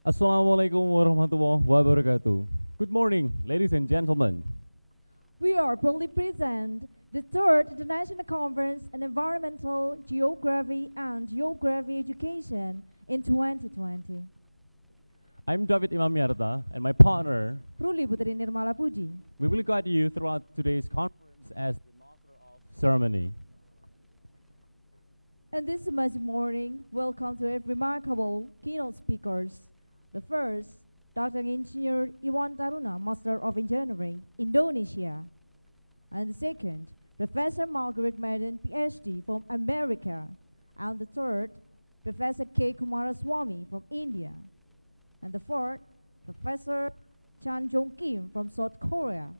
Assalamualaikum warahmatullahi wabarakatuh. Good morning, ladies and gentlemen. We are proudly present the third International Conference on Environmental Geography and Geography Education in 2020. I'm David Imamiarta, and my partner, Ruli Putri Nirmala Puji. we will guide you throughout today's conference as the master of ceremony. And this amazing morning, welcome to our remarkable keynote speakers. The first, Dr. Engineer Iwan Taruna, Master of Engineering, Indonesia. And the second, Professor Margaret Madden, PhD from America. And the third, Professor K. Kumaraswamy from India. And the fourth, Professor Chan Jong Kim from South Korea.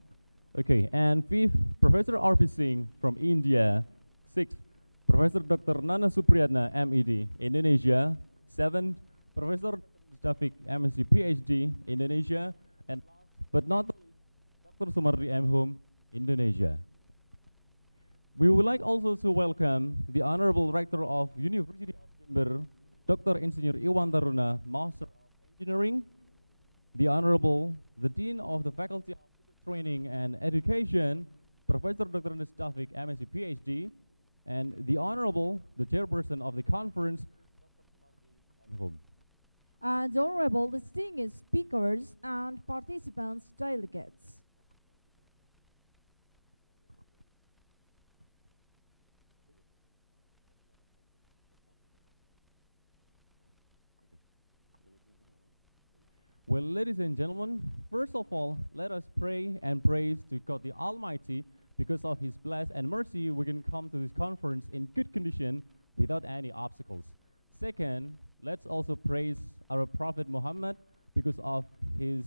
Okay, and fifth, Professor R.P. Singh from India. Sixth, Professor Dr. Nana Supriyatna, MED, Indonesia. Seventh, Professor Stafik, MSc, PhD, Indonesia. And last but not least, Dr. Sumardi M. Hum, Indonesia. We would like also to welcome the Honorable Rector of University of Jember, Dr. Engineer Iwan Taruna, Master of Engineering, the Dean of the Faculty of Training and Education, Professor Dr. Nestafik, MSc, PhD, and the Chairperson of the conference, Dr. Sumardi M. Hum. And honorable distinguished speakers and participants delegates. Well, ladies and gentlemen, first of all, let us pray and praise to God the Almighty. Because of His blessing and mercy, we can come to this conference in good condition without any obstacles. Second, let's also praise our Prophet Muhammad because of his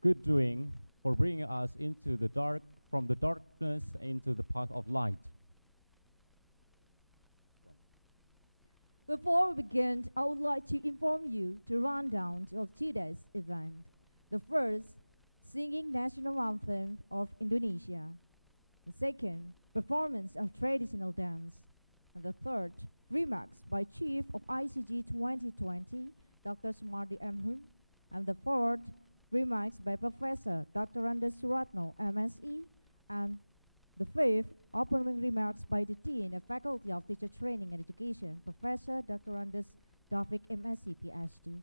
good doing for bringing us from the darkness into the path of light. Before we begin, I would like to inform you the rundown of today's event. The first, singing national anthem of Indonesia. The second, performance of traditional dance. And the third, remarks by Chief of ICG 2020, Dr. Sumardi M. Hum. And the fourth, remarks by Professor Dr. Andes Suratno, MSE. And the fifth, opening remarks by the Dean of Faculty of Teacher Training and Education, Professor Dr. Andes Taufik, MSc, PhD.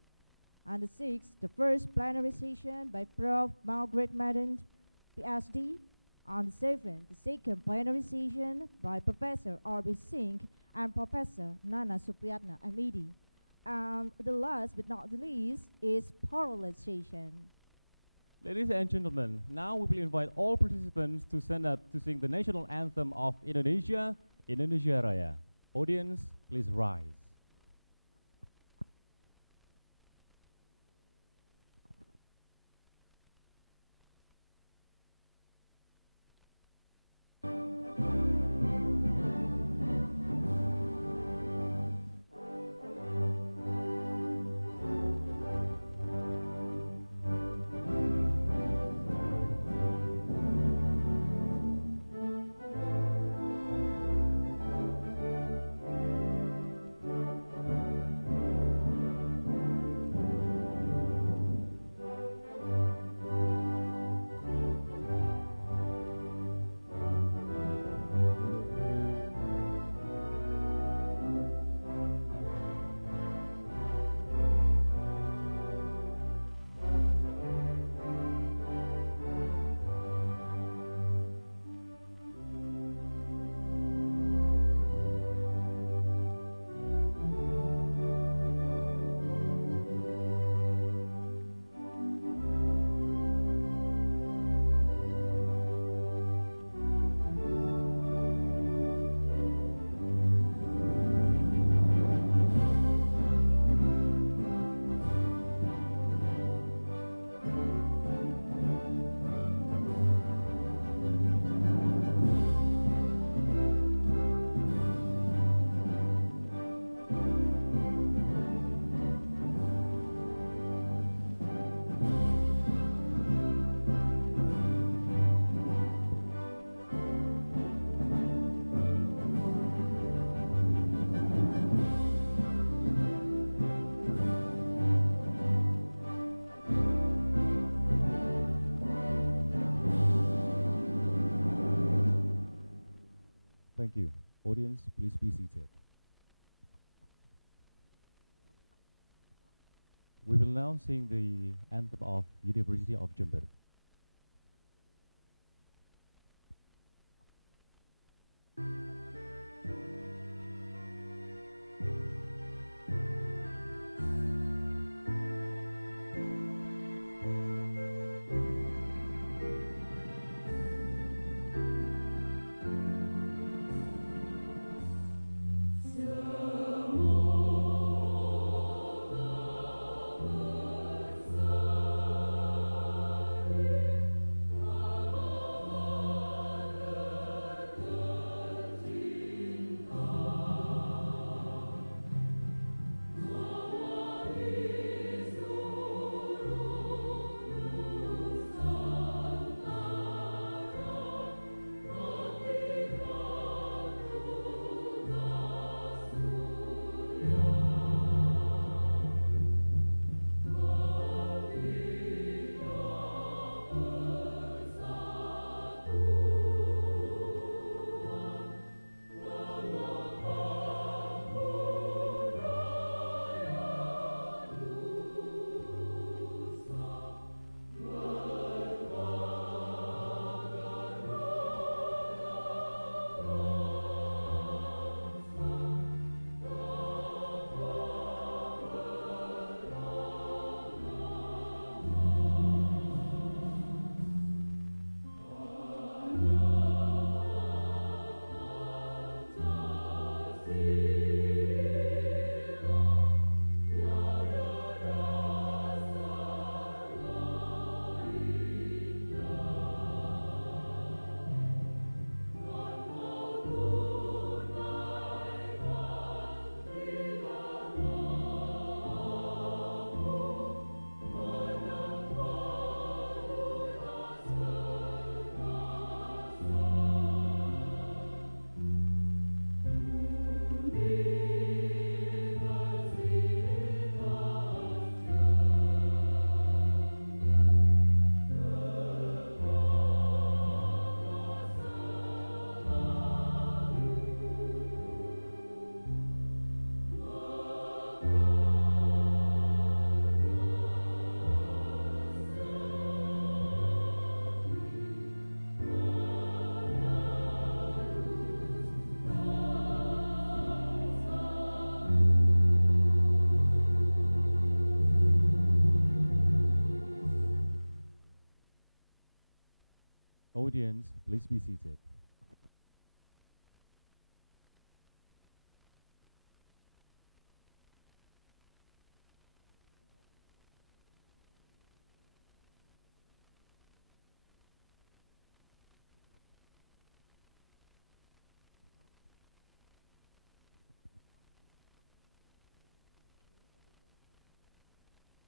And the sixth, the first plenary session by Prof. Margaret Madden, PhD. On the seventh, the second plenary session by Professor R.B. Singh and Professor Nana Supriyatna, MED. And the last but not the least is parallel session. Ladies and gentlemen, now we will invite all participants to stand up to sing the national anthem of Indonesia, Indonesia Raya. Audience, please rise. now sing the anthem of University of Jember. Audience, please be seated.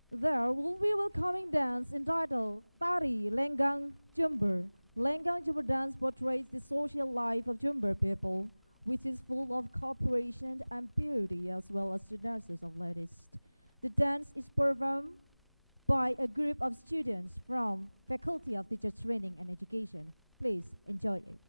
There will be a welcoming dance entitled Tari Lenggang Jember. Lenggang Jember dance portrays the social life of Jember people, which is full of cooperation and beauty, as well as the dances of ladies. The dance is performed by a group of students from Faculty of Teacher Training and Education. Please enjoy it.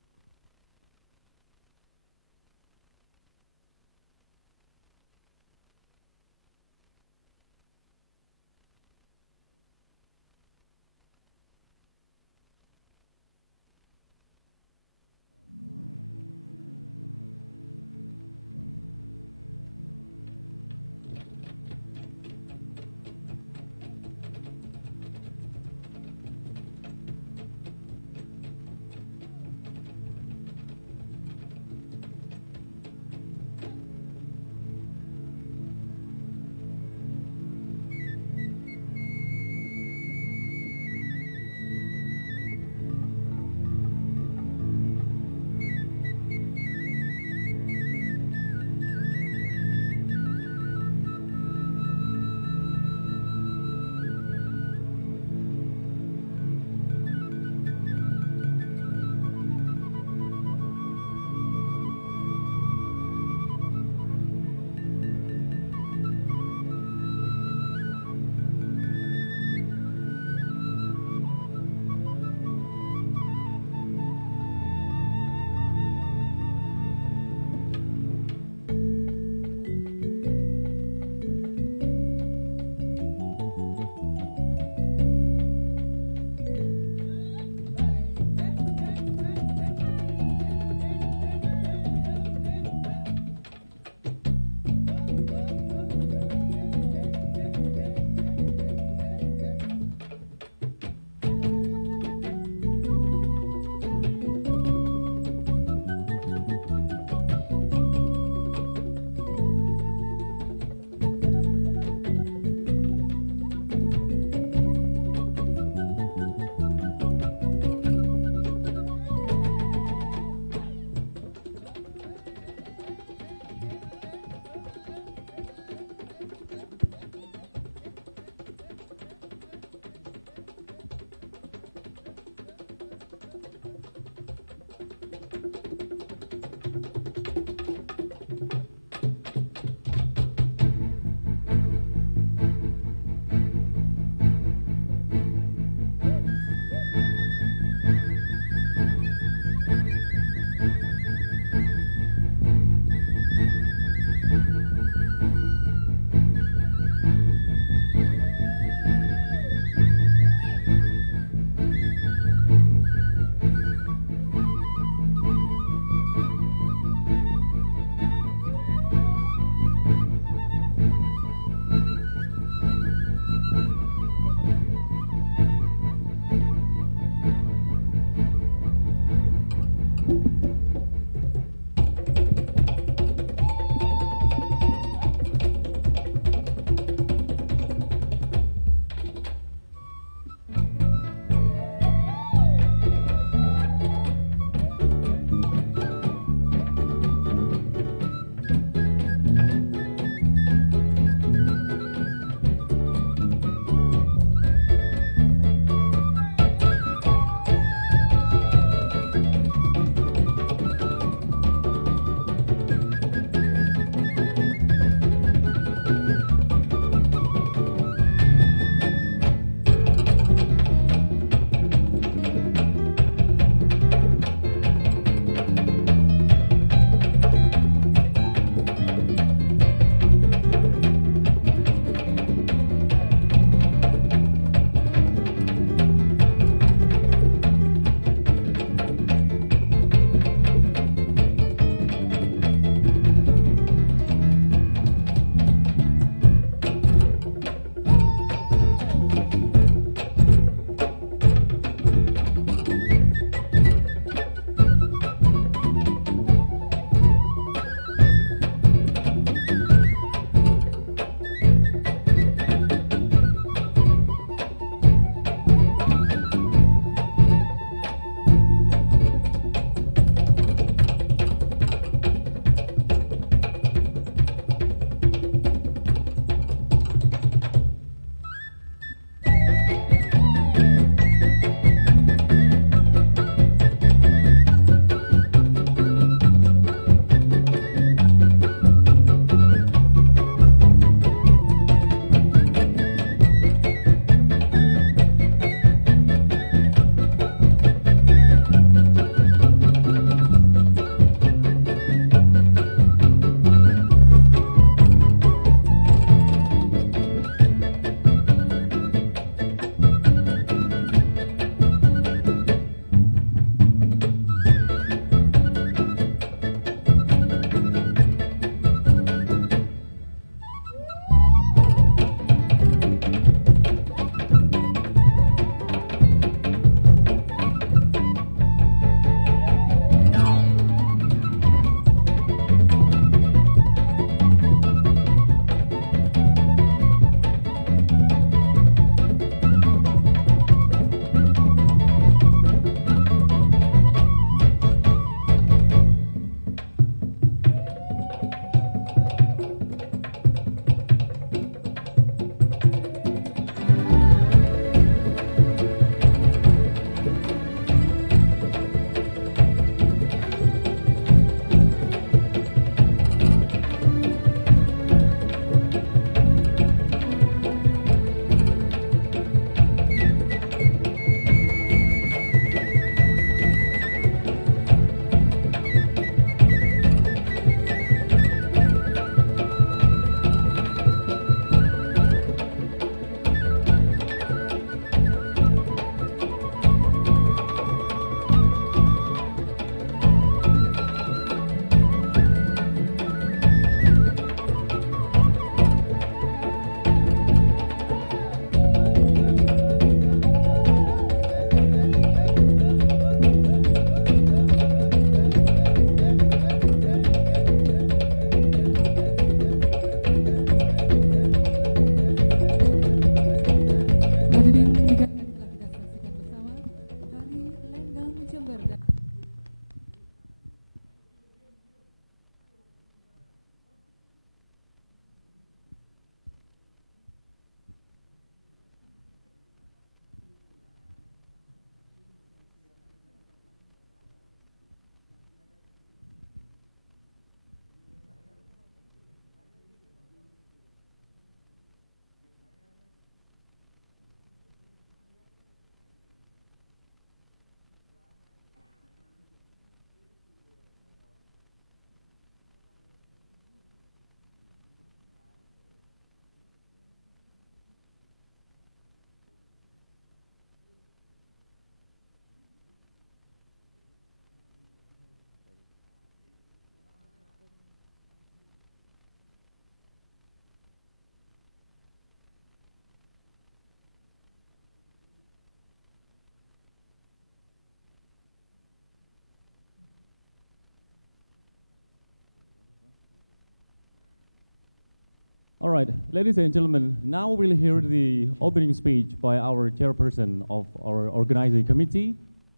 All right, ladies and gentlemen, now we'll hear the opening speech by our chairperson of our organizing committee,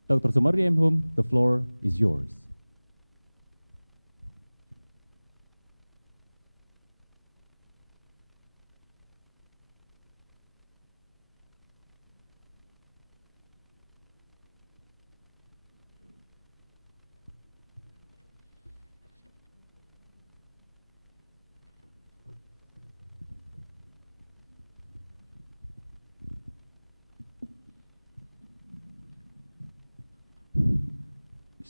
Dr. Sumardi M. Hum. The floor is yours.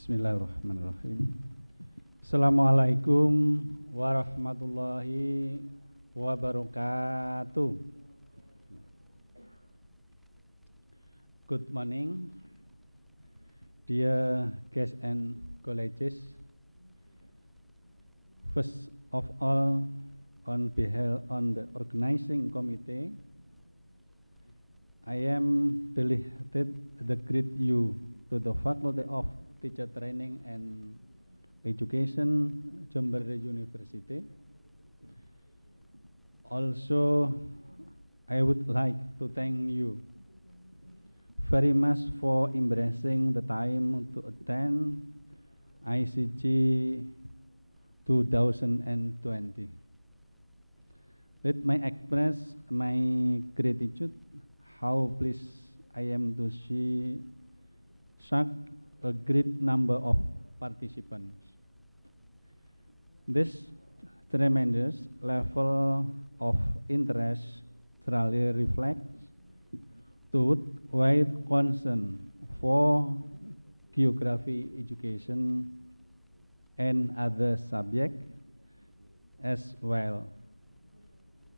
Bismillahirrahmanirrahim. Assalamualaikum warahmatullahi wabarakatuh. Good morning, dear guests and colleagues. First of all, on behalf of the organizing committee, I am delighted to greet you to the Faculty of Teacher Training and Education, Jember University. Also, I would like to thank you very much for embracing the time to attend ICG 2020. Let me express my gratitude how pleased I am to see such a great number of participants. This tremendous level of interest truly reflects to wide concern for geography education and other subjects as well.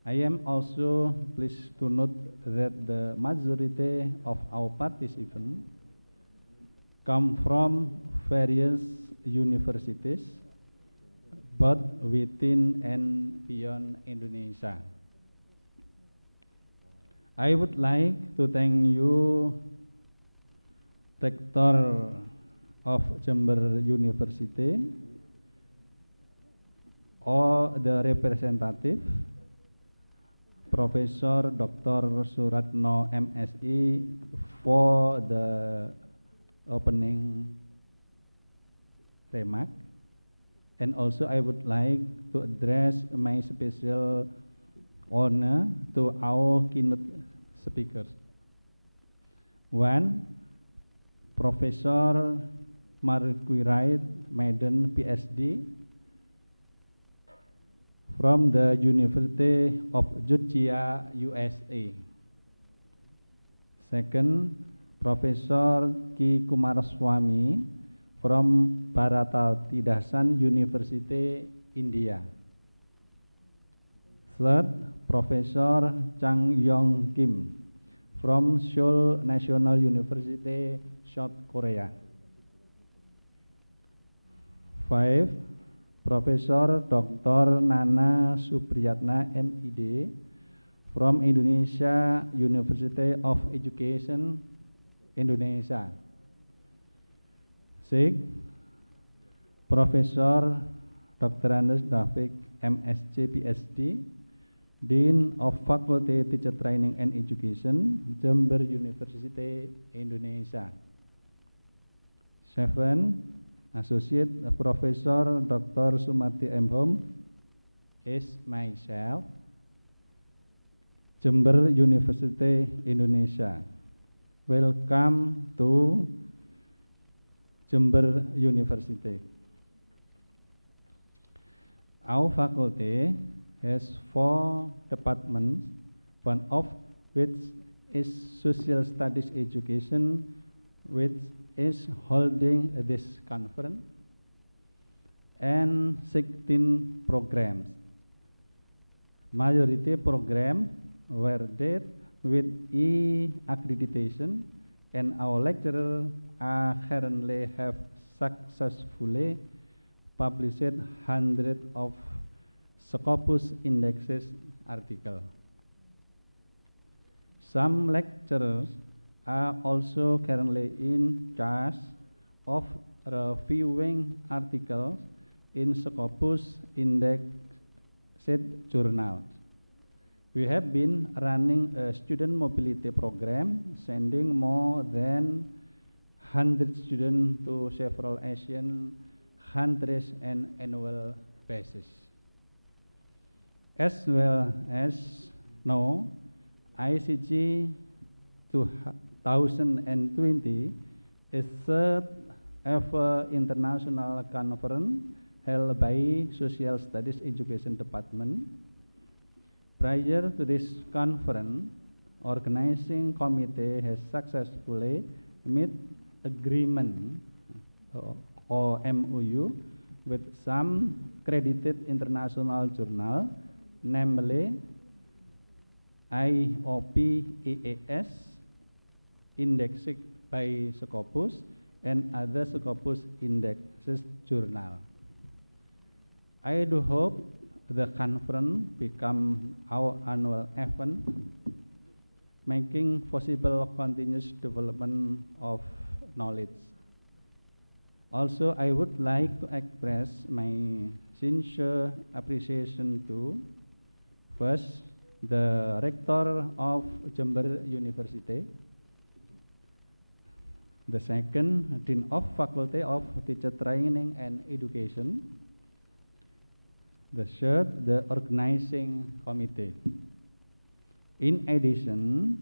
I am also pleased to note that the majority of our participants come from various universities, both within and beyond Indonesia. I would like to thank you, Rector of Jember University, or the representative, Professor Dr. Suratno MSI, for the opening remark. And also I would like to address my special honor to our keynote speakers. One, Professor Marguerite Wright Madden, PhD, from the University of Georgia, USA. Second, Professor Ki Kumaraswamy from Bharatatidasan University, India. Third, Professor Chang Yong Kim from Seoul National University, South Korea. 5. Professor Dr. Nana Supriyatna, MED, from Indonesia University of Education, Indonesia. 6. Professor Dr. Anders Davik, MSc, PhD, Dean of Faculty Teacher Training and Education, Jember University, Indonesia. 7. Associate Professor Dr. Sumarti M. Hom is myself, Jember University, Indonesia. Welcome to Jember University. Our faculty has 4 departments, one of which is Social Studies Education, which is holding this conference, and 16 programs. Majority program were did with e-accreditation, and our lecturers currently have successfully published hundreds of Scopus indexes articles. Some lecturers are also currently in charge of reviewing articles in Scopus indexed journals. We have been running a student mobility program, sending more than 100 students to several Asian countries on an annual basis. As well as now, ICG 2020 is third ever international conference held by Social Studies Education Department. Prior to this conference, organizing committee has successfully made agreement or MOU with some credited international journal, namely IOP-EAS, indexed by Scopus, and other Scopus indexes journal. I do hope the conference become our annual event, making possible continuous development of knowledge. Also, I would like to express my sincere appreciation to, first, the Rector of Jember University, the second, Dean of Faculty of Teacher Training and Education, the third, the Organizing Committee. In addition,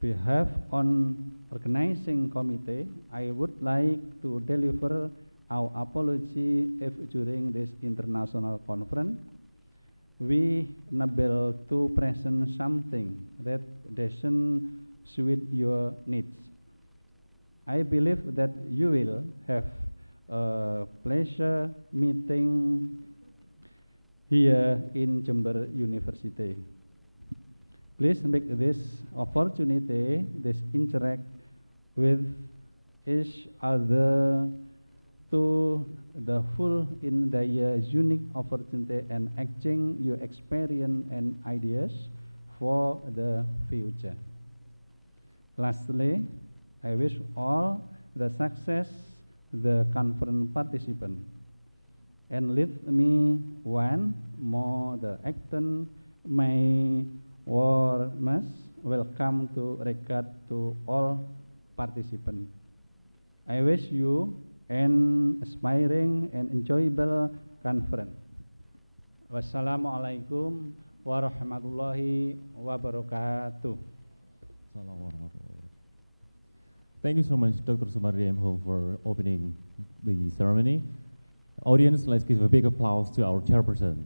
behalf on Organizing Committee, I would like to deliver our apology if during this international conference we unable to present something that doesn't suit your needs. I believe that you will have a pleasure meeting here in Jember University. Please make this opportunity, this interact with each other to the full in the unique opportunity and exchange your experience and ideas for the future. Lastly, I wish all the success the conference participant, and let me one more the acton my warmest welcome to regard to all participants. I wish you an inspiring and enjoyable conference. Wassalamualaikum warahmatullahi wabarakatuh. Thank you so much, Dr. Sumardi M. Home, for opening the ceremony. Audience, let's give a big applause to our chairperson.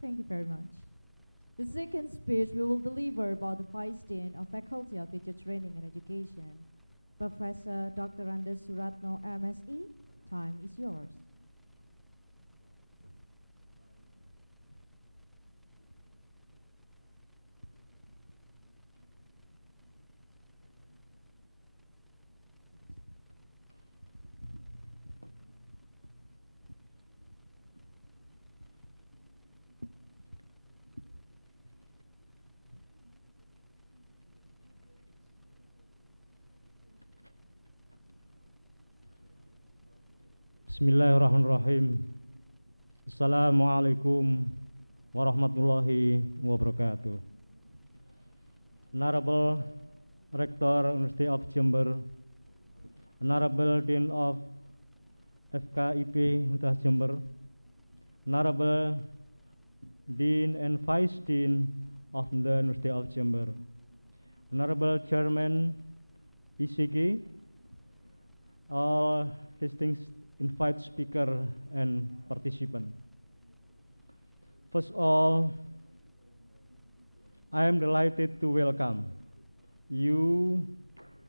Thank you very much. The second speech we will deliver about the Vice Dean of Faculty of Teacher Training and Education, Professor Dr. Andes Suratno, MSE. Time is yours. Bismillahirrahmanirrahim. Assalamualaikum warahmatullahi wabarakatuh. Honorable Rector University of Jember, Honorable Dean of FKIP Universitas Jember, Honorable Dean and Vice Dean of the University of Jember, Honorable Chairman ICG, all distinguished invite speaker and participant. First of all, I am delighted to welcome you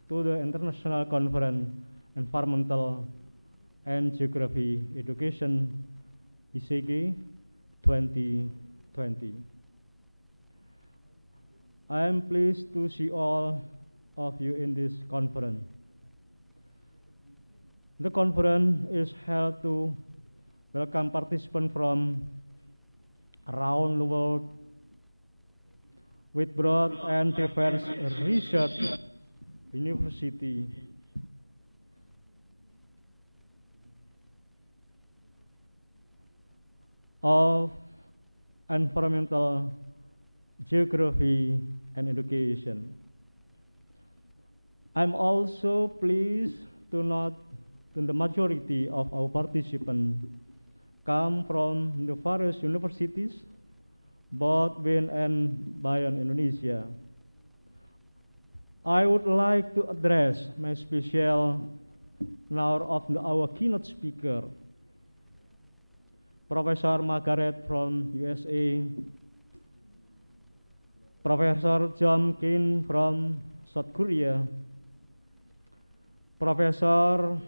to the International Conference Environmental and Geography Education ICG 2020. I am pleased to see all of you in this conference. The conference is held to welcome participants from around the world with broad and diverse research university of environmental geography and education. I'm also pleased to note that the majority of our participants come from the various universities, both within and beyond Indonesia. I would like to address my special honor of our keynote speaker, Professor Margaret from USA, Professor John Kim from South Korea, Professor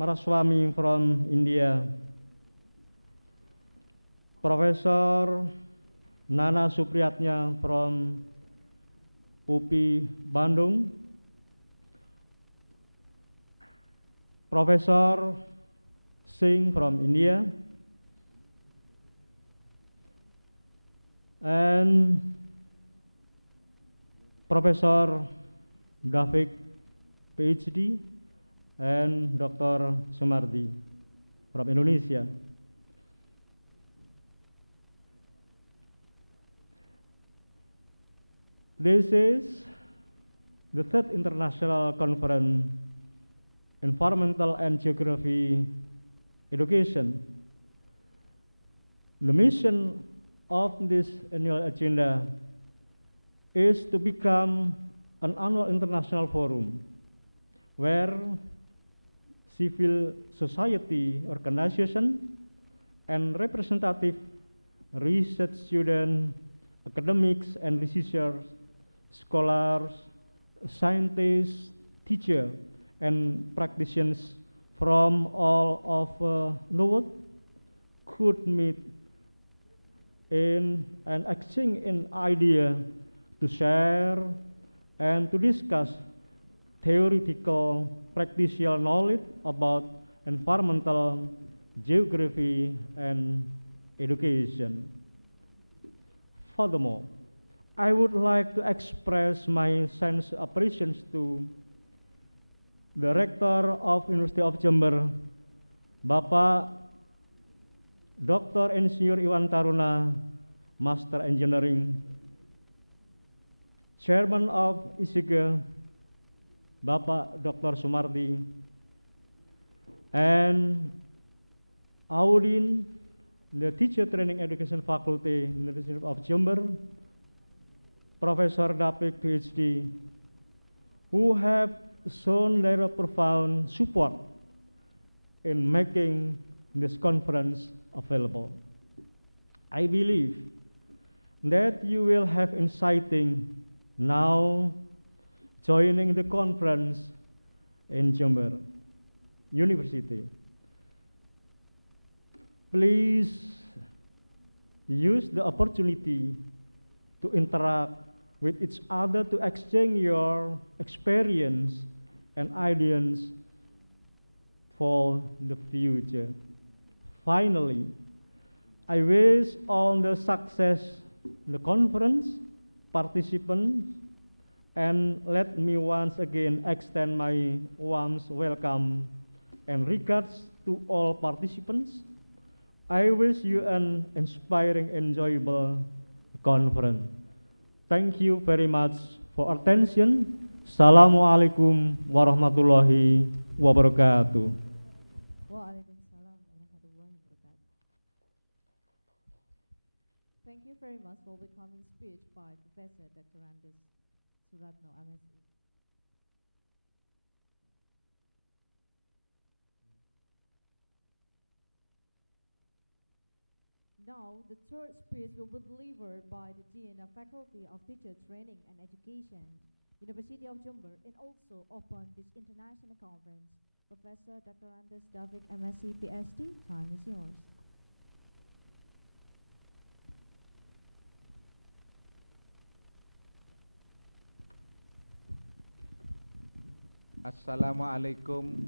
Maraswamy from India, Professor Nana Supriyatna from UPI Bandung, Professor Singh from India, and Professor David, PhD, and Dr. Sumardi from Indonesia. This is the third international conference, Environmental and Geography Education. The mission of this annual agenda is to become an annual international forum where civil society organization and representative research students, academics and researchers, scholars, scientists, teachers, and practitioners from all of the world could meet in and exchange an idea to share and to discuss theoretical practical knowledge about environmental geography and education. Furthermore, I would like to express my sincere appreciation to the Rector of University of Jember, Bapak Dr. Insinyur Iwan Taruna, Master Engineering, Chairman of ISIGE, Bapak Dr. Sumardi, and Audin, the Teacher Training Education Faculty, University of Jember, Professor David, PhD, who have shown their profound support in making this conference available. I believe that you will have inciting now joining the conference in Jember University. Please use the opportunity to interact with each other, to exchange your experience and ideas for the future. Finally, I wish all the success the conference participants, and let me once again extend my warm welcome and regards to all participants. I wish you an inspiring, enjoyable conference. Thank you very much for attention. Assalamualaikum warahmatullahi wabarakatuh. Waalaikumsalam warahmatullahi wabarakatuh. Thank you very much for the welcoming speech by Professor Dr. Andes Suratno, MSc. Now, the third speech will be delivered by the Dean of Faculty of Teacher Training and Education, University of Jember, and also open this international conference. Professor Dr. Andes David, MSc, PhD, time is yours. Assalamualaikum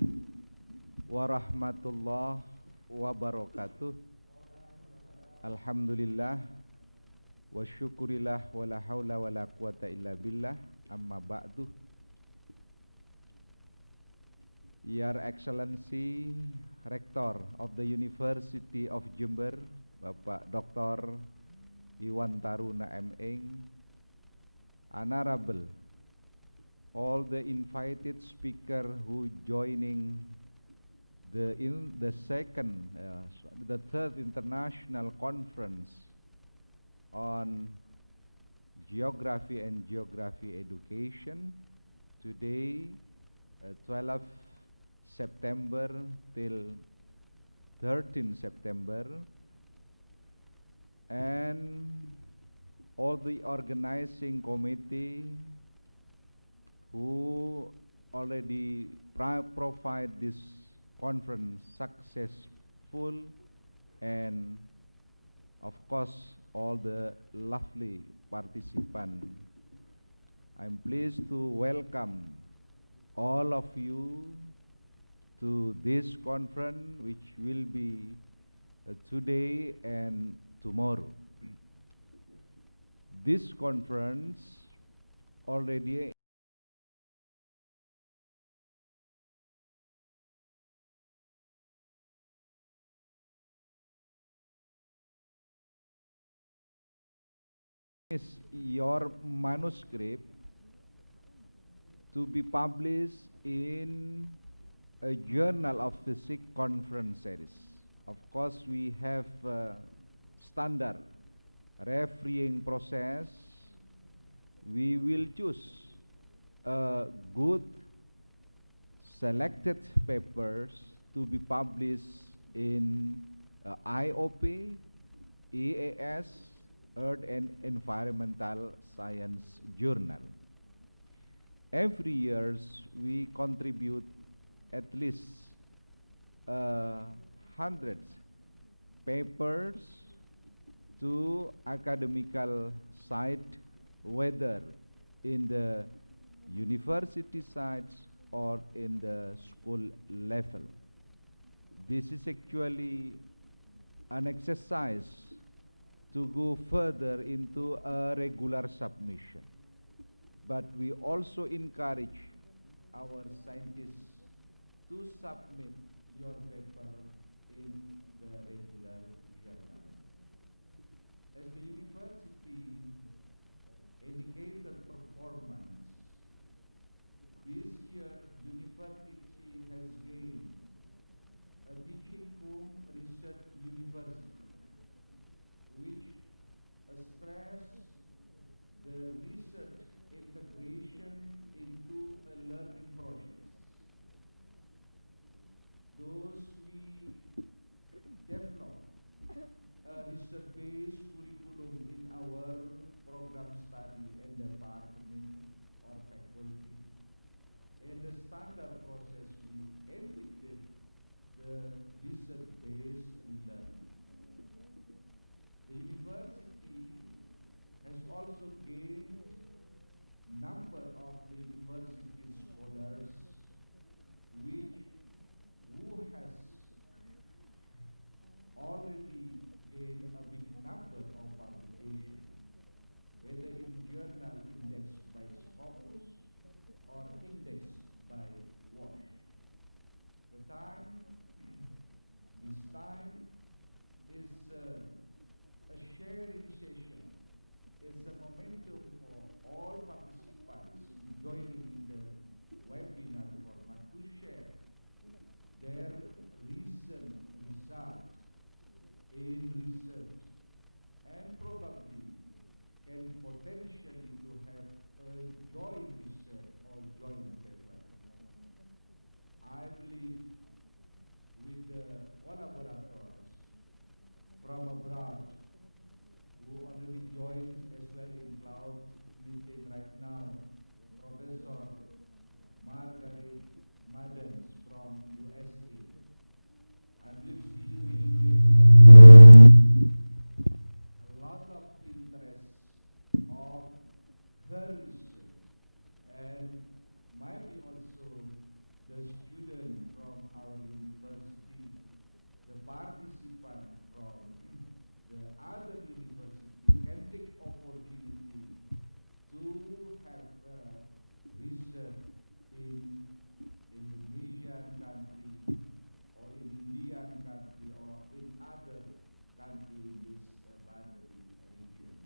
warahmatullahi wabarakatuh. Alhamdulillah wa syukurillah wa la hawla wa la quwata illa billah, amma ba'du. Your Excellency Rector of the University of Jember, Bapak Dr. Iwan Taruna M.Eng, Honorable all the invited speaker who joining the third international conference on geography and geography education today, 12 September till 13 September and all the organizing committee who already provide this conference successful, and of course all the lovely participants. I'm pleased to welcome all of you to this conference, which will be today and tomorrow. This conference already is your manuscript to be published in a Journal of Physics conference series. Of course, we have standard refereeing process. We will choose good selected papers to be published in IOP, EAS, Earth and Environmental Science Journal. Every year we contribute at least 100 papers to academical site, whether in the university sites or in the school level. This is actually an exercise to go further into a regular submission. But we also encourage our scientists to submit your paper in the regular journal. As the university indicator performance, this year university has gained a teaching cum research university, which stress the research integration into a learning process. Those we develop a research-based curriculum in our program study and department or faculty. In the standard process, we integrate the research-based learning. The university has also gained number of the university scholars who has already gained a big number of publications, whether in journal indexed by Scopus or indexed by WASH. This time is a sharing session. It's a momentum for all participants joining in the webinar format to share their recent results in research, and probably can potentially to have a joint research or joint paper. I believe with the collaborators from abroad who already joined as well in cloud meeting right now, Professor Margaret Maddens from USA. I believe she will deliver a lot of interest of her research, and maybe also the student from our university, the participant from the other university can take opportunity to have research in Indonesian country or in Indian country or in other country in this boundary region.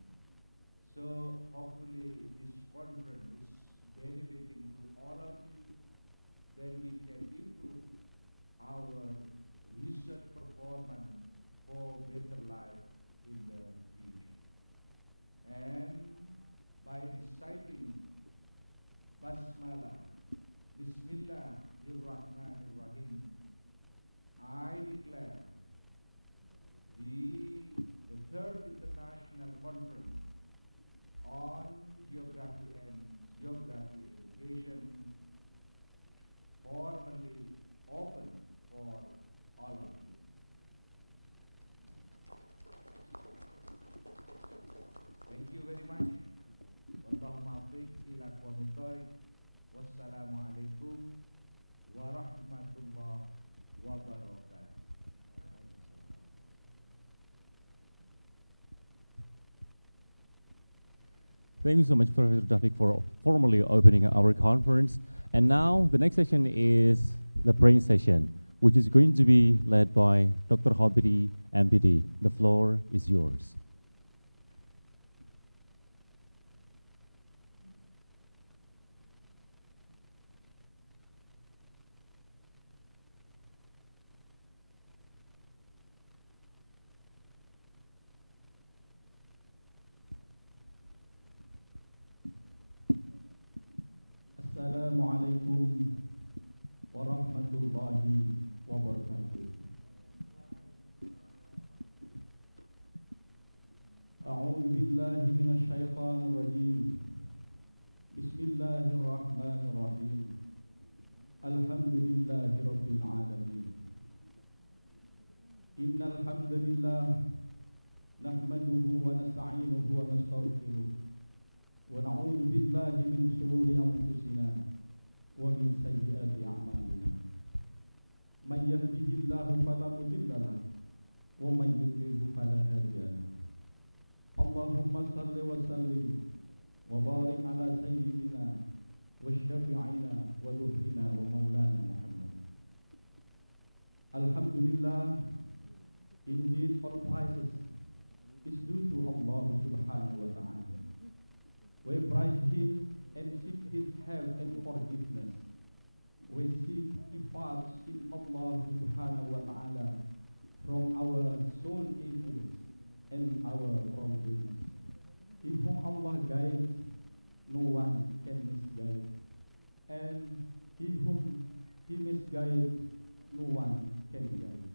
So hopefully this conference is benefiting to all of you. Then we can improve our research performance for better life in the future. And by reciting Basmalah, Bismillahirrahmanirrahim, I declare the third international open for all of you. Thank you very much. Wallahu muwaffiq ila aqwamit thoriq. Wassalamualaikum warahmatullahi wabarakatuh. Thank you so much, Professor Dafiq, for formally opening our conference. And now the next session is the praying session, which is going to be led by Dr. Habiri, MPD. The floor is yours. Assalamualaikum warahmatullahi wabarakatuh. A'udzu billahi minasy syaithanir rajim. Bismillahirrahmanirrahim. Alhamdulillahi rabbil alamin. Innal hamdalillah nahmaduhu wa nasta'inuhu wa nastaghfiruh. ونعوذ بالله من شرور أنفسنا ومن سيئات أعمالنا من يهده الله فلا مضل له ومن يضلل فلا هادي له اللهم صل وسلم وبارك على سيدنا وشفيعنا وذخرنا ومولانا محمد. Alhamdulillah, indeed all praises is due to Allah subhanahu wa ta'ala. We praise Him and seek His help and forgiveness. We seek refuge in Allah subhanahu wa ta'ala from our soul evils and our wrongdoings. He whom Allah guides, no one can misguide. And he whom He misguides, no one can guide.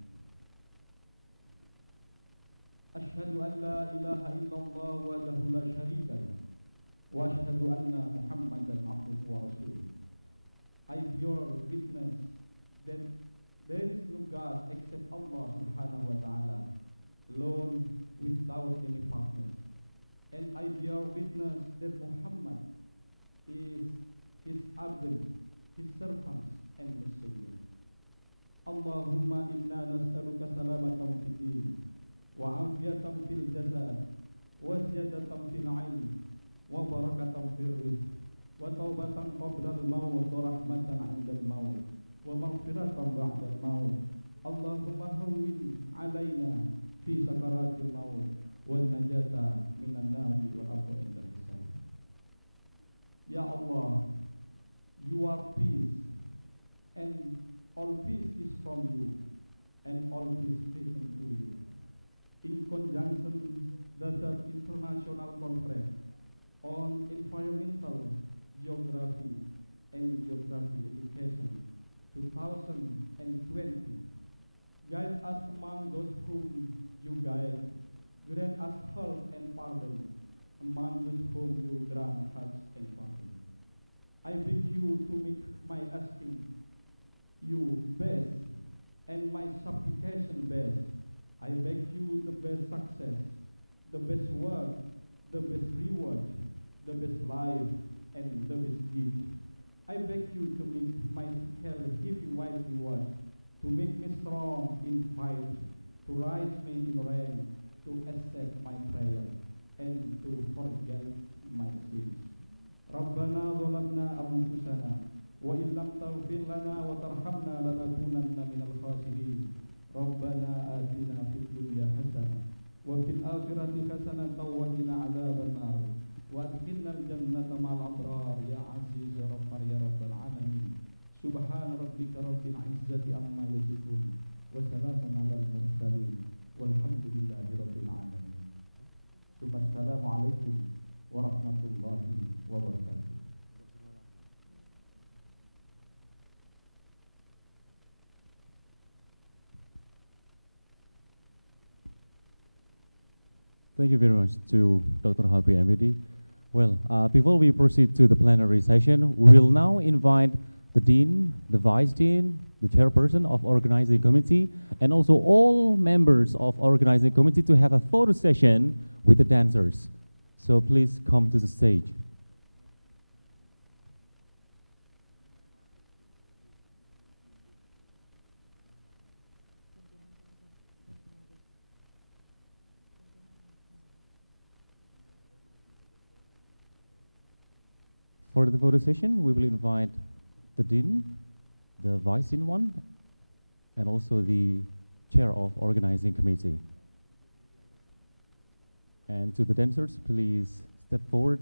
Ashhadu an la ilaha illallah wahdahu la sharika lah. Wa ashhadu anna Muhammadan abduhu wa rasuluh. I bear witness that there is no God except Allah subhanahu wa ta'ala, alone without any partner. And I bear witness that Muhammad is His abd, His servant and messenger. Allahumma inna nas'aluka salamatan fid din, wa afiyatan fil jasad, wa ziyadatan fil ilm, wa barakatan fil rizq, wa taubatan qabla al-maut wa rahmatan 'inda al-maut, wa maghfiratan ba'da al-maut. Allahumma hawwin 'alaina fi sakaratil maut wan najata minan nari wal afwa inda hisab. Ya Allah, you are peace, and all peace is from you, and all peace listen to you. In conjunction the third international conference on environmental geography and geography education 2020, guide us among those whom you guide, grant us help and pardon among those whom you grant help and pardon. I beg you to make my asking you best and my supplication best. I beg you the best success, the best work, the best reward, the best life, and the best deed. I beg you to make my scale heavy wide reward, to make me strong in fight, to rise me in rank, to accept my prayer, and to forgive my sins. Rabbana zalamna anfusana wa illam taghfir lana wa tarhamna lanakunanna minal khasirin. Rabbana atina fid dunya hasanah wa fil akhirati hasanah wa qina adzaban nar wa adkhilna al jannata ma'al abrar ya aziz ya rabbal alamin. Subhana rabbika rabbil izzati amma yasifun wa salamun alal mursalin walhamdulillahi rabbil alamin. Assalamu alaikum warahmatullahi wabarakatuh. Thank you very much to Dr. Habiri, MPD. Well, before we proceed to the plenary session, we will now invite the dean, the vice dean, the chairperson of organizing committee, and also all members of organizing committee to have a photo session with the dancers. So please come to the stage. For the photo session, we will invite the dean, the vice dean one, and also the chair of organizing committee. And to the dancers, please step forward.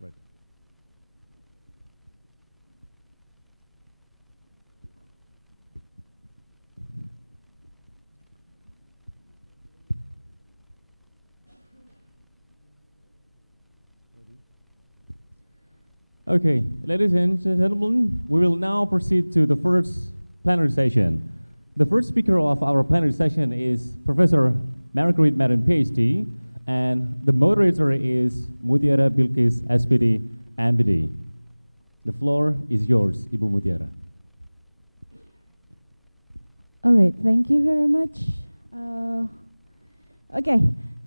Right. Okay, ladies and gentlemen, we will now proceed to the first plenary session. The first speaker of our plenary session is Professor Margaret Madden, PhD, and the moderator is Mutiara Bilkis, SPD, MBD. The floor is yours, Ibu Mutiara. All right, thank you very much. Okay,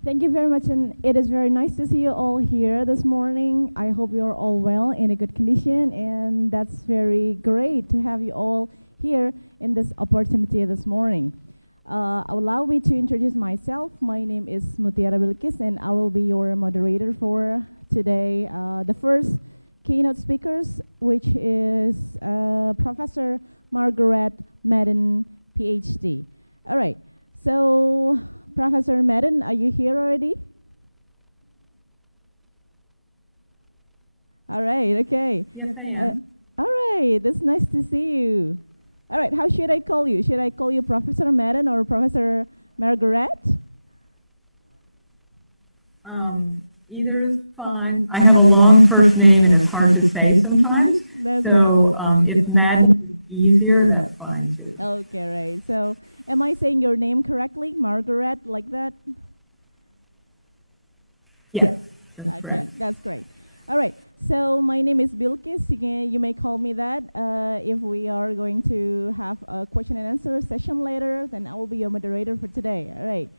thank you very much, and it is very nice to see you all here this morning. I hope you're all well, in a good condition, and that's very great to have you all here in this opportunity this morning. Allow me to introduce myself. My name is Mutiara Bilkis, and I will be your moderator for today. The first keynote speakers, which is Professor Margaret Madden, PhD. All right, so Professor Madden, are you here already? All right, okay. Yes, I am. All right, that's nice to see you. All right, how should I call you? Should I call you Professor Madden or Professor Margaret? Either is fine. I have a long first name and it's hard to say sometimes. That's So if Madden is easier, that's fine too. Okay, right. So, am I saying your name correctly, Margaret, like that? Yes, that's Okay, correct. that's great. All right. So my name is Bilkis. You may call me that. If we are going to have a question and answer session later, then I will be your moderator for today. All right.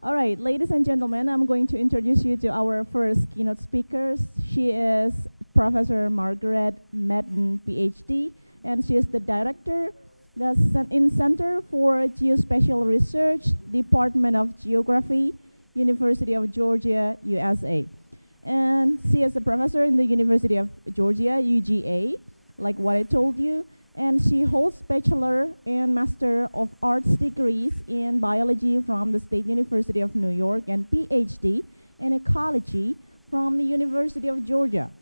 All right, ladies and gentlemen, I'm going to introduce you to our first keynote speakers. She is Professor Margaret Madden, PhD, and she is the director in Center for Geospatial Research, Department of Geography, University of Georgia, USA. And she is a professor in the University of Georgia, UGA, like what I told you. And she holds Bachelor and Master of Arts degrees in biology from the State University of New York and PhD in ecology from the University of Georgia.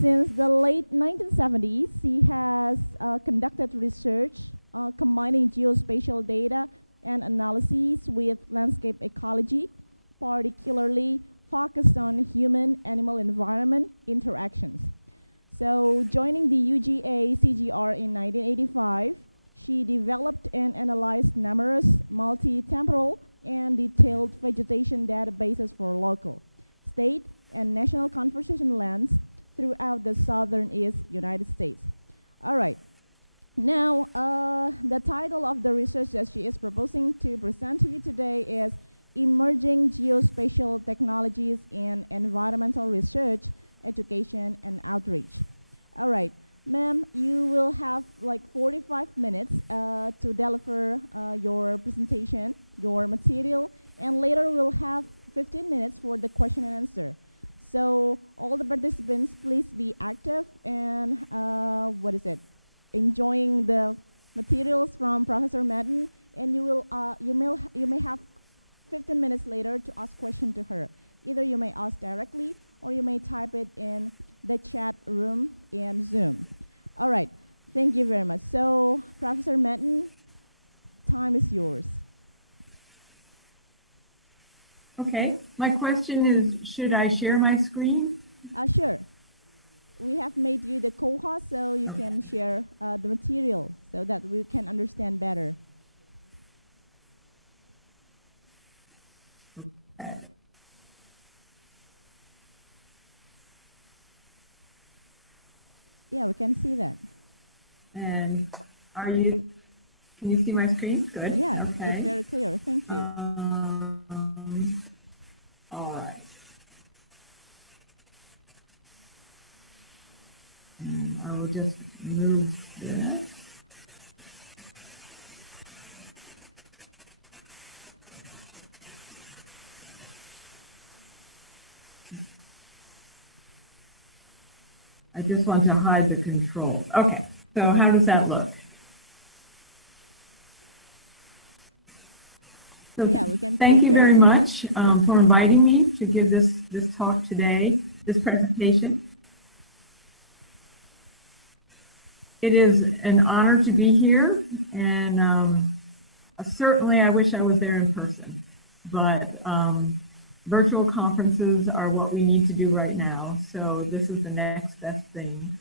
Since the late 1970s, she has conducted research combining geospatial data and analyses with landscape ecology, particularly focused on human-animal environment interactions. So joining the UGA CGR in 1985, she developed and analyzed numerous multi-temporal and detailed vegetation databases for local, state, and national conservation lands throughout the southern East United States. All right. Now, the title of the research that she is proposing to present to you today is Emerging Geospatial Technologies in Environmental Research, Education, and Outreach. All right, ma'am, you will have like 45 minutes to deliver your presentation, your material, and later we'll have 15 minutes for the question and answer. So all the participants, please be active and enjoying the materials from Professor Madden, and you may have 15 minutes later to ask question to her. Either you may ask directly or you may type it in the chat room in Zoom. All right, thank you very much. So, Professor Madden, time is yours. Okay, my question is, should I share my screen? Sure. We have made you the co-host so you can share the material so that we can understand better. Okay. Yeah, we can see that. And can you see my screen? Good. Yeah, Okay. it's very clear. Thank you. All right. And I will just move this. I just want to hide the control. Okay, so how does that look? So Yeah, we can thank see you it very very much for inviting me to give this talk today, this presentation. It is an honor to be here, and certainly I wish I was there in person, but virtual conferences are what we need to do right now, so this is the next best thing.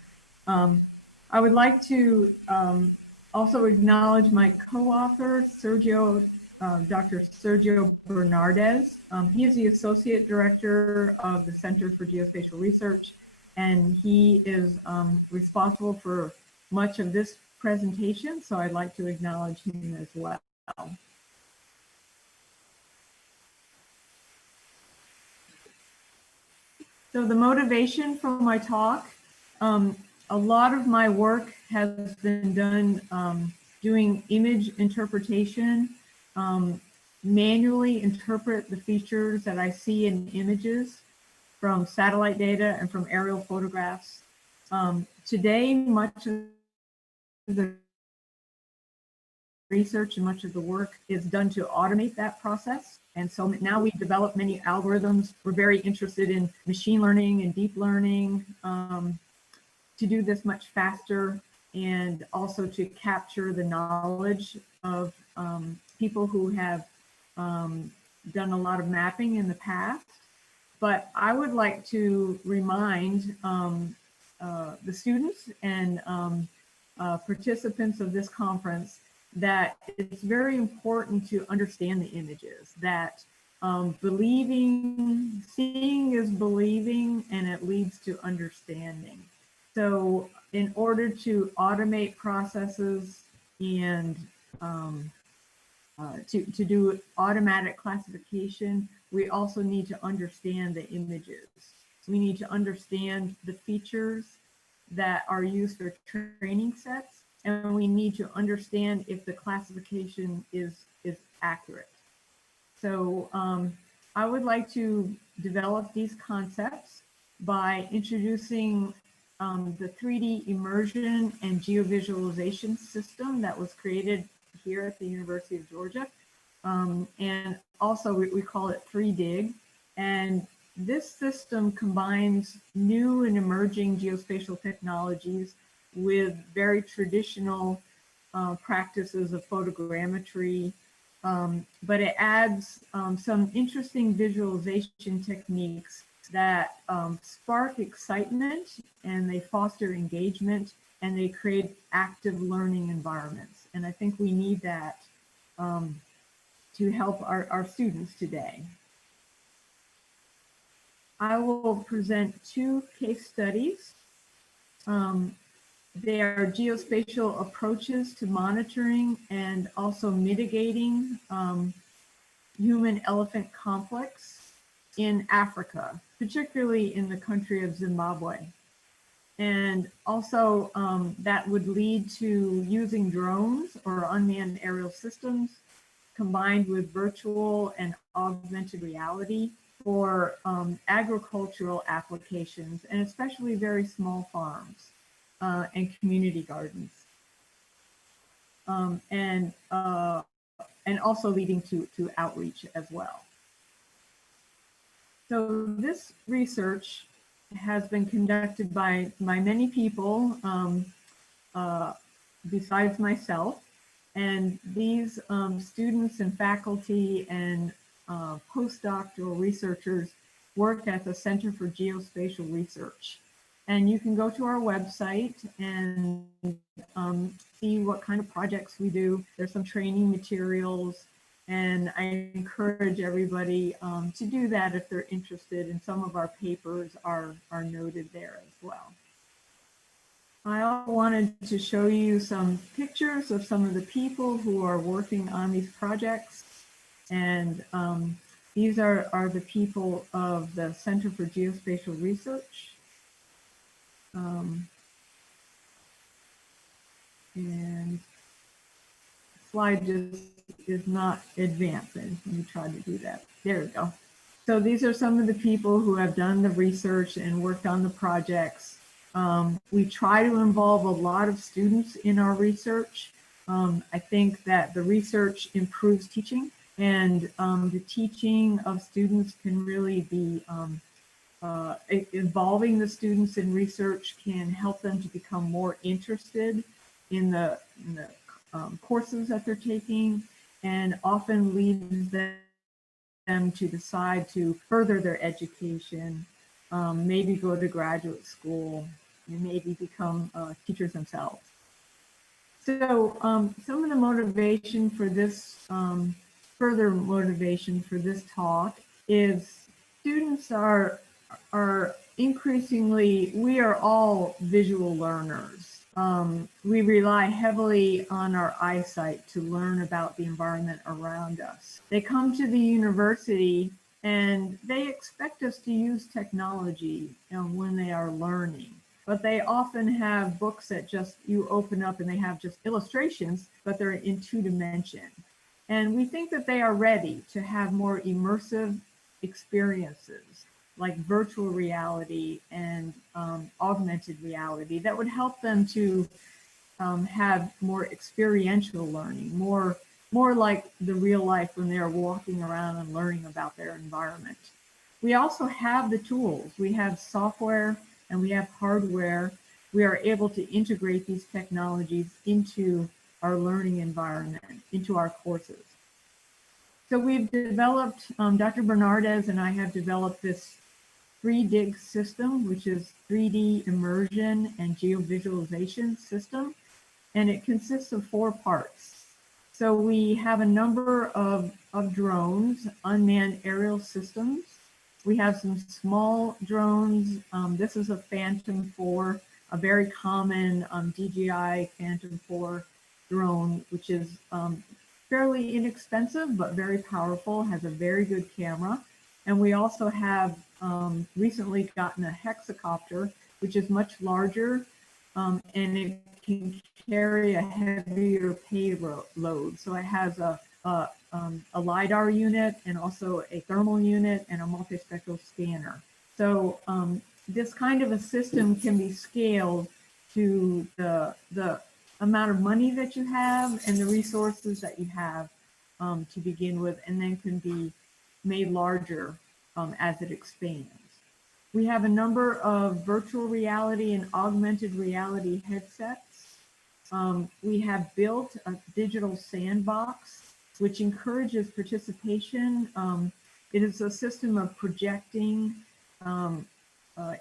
I would like to Also acknowledge my co-author, Dr. Sergio Bernardez. He is the Associate Director of the Center for Geospatial Research, and he is responsible for much of this presentation, so I'd like to acknowledge him as well. So the motivation for my talk, a lot of my work has been done doing image interpretation, manually interpret the features that I see in images from satellite data and from aerial photographs. Today, much of the research and much of the work is done to automate that process. And so now we've developed many algorithms. We're very interested in machine learning and deep learning to do this much faster, and also to capture the knowledge of people who have done a lot of mapping in the past. But I would like to remind the students and participants of this conference that it's very important to understand the images, that seeing is believing, and it leads to understanding. So in order to automate processes and to do automatic classification, we also need to understand the images. We need to understand the features that are used for training sets, and we need to understand if the classification is accurate. So I would like to develop these concepts by introducing the 3D immersion and geovisualization system that was created here at the University of Georgia. And also we call it 3DIG. And this system combines new and emerging geospatial technologies with very traditional practices of photogrammetry, but it adds some interesting visualization techniques that spark excitement, and they foster engagement, and they create active learning environments. And I think we need that to help our students today. I will present two case studies. They are geospatial approaches to monitoring and also mitigating human-elephant conflicts in Africa, particularly in the country of Zimbabwe. And also that would lead to using drones or unmanned aerial systems combined with virtual and augmented reality for agricultural applications, and especially very small farms and community gardens. And also leading to outreach as well. So this research has been conducted by many people besides myself. And these students and faculty and postdoctoral researchers work at the Center for Geospatial Research. And you can go to our website and see what kind of projects we do. There's some training materials, and I encourage everybody to do that if they're interested, and some of our papers are noted there as well. I also wanted to show you some pictures of some of the people who are working on these projects. And these are the people of the Center for Geospatial Research. And the slide just is not advancing. Let me try to do that. There we go. So these are some of the people who have done the research and worked on the projects. We try to involve a lot of students in our research. I think that the research improves teaching, and the teaching of students can really be involving the students in research can help them to become more interested in the courses that they're taking, and often leads them to decide to further their education, maybe go to graduate school, and maybe become teachers themselves. So some of the motivation for this, further motivation for this talk is students are increasingly, we are all visual learners. We rely heavily on our eyesight to learn about the environment around us. They come to the university and they expect us to use technology, when they are learning. But they often have books that just you open up and they have just illustrations, but they're in 2-dimension. And we think that they are ready to have more immersive experiences like virtual reality and augmented reality that would help them to have more experiential learning, more like the real life when they're walking around and learning about their environment. We also have the tools. We have software and we have hardware. We are able to integrate these technologies into our learning environment, into our courses. So we've developed, Dr. Bernardez and I have developed this 3DIG system, which is 3D immersion and geovisualization system. And it consists of 4 parts. So we have a number of drones, unmanned aerial systems. We have some small drones. This is a Phantom 4, a very common DJI Phantom 4 drone, which is fairly inexpensive, but very powerful, has a very good camera. And we also have recently gotten a hexacopter, which is much larger, and it can carry a heavier payload. So it has a LiDAR unit and also a thermal unit and a multispectral scanner. So this kind of a system can be scaled to the amount of money that you have and the resources that you have to begin with, and then can be made larger as it expands. We have a number of virtual reality and augmented reality headsets. We have built a digital sandbox, which encourages participation. It is a system of projecting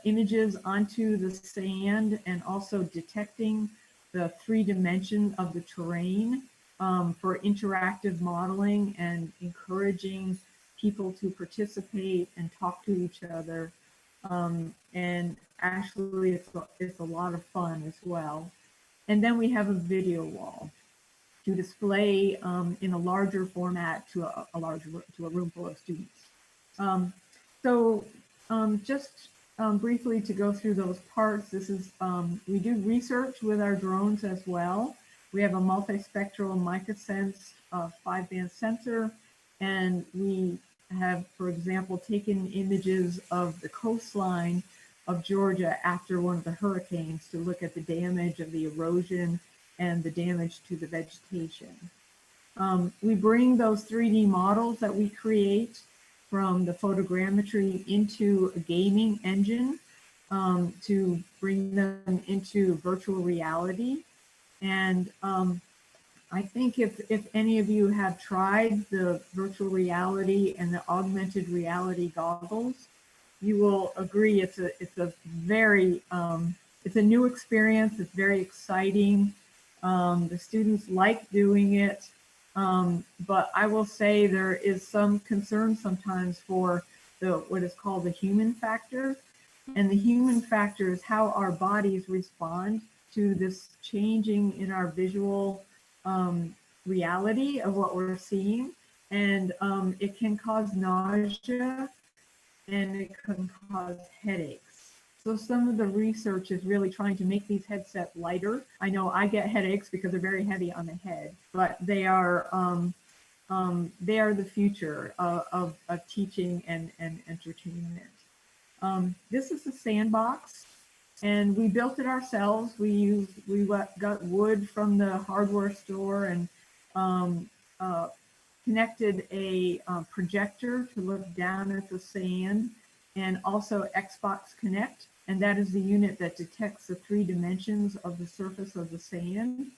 images onto the sand and also detecting the 3 dimension of the terrain for interactive modeling and encouraging people to participate and talk to each other. And actually it's a lot of fun as well. And then we have a video wall to display in a larger format to a room full of students. Just briefly to go through those parts, this is, we do research with our drones as well. We have a multispectral MicaSense 5-band sensor, and we have, for example, taken images of the coastline of Georgia after one of the hurricanes to look at the damage of the erosion and the damage to the vegetation. We bring those 3D models that we create from the photogrammetry into a gaming engine to bring them into virtual reality. And I think if any of you have tried the virtual reality and the augmented reality goggles, you will agree it's a very, it's a new experience. It's very exciting. The students like doing it. But I will say there is some concern sometimes for what is called the human factor. And the human factor is how our bodies respond to this changing in our visual reality of what we're seeing. And it can cause nausea and it can cause headaches. So some of the research is really trying to make these headsets lighter. I know I get headaches because they're very heavy on the head, but they are the future of teaching and entertainment. This is the sandbox, and we built it ourselves. We got wood from the hardware store and connected a projector to look down at the sand, and also Xbox Connect, and that is the unit that detects the 3 dimensions of the surface of the sand.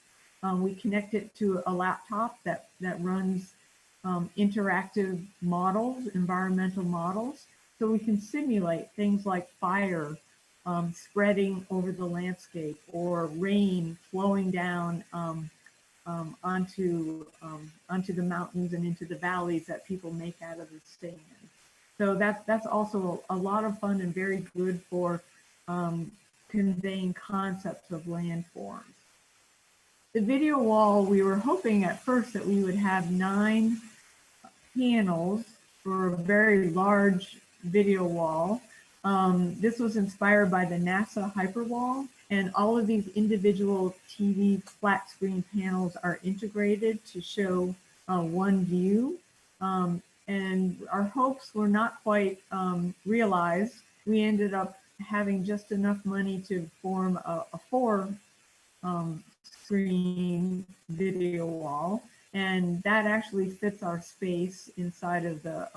We connect it to a laptop that runs interactive models, environmental models, so we can simulate things like fire spreading over the landscape or rain flowing down onto the mountains and into the valleys that people make out of the sand. So that's also a lot of fun and very good for conveying concepts of landforms. The video wall, we were hoping at first that we would have 9 panels for a very large video wall. This was inspired by the NASA Hyperwall, and all of these individual TV flat screen panels are integrated to show one view. And our hopes were not quite realized. We ended up having just enough money to form a 4 screen video wall, and that actually fits our space inside of the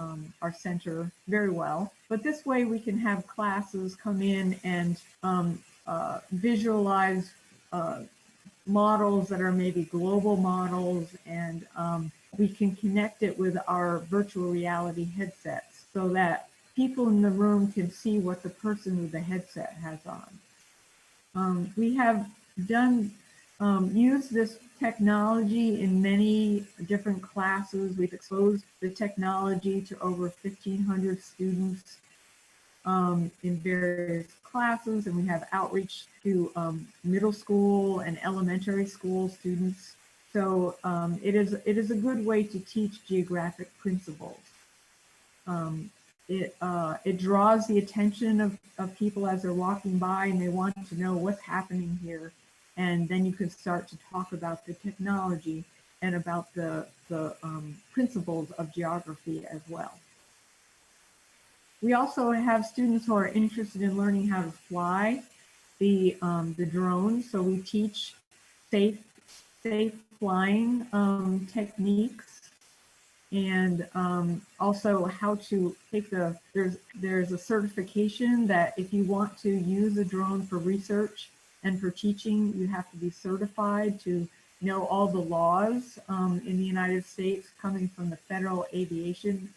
our center very well. But this way we can have classes come in and visualize models that are maybe global models, and we can connect it with our virtual reality headsets so that people in the room can see what the person with the headset has on. We have used this technology in many different classes. We've exposed the technology to over 1,500 students in various classes, and we have outreach to middle school and elementary school students. So it is a good way to teach geographic principles. It draws the attention of people as they're walking by, and they want to know what's happening here. And then you can start to talk about the technology and about the principles of geography as well. We also have students who are interested in learning how to fly the drone. So we teach safe flying techniques, and also how to take there's a certification that if you want to use a drone for research and for teaching, you have to be certified to know all the laws in the United States coming from the Federal Aviation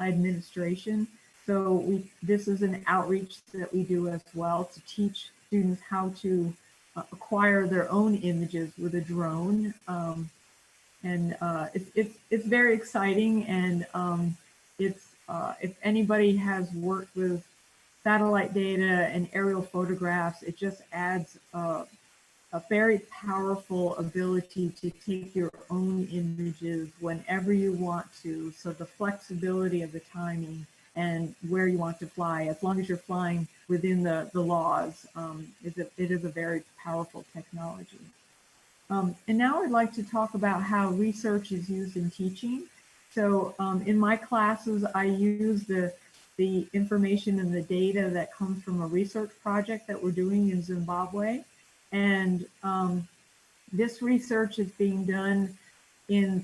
Administration. So this is an outreach that we do as well to teach students how to acquire their own images with a drone. It's very exciting, and if anybody has worked with satellite data and aerial photographs, it just adds a very powerful ability to take your own images whenever you want to. So the flexibility of the timing and where you want to fly, as long as you're flying within the laws, it is a very powerful technology. And now I'd like to talk about how research is used in teaching. So in my classes, I use the information and the data that comes from a research project that we're doing in Zimbabwe. And this research is being done in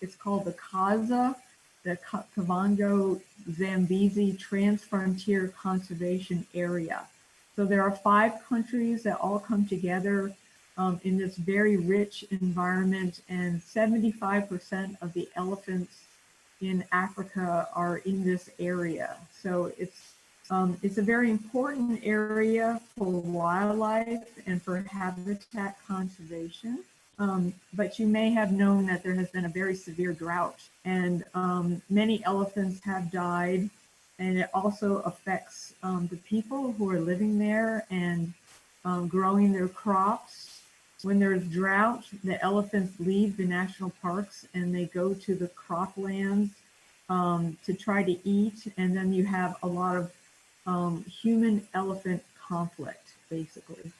it's called the KAZA, the Kavango Zambezi Transfrontier Conservation Area. So there are 5 countries that all come together in this very rich environment, and 75% of the elephants in Africa are in this area. So it's a very important area for wildlife and for habitat conservation. But you may have known that there has been a very severe drought, and many elephants have died, and it also affects the people who are living there and growing their crops. When there's drought, the elephants leave the national parks and they go to the croplands to try to eat, and then you have a lot of human-elephant conflict, basically.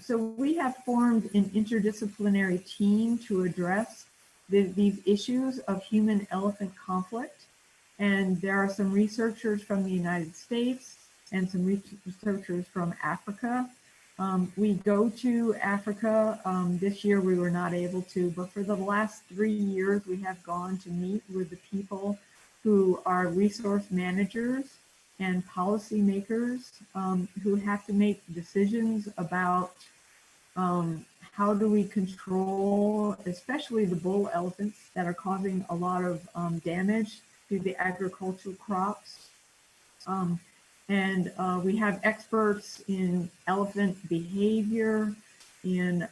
So we have formed an interdisciplinary team to address these issues of human-elephant conflict. And there are some researchers from the United States and some researchers from Africa. We go to Africa. This year we were not able to, but for the last 3 years we have gone to meet with the people who are resource managers and policymakers who have to make decisions about how do we control, especially the bull elephants that are causing a lot of damage to the agricultural crops. We have experts in elephant behavior, in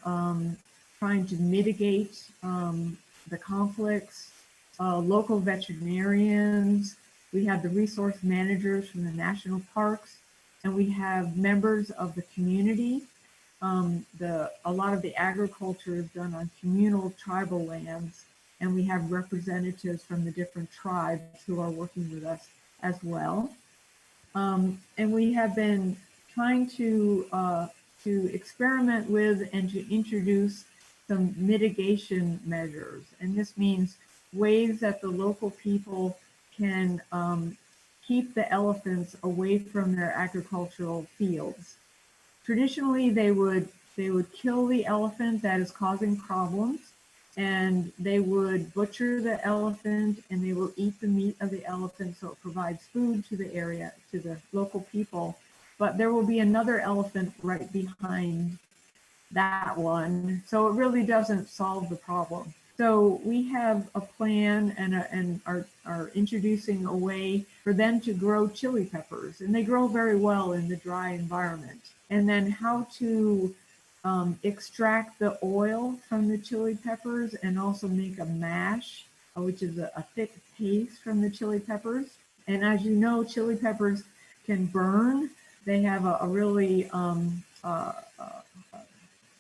trying to mitigate the conflicts, local veterinarians. We have the resource managers from the national parks, and we have members of the community. A lot of the agriculture is done on communal tribal lands, and we have representatives from the different tribes who are working with us as well. And we have been trying to experiment with and to introduce some mitigation measures. And this means ways that the local people can keep the elephants away from their agricultural fields. Traditionally, they would kill the elephant that is causing problems, and they would butcher the elephant, and they will eat the meat of the elephant, so it provides food to the area, to the local people. But there will be another elephant right behind that one, so it really doesn't solve the problem. So we have a plan and are introducing a way for them to grow chili peppers, and they grow very well in the dry environment. And then how to extract the oil from the chili peppers and also make a mash, which is a thick paste from the chili peppers. And as you know, chili peppers can burn. They have a really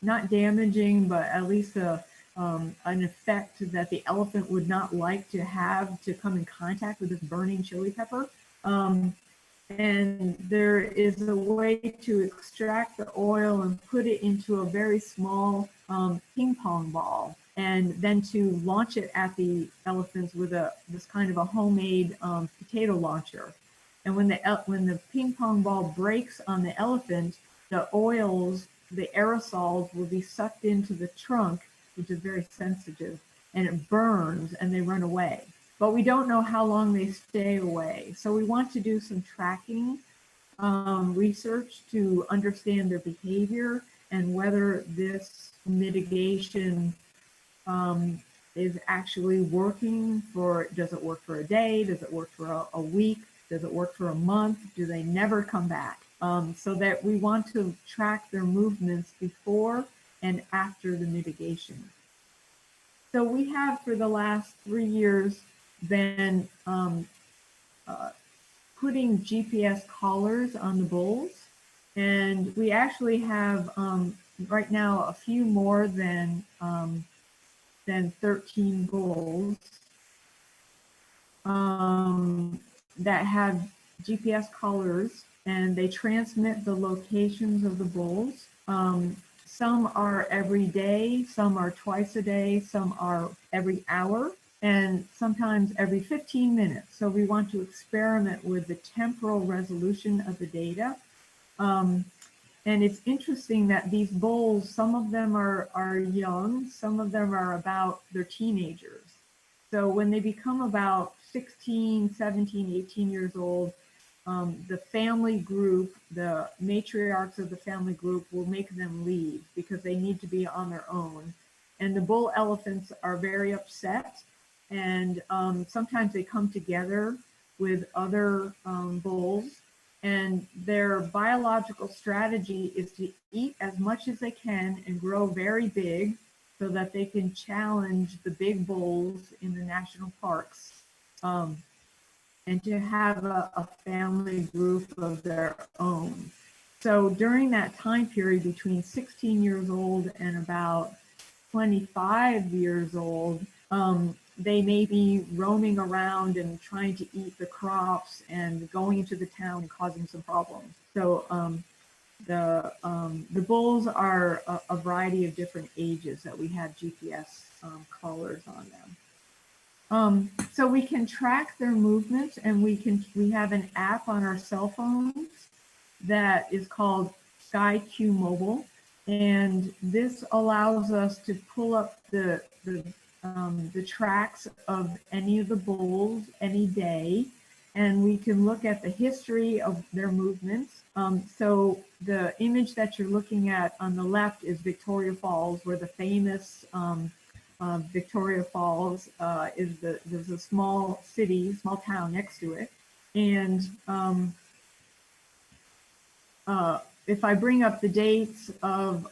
not damaging, but at least an effect that the elephant would not like to have to come in contact with this burning chili pepper. And there is a way to extract the oil and put it into a very small ping pong ball, and then to launch it at the elephants with this kind of a homemade potato launcher. And when the ping pong ball breaks on the elephant, the oils, the aerosols will be sucked into the trunk, which is very sensitive, and it burns and they run away. But we don't know how long they stay away. So we want to do some tracking research to understand their behavior and whether this mitigation is actually working does it work for a day? Does it work for a week? Does it work for a month? Do they never come back? So that we want to track their movements before and after the mitigation. So we have for the last 3 years been putting GPS collars on the bulls, and we actually have right now a few more than 13 bulls that have GPS collars, and they transmit the locations of the bulls. Some are every day, some are twice a day, some are every hour, and sometimes every 15 minutes. So we want to experiment with the temporal resolution of the data. And it's interesting that these bulls, some of them are young, some of them are they're teenagers. So when they become about 16, 17, 18 years old, the family group, the matriarchs of the family group will make them leave because they need to be on their own. And the bull elephants are very upset, and sometimes they come together with other bulls, and their biological strategy is to eat as much as they can and grow very big so that they can challenge the big bulls in the national parks. And to have a family group of their own. So during that time period between 16 years old and about 25 years old, they may be roaming around and trying to eat the crops and going into the town and causing some problems. So the bulls are a variety of different ages that we have GPS collars on them. So we can track their movements, and we have an app on our cell phones that is called SkyQ Mobile, and this allows us to pull up the tracks of any of the bulls any day, and we can look at the history of their movements. So the image that you're looking at on the left is Victoria Falls, where the famous Victoria Falls there's a small city, small town next to it. And if I bring up the dates of,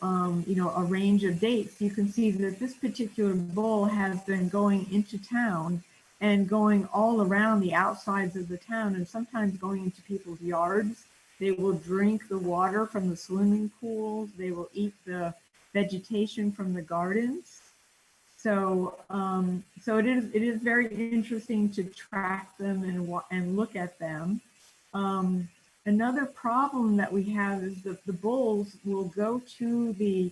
you know, a range of dates, you can see that this particular bull has been going into town and going all around the outsides of the town and sometimes going into people's yards. They will drink the water from the swimming pools. They will eat the vegetation from the gardens. So, so it is very interesting to track them and look at them. Another problem that we have is that the bulls will go to the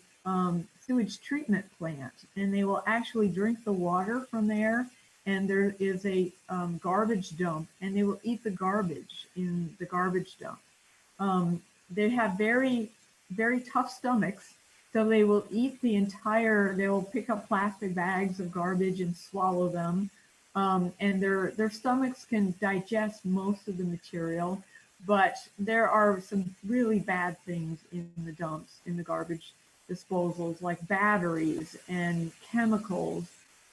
sewage treatment plant and they will actually drink the water from there. And there is a garbage dump and they will eat the garbage in the garbage dump. They have very, very tough stomachs. So they will eat the entire, they will pick up plastic bags of garbage and swallow them. And their stomachs can digest most of the material. But there are some really bad things in the dumps, in the garbage disposals, like batteries and chemicals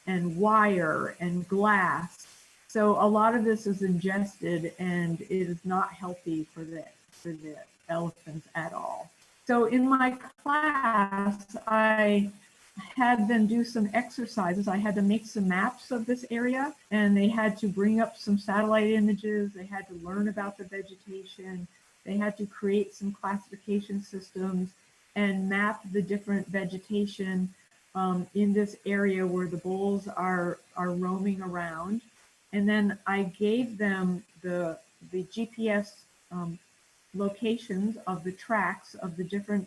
and wire and glass. So a lot of this is ingested and it is not healthy for the elephants at all. So in my class, I had them do some exercises. I had to make some maps of this area and they had to bring up some satellite images. They had to learn about the vegetation. They had to create some classification systems and map the different vegetation in this area where the bulls are roaming around. And then I gave them the GPS locations of the tracks of the different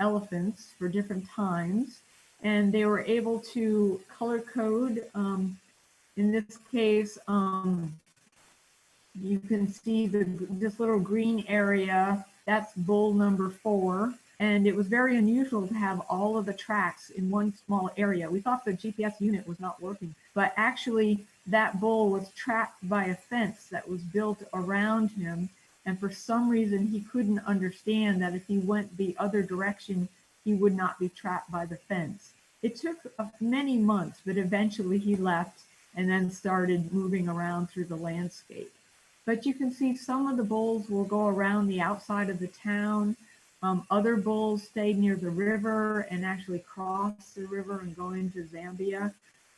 elephants for different times. And they were able to color code. In this case, you can see this little green area, that's bull number 4. And it was very unusual to have all of the tracks in one small area. We thought the GPS unit was not working, but actually that bull was trapped by a fence that was built around him. And for some reason, he couldn't understand that if he went the other direction, he would not be trapped by the fence. It took many months, but eventually he left and then started moving around through the landscape. But you can see some of the bulls will go around the outside of the town. Other bulls stayed near the river and actually cross the river and go into Zambia.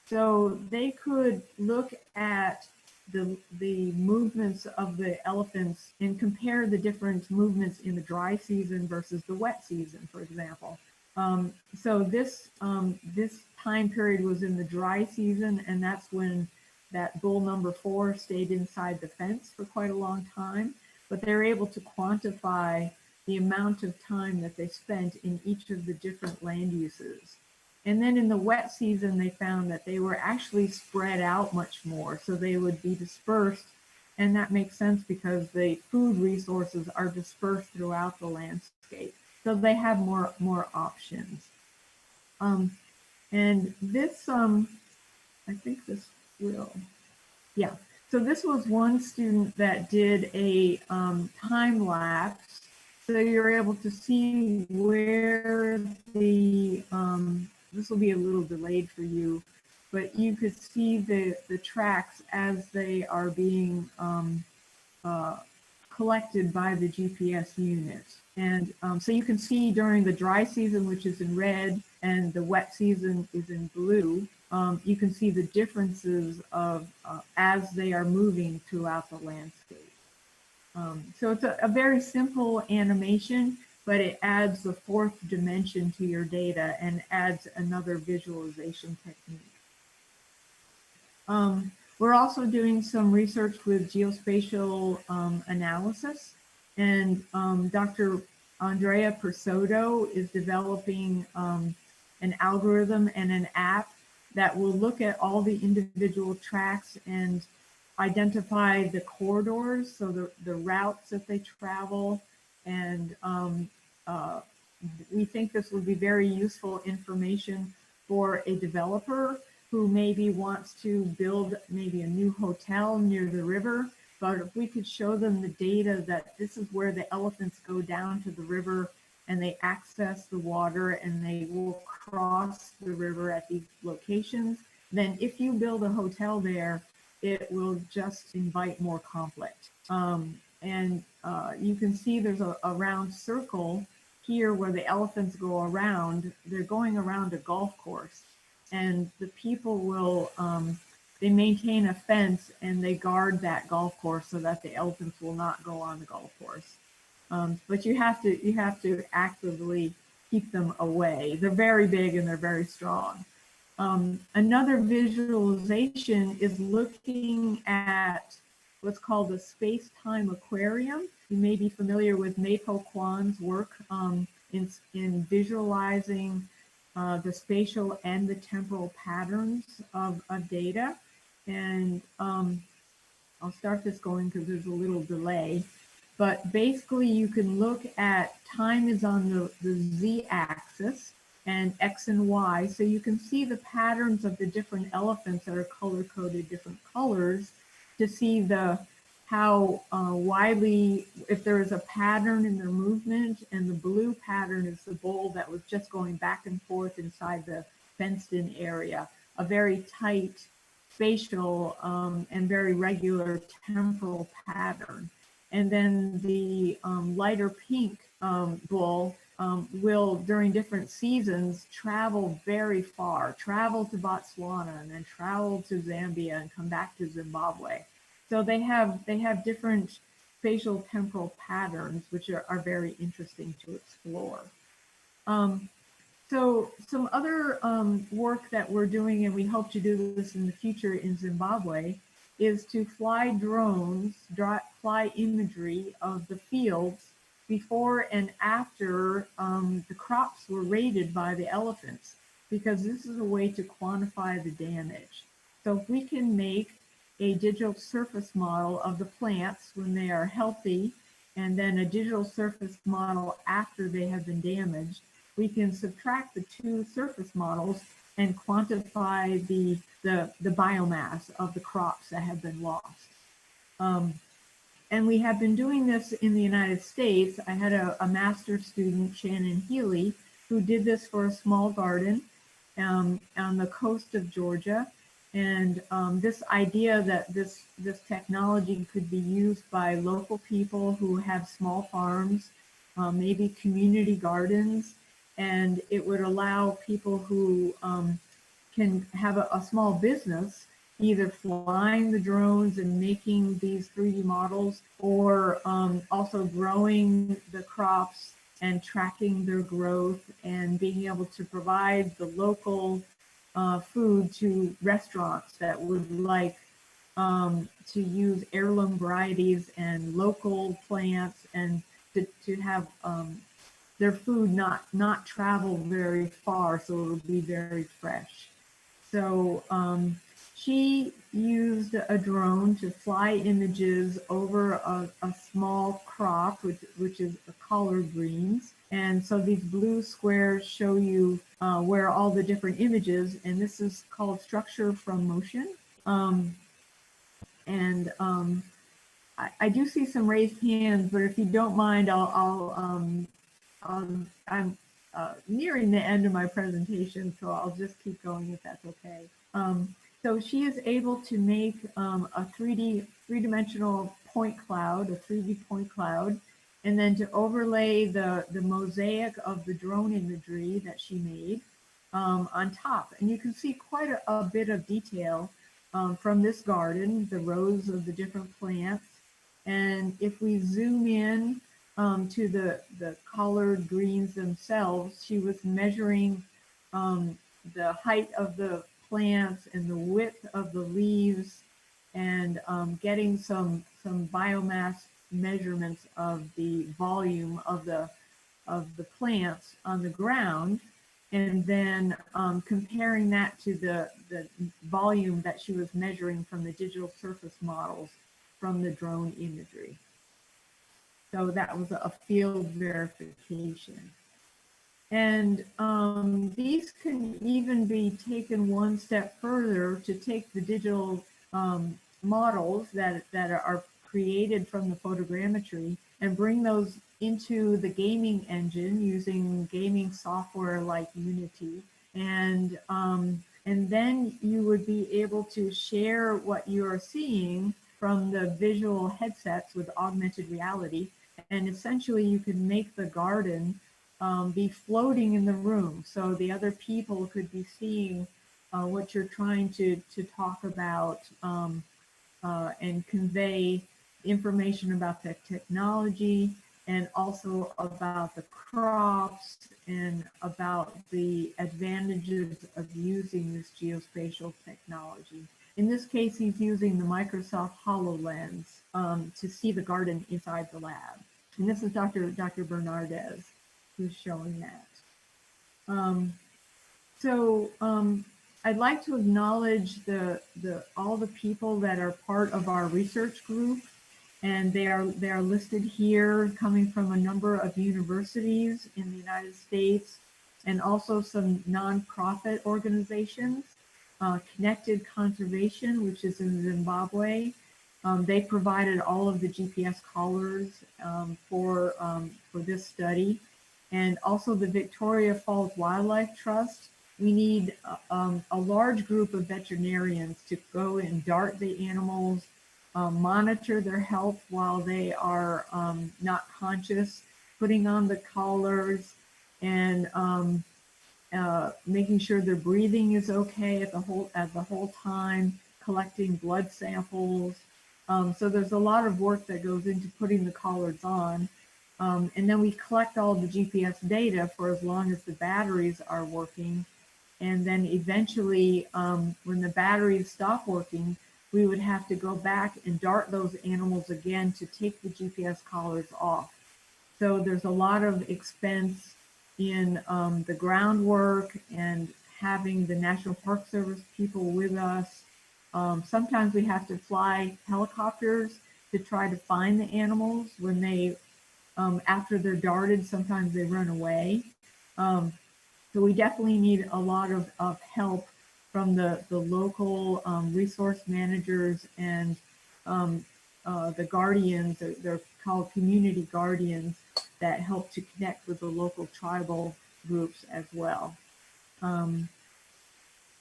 So they could look at the movements of the elephants and compare the different movements in the dry season versus the wet season, for example. So this time period was in the dry season, and that's when that bull number 4 stayed inside the fence for quite a long time. But they're able to quantify the amount of time that they spent in each of the different land uses. And then in the wet season, they found that they were actually spread out much more. So they would be dispersed. And that makes sense because the food resources are dispersed throughout the landscape. So they have more options. And this, I think this will, yeah. So this was one student that did a time lapse. So you're able to see where the, this will be a little delayed for you, but you could see the tracks as they are being collected by the GPS unit. And so you can see during the dry season, which is in red, and the wet season is in blue, you can see the differences of as they are moving throughout the landscape. So it's a very simple animation, but it adds the 4th dimension to your data and adds another visualization technique. We're also doing some research with geospatial analysis, and Dr. Andrea Persotto is developing an algorithm and an app that will look at all the individual tracks and identify the corridors, so the routes that they travel. And we think this would be very useful information for a developer who maybe wants to build maybe a new hotel near the river. But if we could show them the data that this is where the elephants go down to the river and they access the water and they will cross the river at these locations, then if you build a hotel there, it will just invite more conflict. You can see there's a round circle here where the elephants go around, they're going around a golf course, and the people will, they maintain a fence and they guard that golf course so that the elephants will not go on the golf course. But you have to actively keep them away. They're very big and they're very strong. Another visualization is looking at what's called a space-time aquarium. You may be familiar with Mapo Kwan's work in visualizing the spatial and the temporal patterns of data. And I'll start this going because there's a little delay. But basically, you can look at time is on the z-axis and x and y. So you can see the patterns of the different elephants that are color-coded different colors to see how widely, if there is a pattern in their movement, and the blue pattern is the bull that was just going back and forth inside the fenced-in area, a very tight spatial and very regular temporal pattern. And then the lighter pink bull will, during different seasons, travel very far, travel to Botswana and then travel to Zambia and come back to Zimbabwe. So they have different spatial temporal patterns, which are very interesting to explore. So some other work that we're doing, and we hope to do this in the future in Zimbabwe, is to fly drones, fly imagery of the fields before and after the crops were raided by the elephants, because this is a way to quantify the damage. So if we can make a digital surface model of the plants when they are healthy, and then a digital surface model after they have been damaged, we can subtract the two surface models and quantify the biomass of the crops that have been lost. And we have been doing this in the United States. I had a master's student, Shannon Healy, who did this for a small garden on the coast of Georgia. And this idea that this technology could be used by local people who have small farms, maybe community gardens, and it would allow people who can have a small business either flying the drones and making these 3D models, or also growing the crops and tracking their growth and being able to provide the local food to restaurants that would like to use heirloom varieties and local plants, and to have their food not travel very far, so it'll be very fresh. So she used a drone to fly images over a small crop, which is collard greens. And so these blue squares show you where all the different images, and this is called structure from motion. I do see some raised hands, but if you don't mind, I'm nearing the end of my presentation, so I'll just keep going if that's okay. So she is able to make a three-dimensional point cloud, a 3D point cloud, and then to overlay the mosaic of the drone imagery that she made on top. And you can see quite a bit of detail from this garden, the rows of the different plants. And if we zoom in to the collard greens themselves, she was measuring the height of the plants and the width of the leaves, and getting some biomass measurements of the volume of the plants on the ground, and then comparing that to the volume that she was measuring from the digital surface models from the drone imagery. So that was a field verification. And these can even be taken one step further to take the digital models that are created from the photogrammetry and bring those into the gaming engine using gaming software like Unity. And then you would be able to share what you are seeing from the visual headsets with augmented reality. And essentially you can make the garden be floating in the room, so the other people could be seeing what you're trying to talk about, and convey information about the technology and also about the crops and about the advantages of using this geospatial technology. In this case, he's using the Microsoft HoloLens to see the garden inside the lab. And this is Dr. Bernardez who's showing that. I'd like to acknowledge all the people that are part of our research group, and they are listed here, coming from a number of universities in the United States and also some nonprofit organizations. Connected Conservation, which is in Zimbabwe. They provided all of the GPS collars for this study. And also the Victoria Falls Wildlife Trust. We need a large group of veterinarians to go and dart the animals, monitor their health while they are not conscious, putting on the collars, and making sure their breathing is okay at the whole time, collecting blood samples. So there's a lot of work that goes into putting the collars on. And then we collect all the GPS data for as long as the batteries are working. And then eventually, when the batteries stop working, we would have to go back and dart those animals again to take the GPS collars off. So there's a lot of expense in the groundwork and having the National Park Service people with us. Sometimes we have to fly helicopters to try to find the animals when they after they're darted, sometimes they run away. So we definitely need a lot of help from the local resource managers and the guardians. They're called community guardians that help to connect with the local tribal groups as well.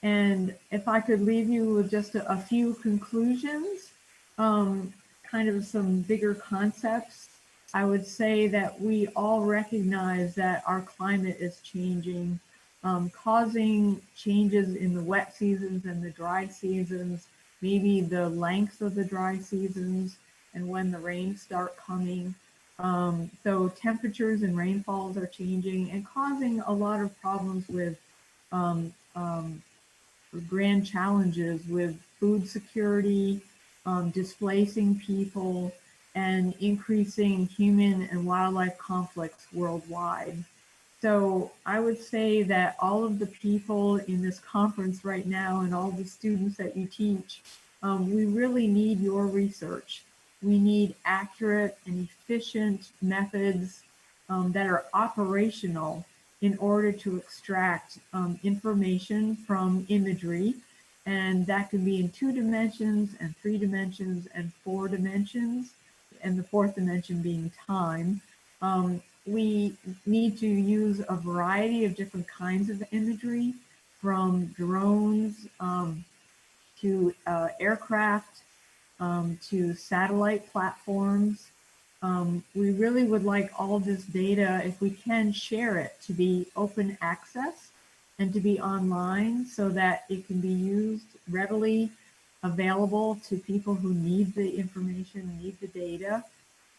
And if I could leave you with just a few conclusions, kind of some bigger concepts. I would say that we all recognize that our climate is changing, causing changes in the wet seasons and the dry seasons, maybe the length of the dry seasons and when the rains start coming. So temperatures and rainfalls are changing and causing a lot of problems with grand challenges with food security, displacing people, and increasing human and wildlife conflicts worldwide. So I would say that all of the people in this conference right now and all the students that you teach, we really need your research. We need accurate and efficient methods that are operational in order to extract information from imagery. And that can be in 2 dimensions and 3 dimensions and 4 dimensions, and the 4th dimension being time. We need to use a variety of different kinds of imagery, from drones to aircraft to satellite platforms. We really would like all this data, if we can share it, to be open access and to be online so that it can be used readily available to people who need the information, need the data.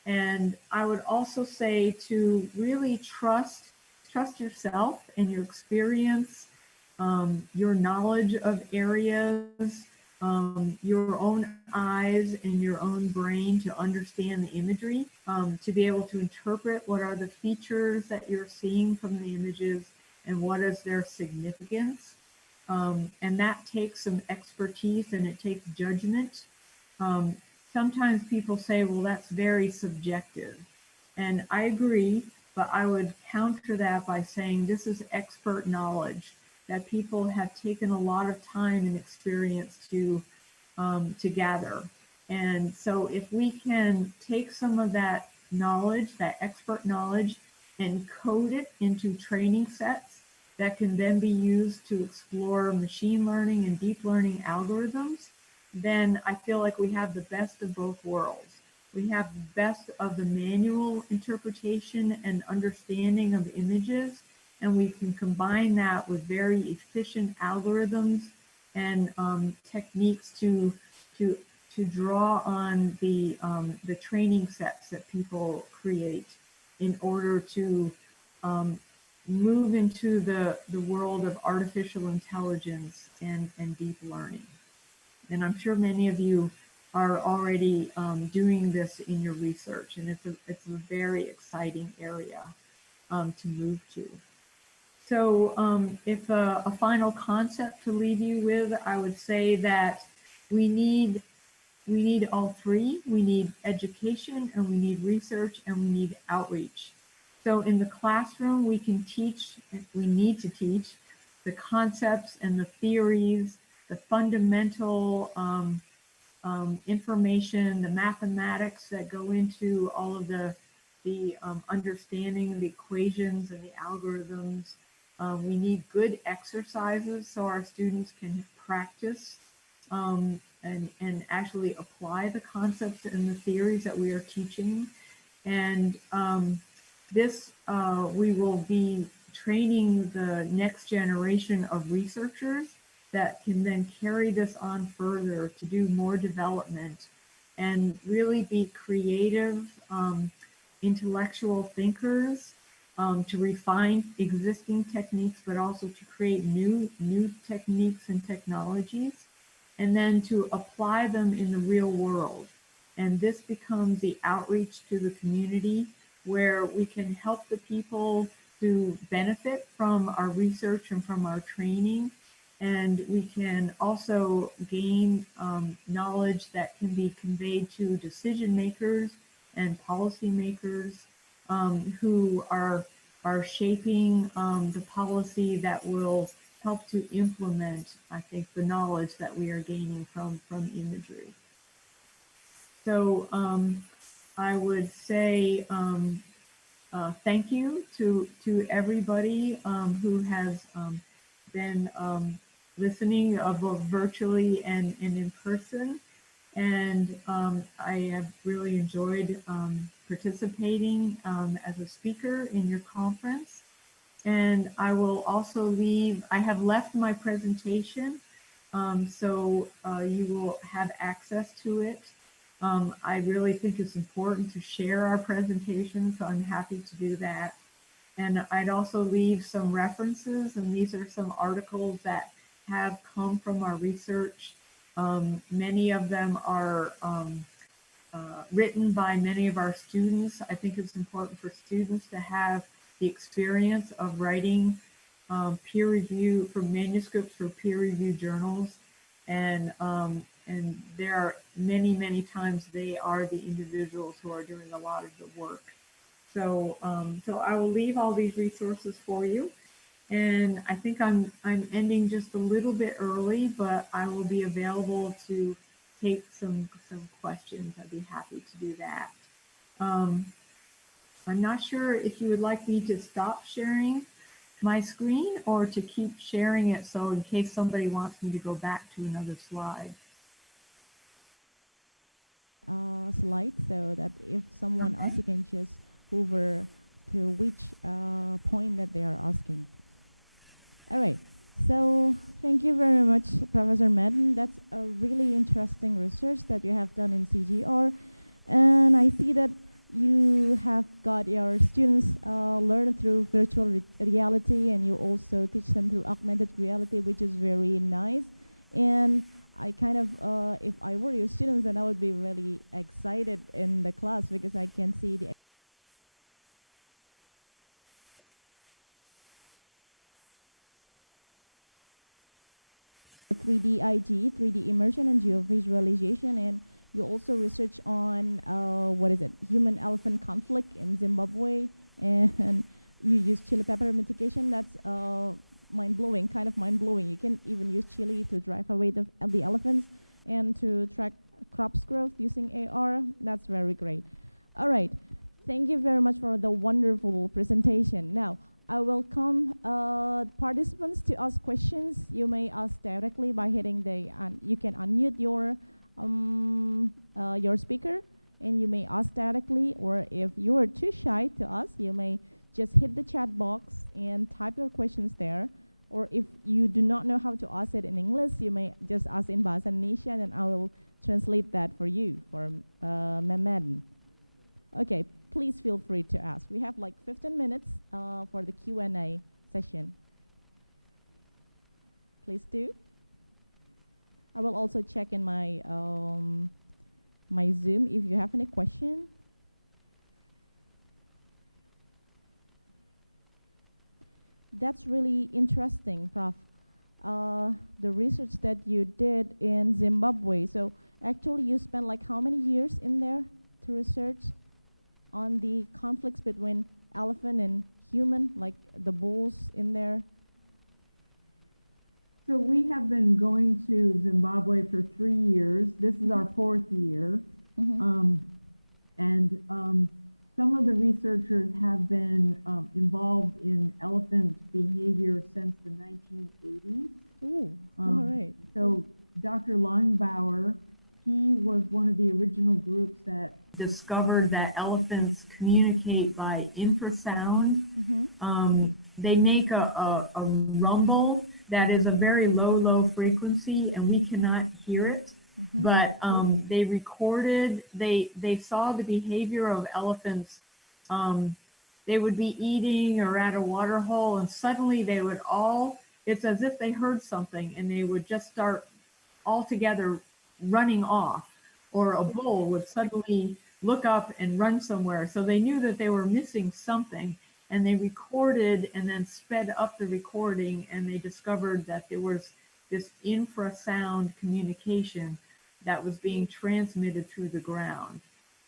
And I would also say to really trust yourself and your experience, your knowledge of areas, your own eyes and your own brain to understand the imagery, to be able to interpret what are the features that you're seeing from the images and what is their significance. And that takes some expertise and it takes judgment. Sometimes people say, well, that's very subjective. And I agree, but I would counter that by saying this is expert knowledge that people have taken a lot of time and experience to gather. And so if we can take some of that knowledge, that expert knowledge, and code it into training sets that can then be used to explore machine learning and deep learning algorithms, then I feel like we have the best of both worlds. We have the best of the manual interpretation and understanding of images, and we can combine that with very efficient algorithms and techniques to to draw on the training sets that people create in order to move into the world of artificial intelligence and deep learning. And I'm sure many of you are already doing this in your research, and it's a very exciting area to move to. So if a final concept to leave you with, I would say that we need all three. We need education, and we need research, and we need outreach. So in the classroom, we can teach, we need to teach the concepts and the theories, the fundamental information, the mathematics that go into all of the understanding of the equations and the algorithms. We need good exercises so our students can practice and actually apply the concepts and the theories that we are teaching. And we will be training the next generation of researchers that can then carry this on further to do more development and really be creative, intellectual thinkers, to refine existing techniques, but also to create new techniques and technologies, and then to apply them in the real world. And this becomes the outreach to the community where we can help the people to benefit from our research and from our training. And we can also gain knowledge that can be conveyed to decision makers and policy makers who are shaping the policy that will help to implement, I think, the knowledge that we are gaining from imagery. So I would say thank you to everybody who has been listening both virtually and in person. And I have really enjoyed participating as a speaker in your conference. And I will also I have left my presentation, so you will have access to it. I really think it's important to share our presentation, so I'm happy to do that. And I'd also leave some references, and these are some articles that have come from our research. Many of them are written by many of our students. I think it's important for students to have the experience of writing peer review for manuscripts for peer review journals. And there are many times they are the individuals who are doing a lot of the work. So, so I will leave all these resources for you. And I think I'm ending just a little bit early, but I will be available to take some questions. I'd be happy to do that. I'm not sure if you would like me to stop sharing my screen or to keep sharing it, so in case somebody wants me to go back to another slide. Slide, so that if someone else, you can just hover to which point that they are asking. All right, so thank you very much, Professor Madden. That's a really interesting research that you have done in CGR, and I see that you have got your students learn through virtual reality, and you also teach them through augmented reality, which is very nice. And I kind of, if I were your students, then I would be really excited in the class because I can see the 3D IG, 3D immersion, and geovisualization, and you also research on human-elephant conflict in Zimbabwe, and you use chili pepper mitigation. That's mind-blowing, kind of mind-blowing. You can even use chili to drive away the elephants and to track crops growth using AR. That's very great. All right, thank you very much for the wonderful presentation. Now, I welcome participants to ask questions. You may ask directly by hitting you can unmute your speaker, and you may ask directly, or if you are too shy to ask, you may just hit the chat box and type your questions there. Or if you do not know how to ask it in English, you may just ask in Bahasa Indonesia, and I will translate that for you, for Mehmed. Okay, please feel free to ask. We have like 15 minutes for the Q&A session. Please do. I will also check in my my Zoom if you have any question. That's really interesting, Prof. The research that you did in Zimbabwe. So actually you spent like how many years in there to research on the conflicts between elephant and human, like the bulls in there? So we have been going to Zimbabwe for 3 years. This is our 4th year. Some of the researchers have been involved in elephant behavior since the 1980s. Ooh, all right. So Dr. Langbauer, he was one of the original groups that discovered that elephants communicate by infrasound. They make a rumble that is a very low frequency, and we cannot hear it. But they recorded, they saw the behavior of elephants. They would be eating or at a water hole, and suddenly they would all, it's as if they heard something, and they would just start all together running off. Or a bull would suddenly look up and run somewhere. So they knew that they were missing something, and they recorded and then sped up the recording, and they discovered that there was this infrasound communication that was being transmitted through the ground.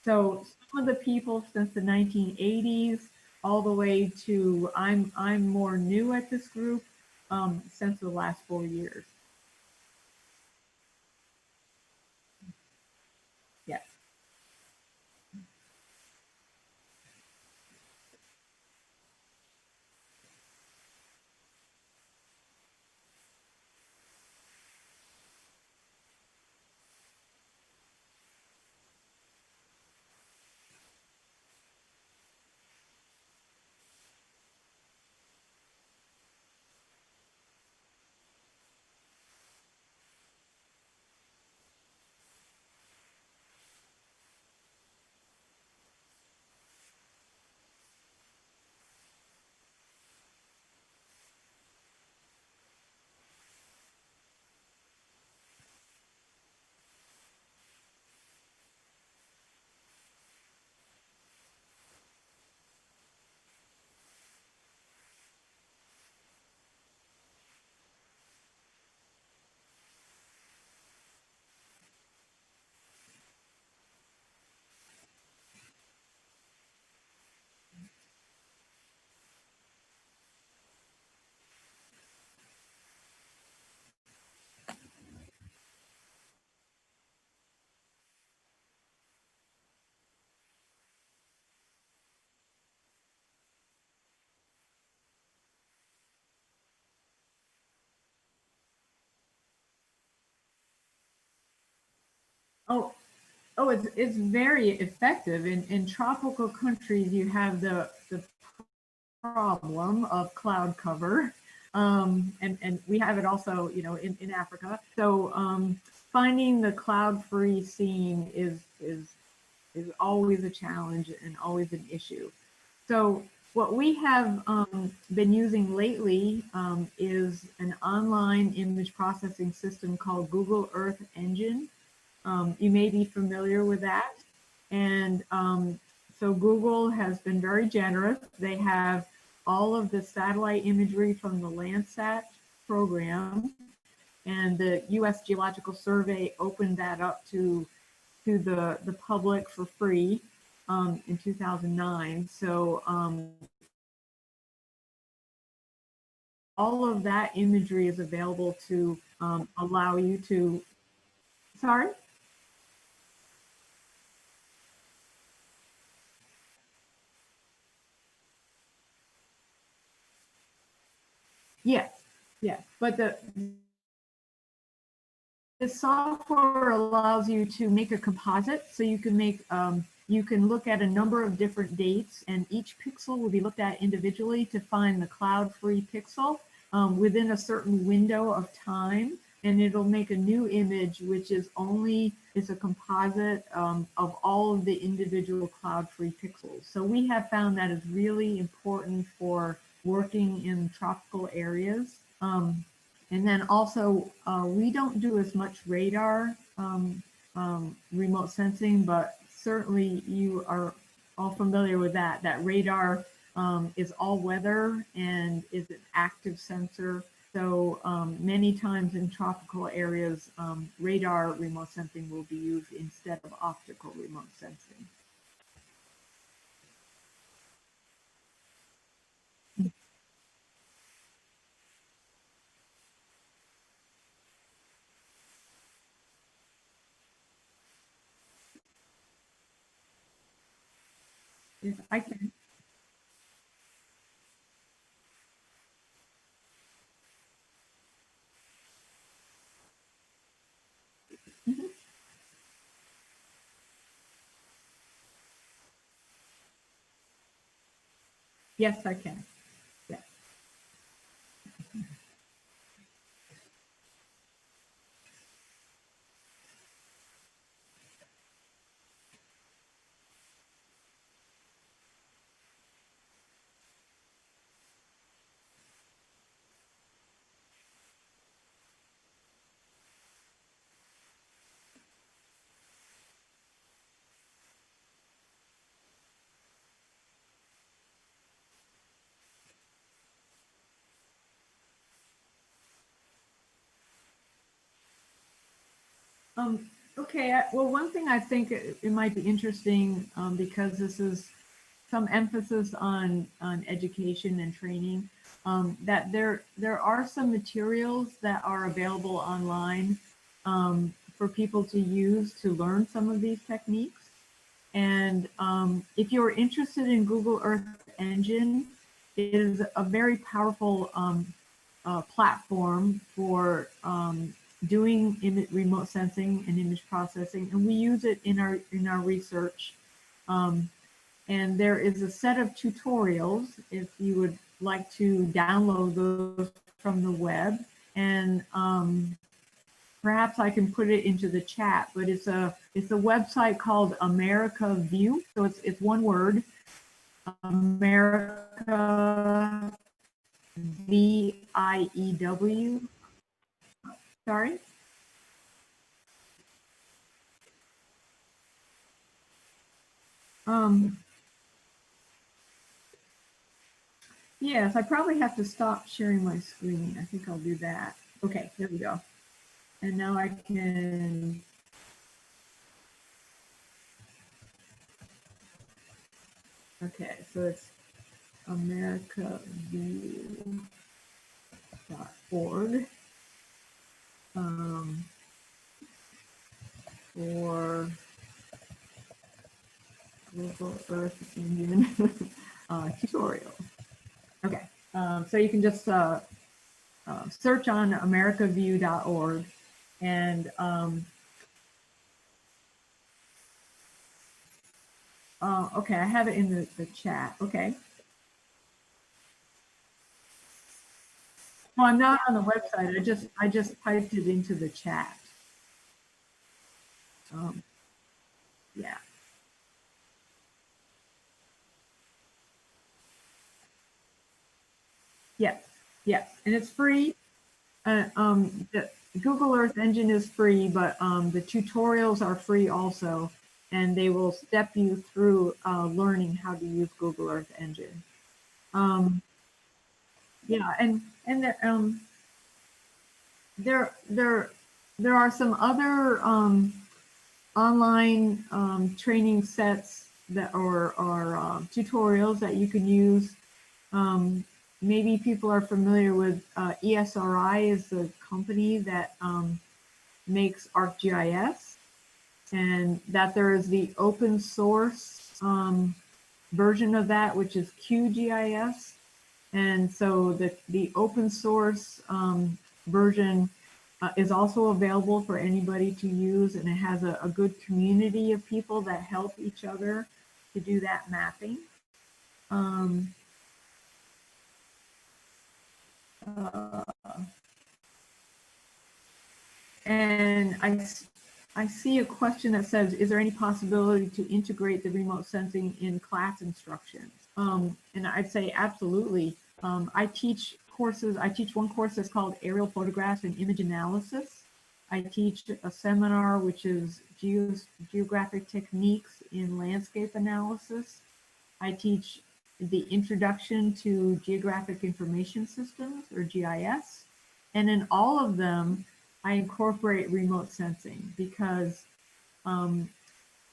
So some of the people since the 1980s all the way to, I'm more new at this group, since the last 4 years. Yes. It's very effective. In tropical countries, you have the problem of cloud cover. And we have it also, you know, in Africa. So finding the cloud-free scene is always a challenge and always an issue. So what we have been using lately is an online image processing system called Google Earth Engine. You may be familiar with that. And so Google has been very generous. They have all of the satellite imagery from the Landsat program, and the U.S. Geological Survey opened that up to the public for free in 2009. So all of that imagery is available to allow you to, sorry? Yes, yes, but the this software allows you to make a composite, so you can make you can look at a number of different dates, and each pixel will be looked at individually to find the cloud-free pixel within a certain window of time, and it'll make a new image, which is a composite of all of the individual cloud-free pixels. So we have found that is really important for working in tropical areas. And then also, we don't do as much radar remote sensing, but certainly you are all familiar with that. That radar is all weather and is an active sensor. So many times in tropical areas, radar remote sensing will be used instead of optical remote sensing. Yes, I can. Mhm. Yes, I can. Yeah. Okay, well, one thing I think it might be interesting because this is some emphasis on education and training, that there are some materials that are available online for people to use to learn some of these techniques. And if you're interested in Google Earth Engine, it is a very powerful platform for doing remote sensing and image processing, and we use it in our research. And there is a set of tutorials if you would like to download those from the web, and perhaps I can put it into the chat. But it's a website called America View, so it's one word, America VIEW. Sorry. Yes, I probably have to stop sharing my screen. I think I'll do that. Okay, there we go. And now I can. Okay, so it's americaview.org for Google Earth Engine tutorial. Okay, so you can just search on americaview.org, and okay, I have it in the chat. Okay. Well, I'm not on the website. I just typed it into the chat. Yeah. Yes. Yes, and it's free. The Google Earth Engine is free, but the tutorials are free also, and they will step you through learning how to use Google Earth Engine. Yeah, and there are some other online training sets that are tutorials that you can use. Maybe people are familiar with ESRI is the company that makes ArcGIS, and that there is the open source version of that, which is QGIS. And so the open source version is also available for anybody to use, and it has a good community of people that help each other to do that mapping. And I see a question that says, is there any possibility to integrate the remote sensing in class instruction? And I'd say absolutely. I teach courses. I teach one course that's called Aerial Photographs and Image Analysis. I teach a seminar which is Geographic Techniques in Landscape Analysis. I teach the Introduction to Geographic Information Systems, or GIS. And in all of them, I incorporate remote sensing because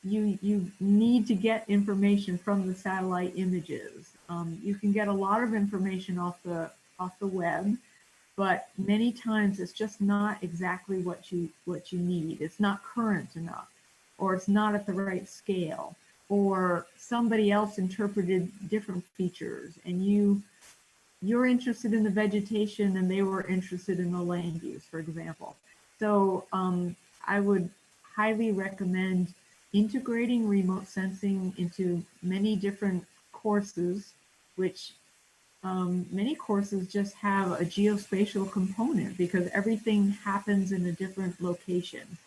you need to get information from the satellite images. You can get a lot of information off the web, but many times it's just not exactly what you need. It's not current enough, or it's not at the right scale, or somebody else interpreted different features, and you're interested in the vegetation and they were interested in the land use, for example. So I would highly recommend integrating remote sensing into many different courses, which many courses just have a geospatial component because everything happens in a different location.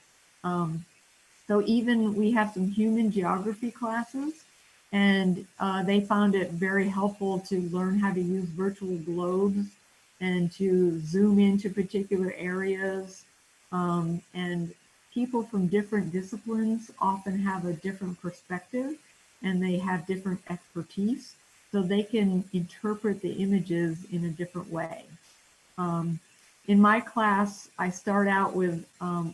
So even we have some human geography classes, and they found it very helpful to learn how to use virtual globes and to zoom into particular areas. And people from different disciplines often have a different perspective and they have different expertise, so they can interpret the images in a different way. In my class, I start out with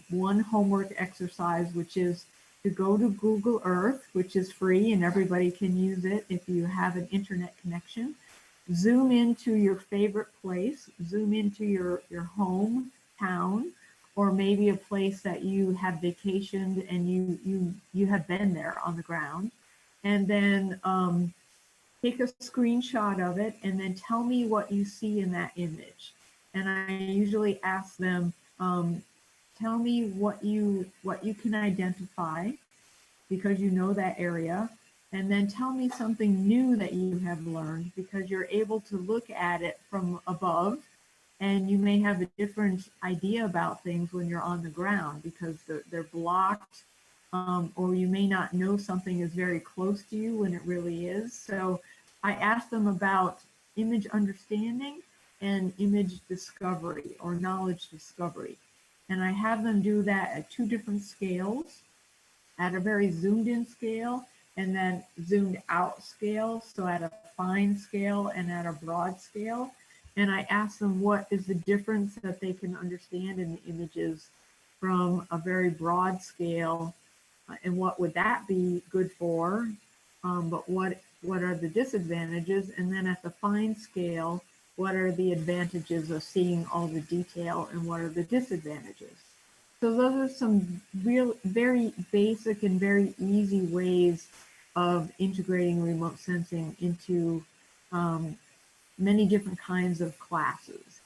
one homework exercise, which is to go to Google Earth, which is free and everybody can use it if you have an internet connection. Zoom into your favorite place, zoom into your hometown, or maybe a place that you have vacationed and you have been there on the ground. And then take a screenshot of it and then tell me what you see in that image. And I usually ask them, tell me what you can identify because you know that area, and then tell me something new that you have learned because you're able to look at it from above, and you may have a different idea about things when you're on the ground because they're blocked, or you may not know something is very close to you when it really is. So I ask them about image understanding and image discovery or knowledge discovery. And I have them do that at two different scales, at a very zoomed in scale and then zoomed out scale. So at a fine scale and at a broad scale. And I ask them what is the difference that they can understand in the images from a very broad scale, and what would that be good for, but what are the disadvantages? And then at the fine scale, what are the advantages of seeing all the detail and what are the disadvantages? So those are some real, very basic and very easy ways of integrating remote sensing into many different kinds of classes.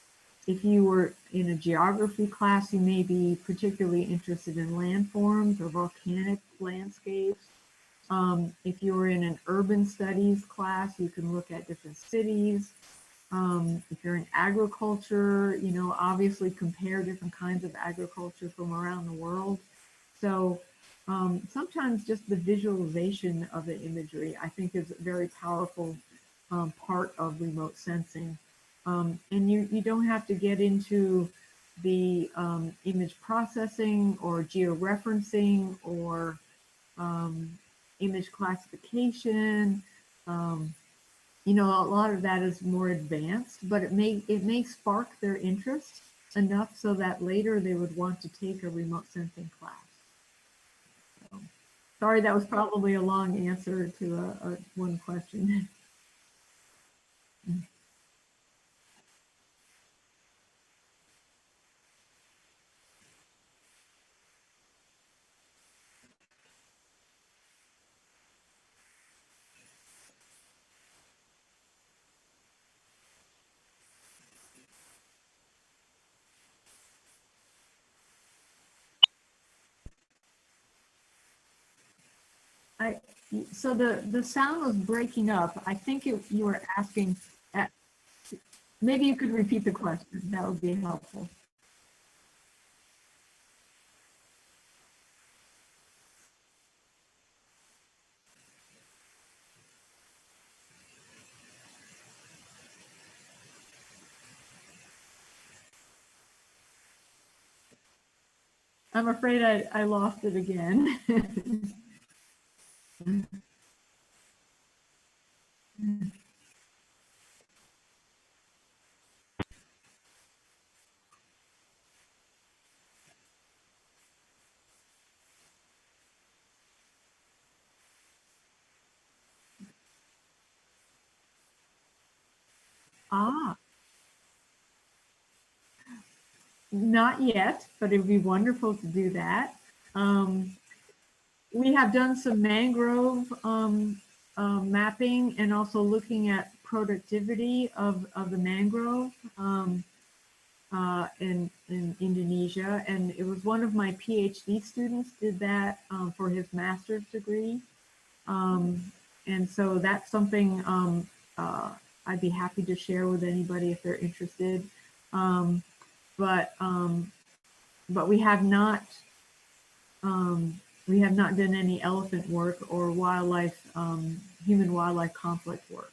If you were in a geography class, you may be particularly interested in landforms or volcanic landscapes. If you were in an urban studies class, you can look at different cities. If you're in agriculture, you know, obviously compare different kinds of agriculture from around the world. So sometimes just the visualization of the imagery, I think, is a very powerful part of remote sensing. And you don't have to get into the image processing or georeferencing or image classification. You know, a lot of that is more advanced, but it may spark their interest enough so that later they would want to take a remote sensing class. So, sorry, that was probably a long answer to one question. So the sound was breaking up. I think you were asking, maybe you could repeat the question. That would be helpful. I'm afraid I lost it again. Ah, not yet, but it would be wonderful to do that. We have done some mangrove mapping and also looking at productivity of the mangrove in Indonesia. And it was one of my PhD students did that for his master's degree. And so that's something I'd be happy to share with anybody if they're interested. But we have not done any elephant work or wildlife, human-wildlife conflict work.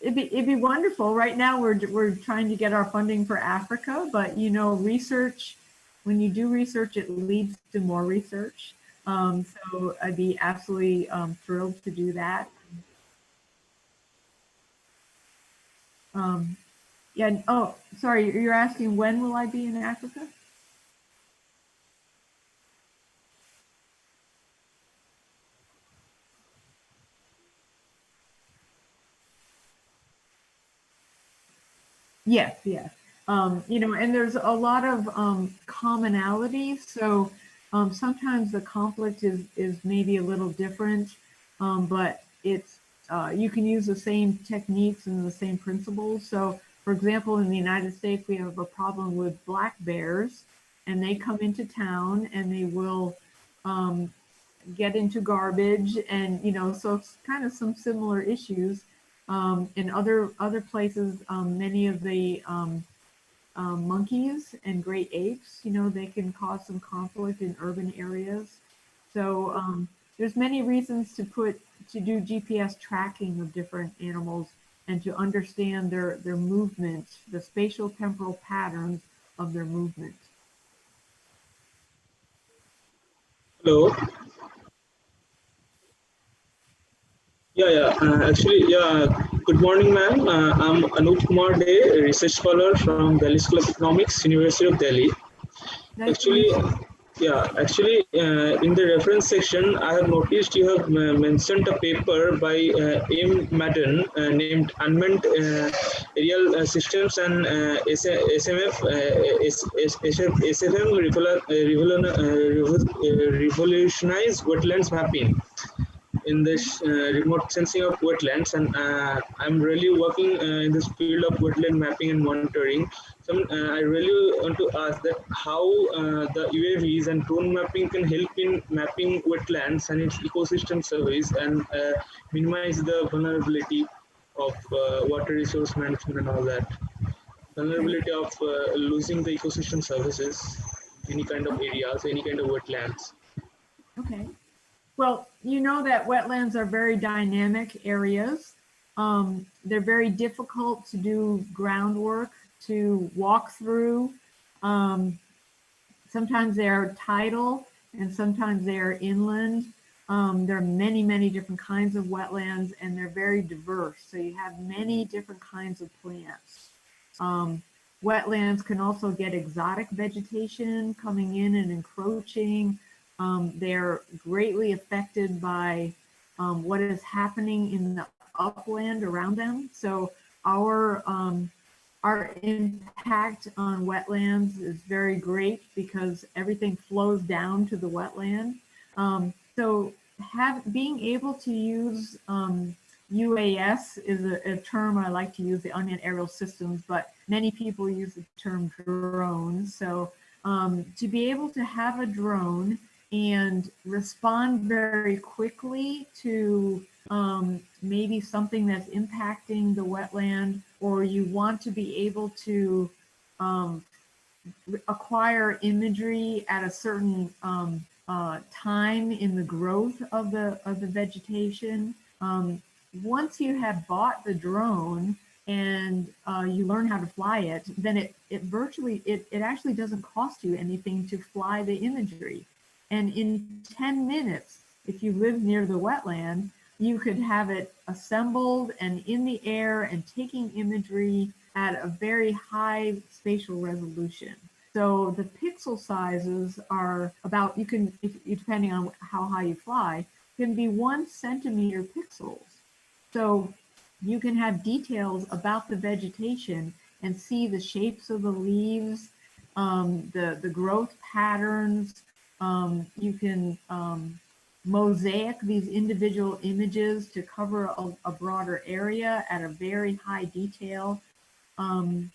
It'd be wonderful. Right now, we're trying to get our funding for Africa, but you know, research. When you do research, it leads to more research. So I'd be absolutely thrilled to do that. Yeah. Oh, sorry. You're asking when will I be in Africa? Yes, yes. You know, and there's a lot of commonalities. So sometimes the conflict is maybe a little different, but it's you can use the same techniques and the same principles. So, for example, in the United States, we have a problem with black bears, and they come into town and they will get into garbage, and you know, so it's kind of some similar issues. In other places, many of the monkeys and great apes, you know, they can cause some conflict in urban areas. So there's many reasons to do GPS tracking of different animals and to understand their movement, the spatial temporal patterns of their movement. Hello. Good morning, ma'am. I'm Anup Kumar Dey, a research scholar from Delhi School of Economics, University of Delhi. Actually, in the reference section, I have noticed you have mentioned a paper by M. Madden named Unmanned Aerial Systems and SFM Revolutionize Wetlands Mapping in this remote sensing of wetlands, and I'm really working in this field of wetland mapping and monitoring. So I really want to ask that how the UAVs and drone mapping can help in mapping wetlands and its ecosystem service and minimize the vulnerability of water resource management and all that. Vulnerability of losing the ecosystem services, any kind of areas, any kind of wetlands. Okay. Well, you know that wetlands are very dynamic areas. They're very difficult to do groundwork, to walk through. Sometimes they're tidal and sometimes they're inland. There are many, many different kinds of wetlands and they're very diverse. So you have many different kinds of plants. Wetlands can also get exotic vegetation coming in and encroaching. They're greatly affected by what is happening in the upland around them. So our impact on wetlands is very great because everything flows down to the wetland. So being able to use UAS is a term I like to use, the unmanned aerial systems, but many people use the term drones. So to be able to have a drone and respond very quickly to maybe something that's impacting the wetland, or you want to be able to acquire imagery at a certain time in the growth of the vegetation. Once you have bought the drone and you learn how to fly it, then it actually doesn't cost you anything to fly the imagery. And in 10 minutes, if you live near the wetland, you could have it assembled and in the air and taking imagery at a very high spatial resolution. So the pixel sizes are about, you can, depending on how high you fly, can be 1 centimeter pixels. So you can have details about the vegetation and see the shapes of the leaves, the growth patterns. You can mosaic these individual images to cover a broader area at a very high detail. And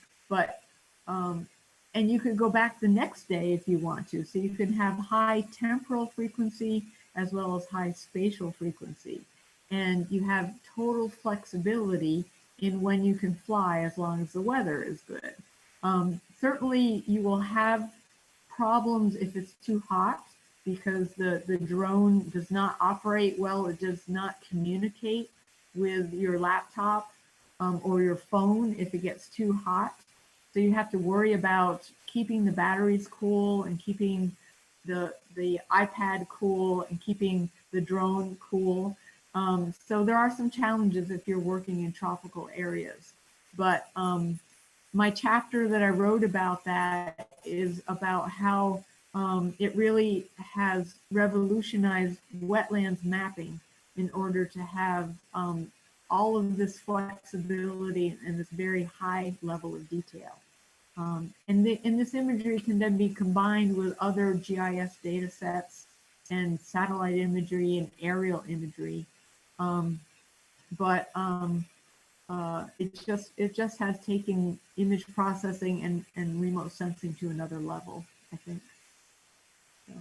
you could go back the next day if you want to. So you can have high temporal frequency as well as high spatial frequency. And you have total flexibility in when you can fly as long as the weather is good. Certainly you will have problems if it's too hot, because the drone does not operate well. It does not communicate with your laptop or your phone if it gets too hot. So you have to worry about keeping the batteries cool and keeping the iPad cool and keeping the drone cool. So there are some challenges if you're working in tropical areas. But my chapter that I wrote about that is about how it really has revolutionized wetlands mapping in order to have all of this flexibility and this very high level of detail. And this imagery can then be combined with other GIS data sets and satellite imagery and aerial imagery. It just has taken image processing and remote sensing to another level, I think. So.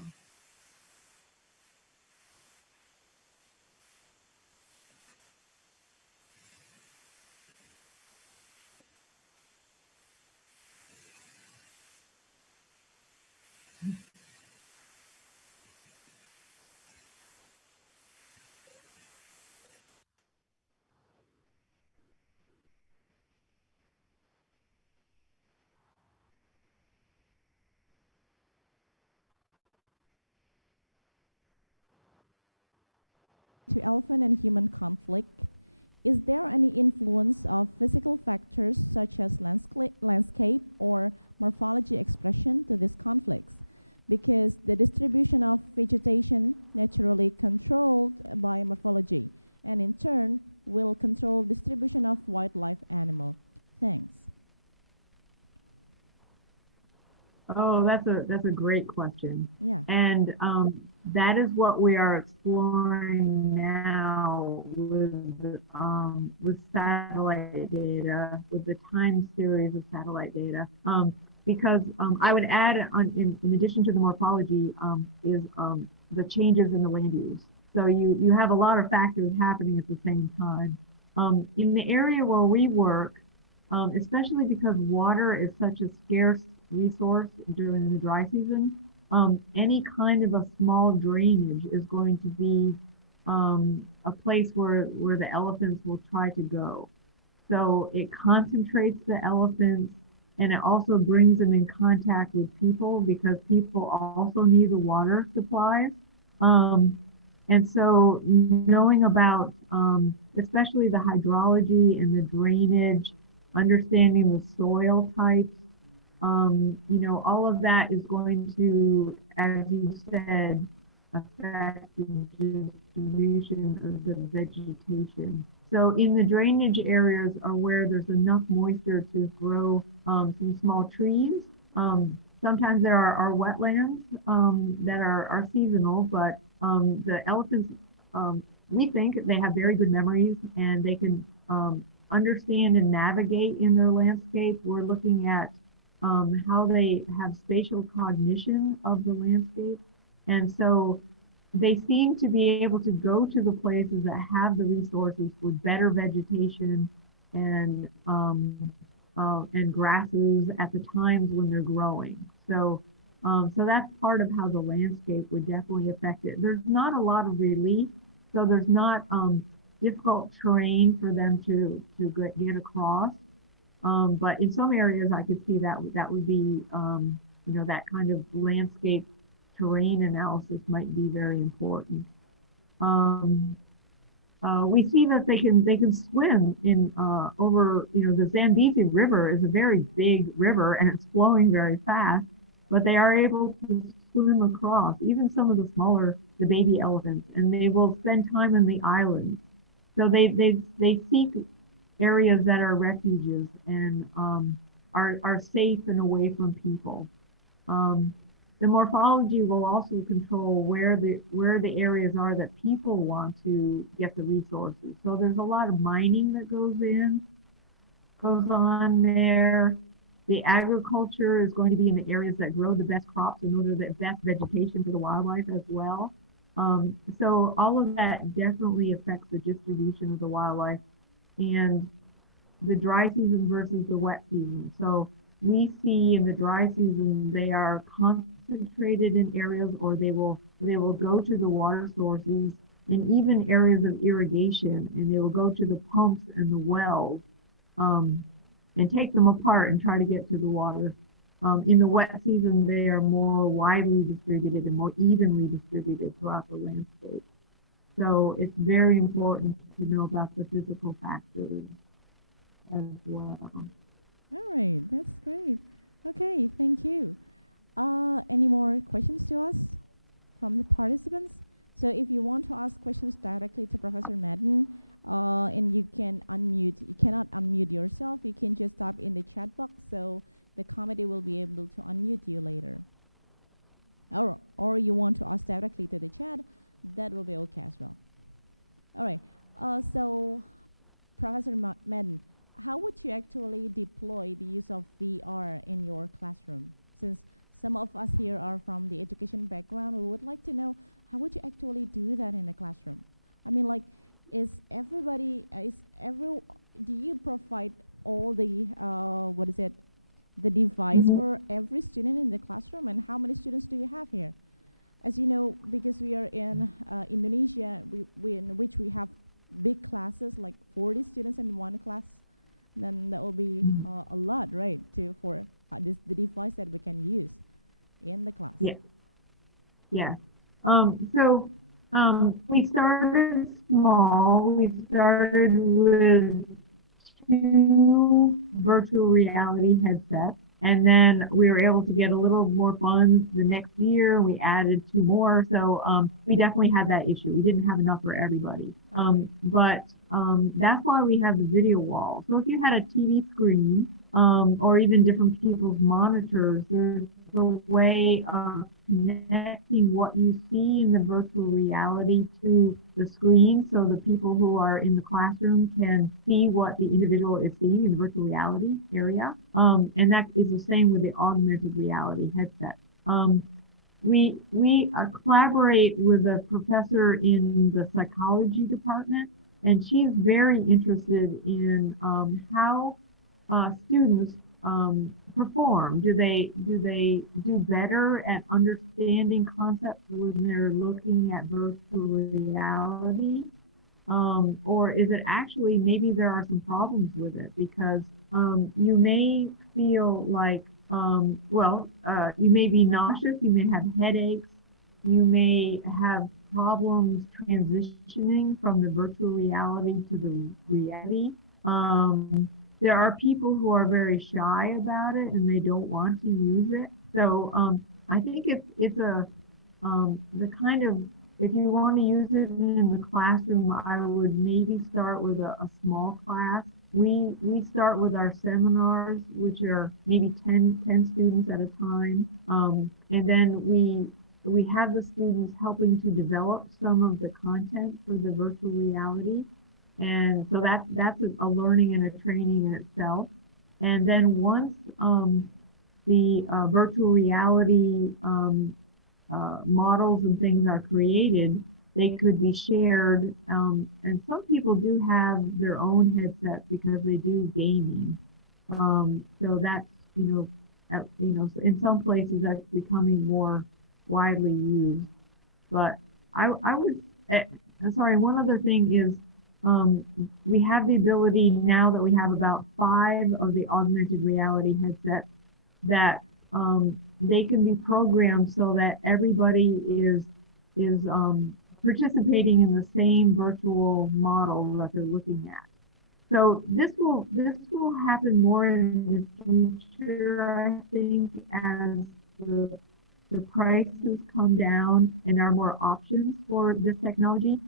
To elephant and human conflict, is there any influence of physical factors such as landscape or morphology expression to these conflicts? Because the distribution of vegetation naturally controlled by morphology, and in turn will control distribution of wildlife animal. Thanks. Oh, that's a great question. Yeah. And that is what we are exploring now with satellite data, with the time series of satellite data. Because I would add, in addition to the morphology, is the changes in the land use. So you have a lot of factors happening at the same time. In the area where we work, especially because water is such a scarce resource during the dry season, any kind of a small drainage is going to be a place where the elephants will try to go. So it concentrates the elephants, and it also brings them in contact with people, because people also need the water supplies. And so knowing about especially the hydrology and the drainage, understanding the soil types, all of that is going to, as you said, affect the distribution of the vegetation. So in the drainage areas are where there's enough moisture to grow some small trees. Sometimes there are wetlands that are seasonal, but the elephants we think they have very good memories and they can understand and navigate in their landscape. We're looking at how they have spatial cognition of the landscape. And so they seem to be able to go to the places that have the resources for better vegetation and grasses at the times when they're growing. So that's part of how the landscape would definitely affect it. There's not a lot of relief, so there's not difficult terrain for them to get across. But in some areas, I could see that would be, that kind of landscape terrain analysis might be very important. We see that they can swim in over, the Zambezi River is a very big river and it's flowing very fast, but they are able to swim across, even some of the baby elephants, and they will spend time on the islands. So they seek areas that are refuges and are safe and away from people. The morphology will also control where the areas are that people want to get the resources. So there's a lot of mining that goes on there. The agriculture is going to be in the areas that grow the best crops in order to the best vegetation for the wildlife as well. So all of that definitely affects the distribution of the wildlife and the dry season versus the wet season. So we see in the dry season, they are concentrated in areas, or they will go to the water sources and even areas of irrigation, and they will go to the pumps and the wells and take them apart and try to get to the water. In the wet season, they are more widely distributed and more evenly distributed throughout the landscape. So it's very important to know about the physical factors as well. All right, that's great. Okay, thank you. Any more questions to us from the participants? So if you want to ask questions directly to Professor Madden, and you cannot unmute yourself, you can just type in the chat box, so the committee will be able to unmute you later. Or you want to ask directly to the chat, that will be okay as well. All right, so Professor Madden, how would you actually deploy the use of VR in your classroom? Since some of us here are from the education background, we would like to know, how would you actually do that in the classroom? I mean, like, do you provide all the, the device for every student in the classroom? And how many students do you have here? As you know, because we are in Indonesia, in which we have big classes, like 40 students in one class, then that will be a lot, right, for the device that we can use in the class. Yeah. Yeah. We started small. We started with 2 virtual reality headsets, and then we were able to get a little more funds the next year. We added 2 more, so we definitely had that issue. We didn't have enough for everybody. But that's why we have the video wall. So if you had a TV screen or even different people's monitors, there's a way of connecting what you see in the virtual reality to the screen, so the people who are in the classroom can see what the individual is seeing in the virtual reality area. And that is the same with the augmented reality headset. We collaborate with a professor in the psychology department, and she's very interested in how students perform. Do they do better at understanding concepts when they're looking at virtual reality? Or is it actually, maybe there are some problems with it, because you may feel like, you may be nauseous, you may have headaches, you may have problems transitioning from the virtual reality to the reality. There are people who are very shy about it and they don't want to use it. So I think it's the kind of, if you want to use it in the classroom, I would maybe start with a small class. We start with our seminars, which are maybe 10 students at a time. And then we we have the students helping to develop some of the content for the virtual reality. And so that's a learning and a training in itself. And then once the virtual reality models and things are created, they could be shared. And some people do have their own headsets because they do gaming. So that's, so in some places that's becoming more widely used. But I would, sorry, one other thing is we have the ability now that we have about 5 of the augmented reality headsets that they can be programmed so that everybody is participating in the same virtual model that they're looking at. So this will happen more in the future, I think, as the prices come down and there are more options for this technology.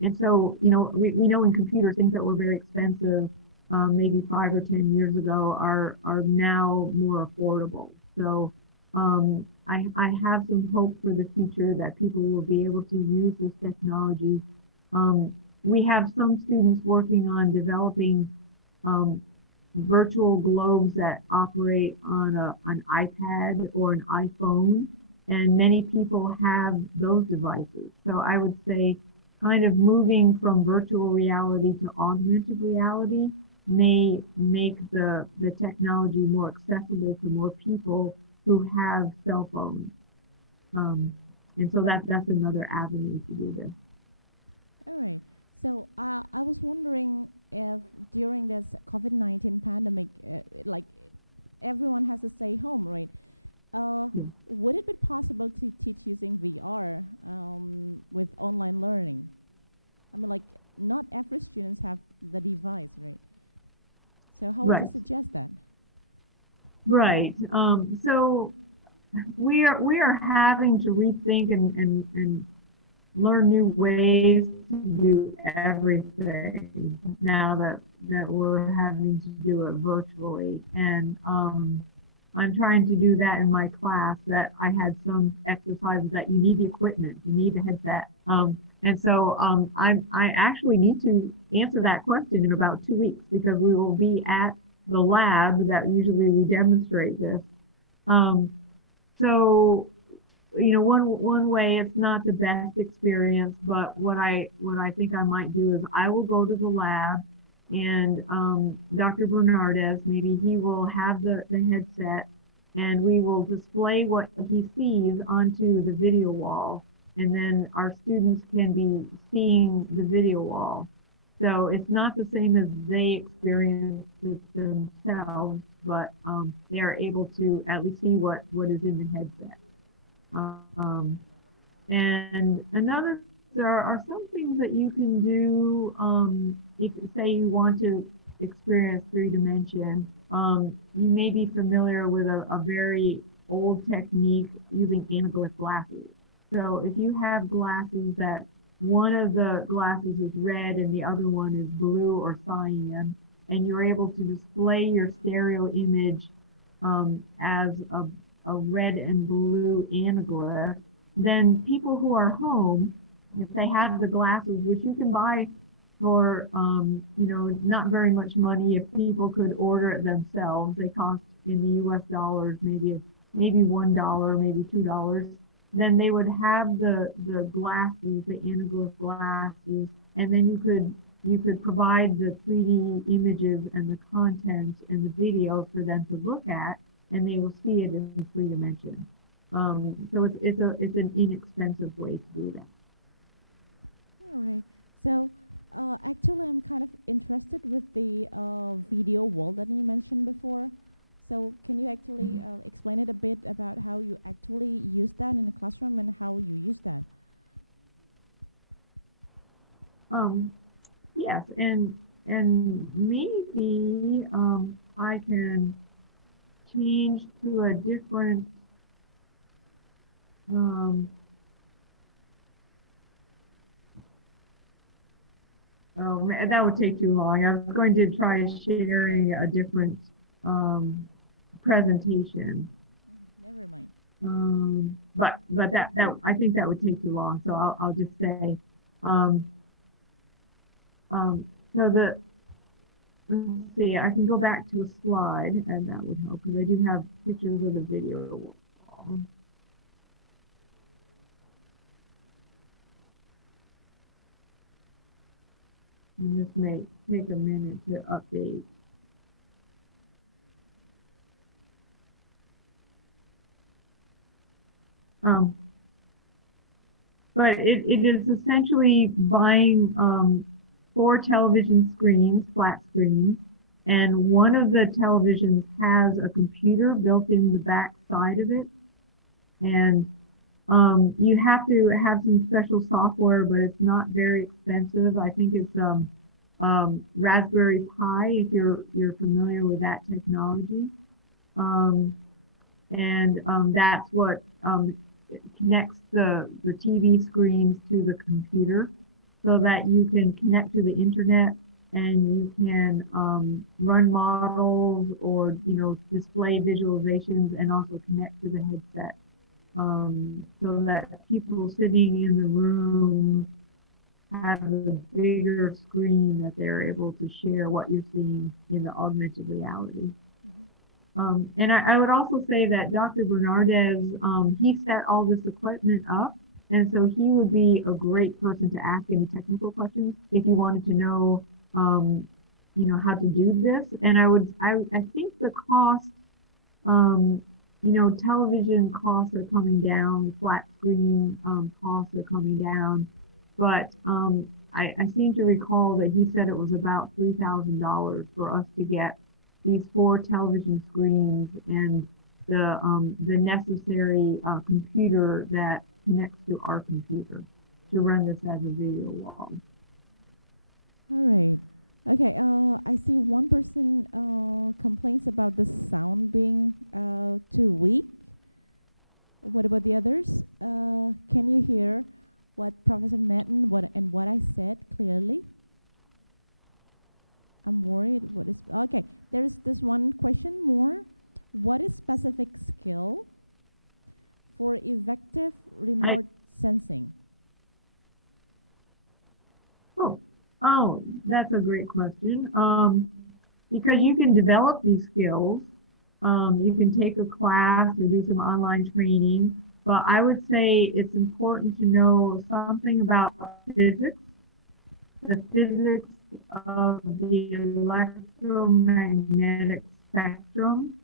And so, we know in computers things that were very expensive maybe 5 or 10 years ago are now more affordable. So I have some hope for the future that people will be able to use this technology. We have some students working on developing virtual globes that operate on an iPad or an iPhone, and many people have those devices. So I would say kind of moving from virtual reality to augmented reality may make the technology more accessible to more people who have cell phones. And so that's another avenue to do this. All right. So I was wondering if during this COVID-19 pandemic, like everyone has to stay home, right? Would it be possible to teach using VR with online learning? I mean, like, not every students have the device, right? So how would you suggest that? Right. So we are having to rethink and learn new ways to do everything now that we're having to do it virtually. And I'm trying to do that in my class. That I had some exercises that you need the equipment, you need a headset. And so I actually need to answer that question in about 2 weeks because we will be at the lab that usually we demonstrate this. So, one way it's not the best experience, but what I think I might do is I will go to the lab and Dr. Bernardez, maybe he will have the headset and we will display what he sees onto the video wall, and then our students can be seeing the video wall. So it's not the same as they experience it themselves, but they are able to at least see what is in the headset. And there are some things that you can do. You can say you want to experience 3D. You may be familiar with a very old technique using anaglyph glasses. So if you have glasses that one of the glasses is red and the other one is blue or cyan, and you're able to display your stereo image as a red and blue anaglyph, then people who are home, if they have the glasses, which you can buy for not very much money, if people could order it themselves, they cost in the US dollars maybe $1, maybe $2. Then they would have the glasses, the anaglyph glasses, and then you could provide the 3D images and the content and the video for them to look at, and they will see it in 3 dimensions. So it's an inexpensive way to do that. All right. So actually, I'm kind of interested with the video wall that you mentioned before. So can you actually explain it a bit about how you actually use that in the classroom and how you use that? Yes, and maybe I can change to a different that would take too long. I was going to try sharing a different presentation. Never mind. but that I think that would take too long, so I'll just say, so let's see, I can go back to a slide, and that would help, because I do have pictures of the video. And this may take a minute to update. But it is essentially buying 4 television screens, flat screens, and one of the televisions has a computer built in the back side of it. And you have to have some special software, but it's not very expensive. I think it's Raspberry Pi, if you're familiar with that technology. That's what connects the TV screens to the computer, so that you can connect to the internet and you can run models or display visualizations, and also connect to the headset, so that people sitting in the room have a bigger screen that they're able to share what you're seeing in the augmented reality. And I would also say that Dr. Bernardez, he set all this equipment up, and so he would be a great person to ask any technical questions if you wanted to know, how to do this. And I think the cost, television costs are coming down, flat screen costs are coming down, but I seem to recall that he said it was about $3,000 for us to get these 4 television screens and the necessary computer that connects to our computer to run this as a video wall. All right. Okay, I see one person complains about the sound being too weak. What about the others? Can you hear what Professor Metten and what I said clearly? I'm worried. Okay, there's this one question more. What is specific skill for effective remote sensing? Oh, that's a great question. Because you can develop these skills. You can take a class or do some online training, but I would say it's important to know something about physics, the physics of the electromagnetic spectrum.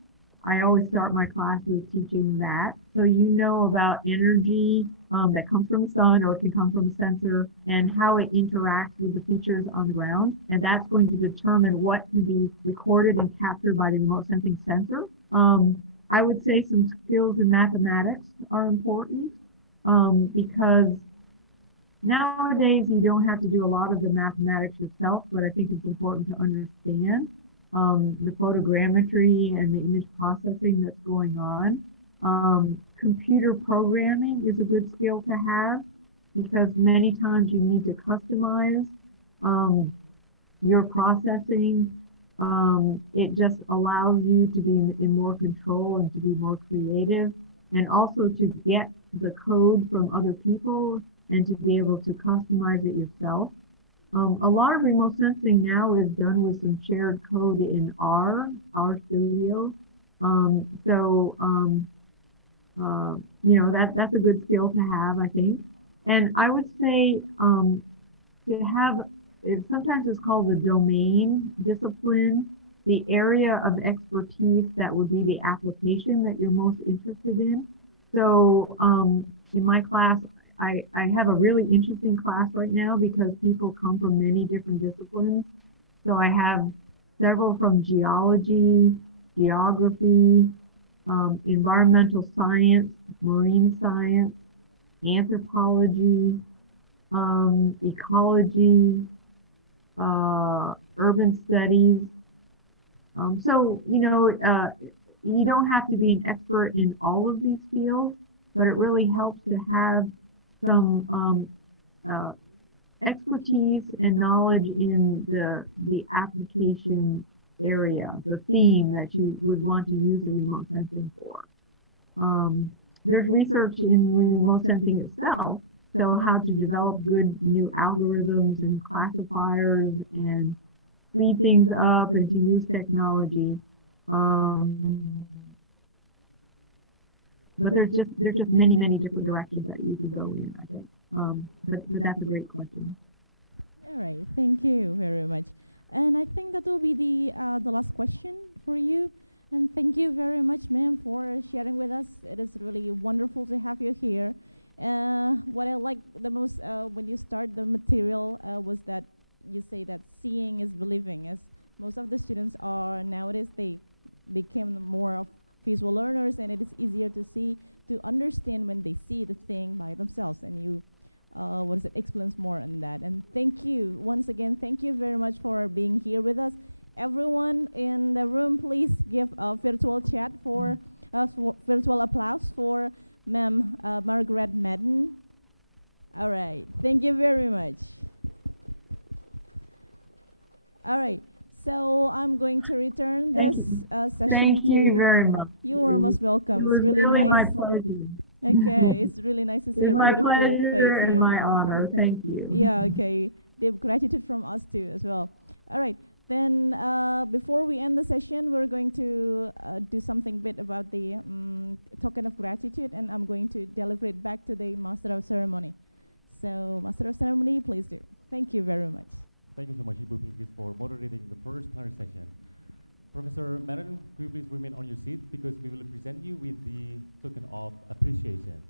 I always start my classes teaching that. So you know about energy that comes from the sun, or it can come from a sensor, and how it interacts with the features on the ground. And that's going to determine what can be recorded and captured by the remote sensing sensor. I would say some skills in mathematics are important, because nowadays you don't have to do a lot of the mathematics yourself, but I think it's important to understand the photogrammetry and the image processing that's going on. Computer programming is a good skill to have, because many times you need to customize your processing. It just allows you to be in more control and to be more creative, and also to get the code from other people and to be able to customize it yourself. A lot of remote sensing now is done with some shared code in R Studio. That's a good skill to have, I think. And I would say to have, sometimes it's called the domain discipline, the area of expertise that would be the application that you're most interested in. So in my class, I have a really interesting class right now because people come from many different disciplines. So I have several from geology, geography, environmental science, marine science, anthropology, ecology, urban studies. You don't have to be an expert in all of these fields, but it really helps to have some expertise and knowledge in the application area, the theme that you would want to use the remote sensing for. there's research in remote sensing itself. So how to develop good new algorithms and classifiers and speed things up and to use technology. But there's just many different directions that you can go in, I think. But that's a great question. All right, thank you very much. And I think that will be the last question for you. And thank you very much, ma'am, for sharing with us. It is really wonderful to have you here. What I like the most when you start the material was that you say that seeing is believing, as most of the students are nowadays, they became more of visual learners, and it is easier to see, to understand when they see the thing by themselves, and you explains more on that. And thank you once again, thank you very much for being here with us. Everyone in the room, please give a virtual chat for virtual applause for Ma'am Margaret Madden. All right, thank you very much. All right, so I'm going to return this session Thank to you very much. You are most welcome. It was It's really nice. my pleasure. Okay, it's really nice to see It's your my beautiful face pleasure and here. my honor. Thank you. Yeah, okay. Deep gratitude from us too as well. All right, then before we end the session, we're going to do something bit about the token of gratitude, and I'm going to deliver it back to the Master of Ceremony. So, Master of Ceremony, please do. Thank you very much. Thank you so much, Ibu Bilkis, for moderating the first plenary session. Professor Madden, could you please remain on your seat, because we will present you with the token of appreciation.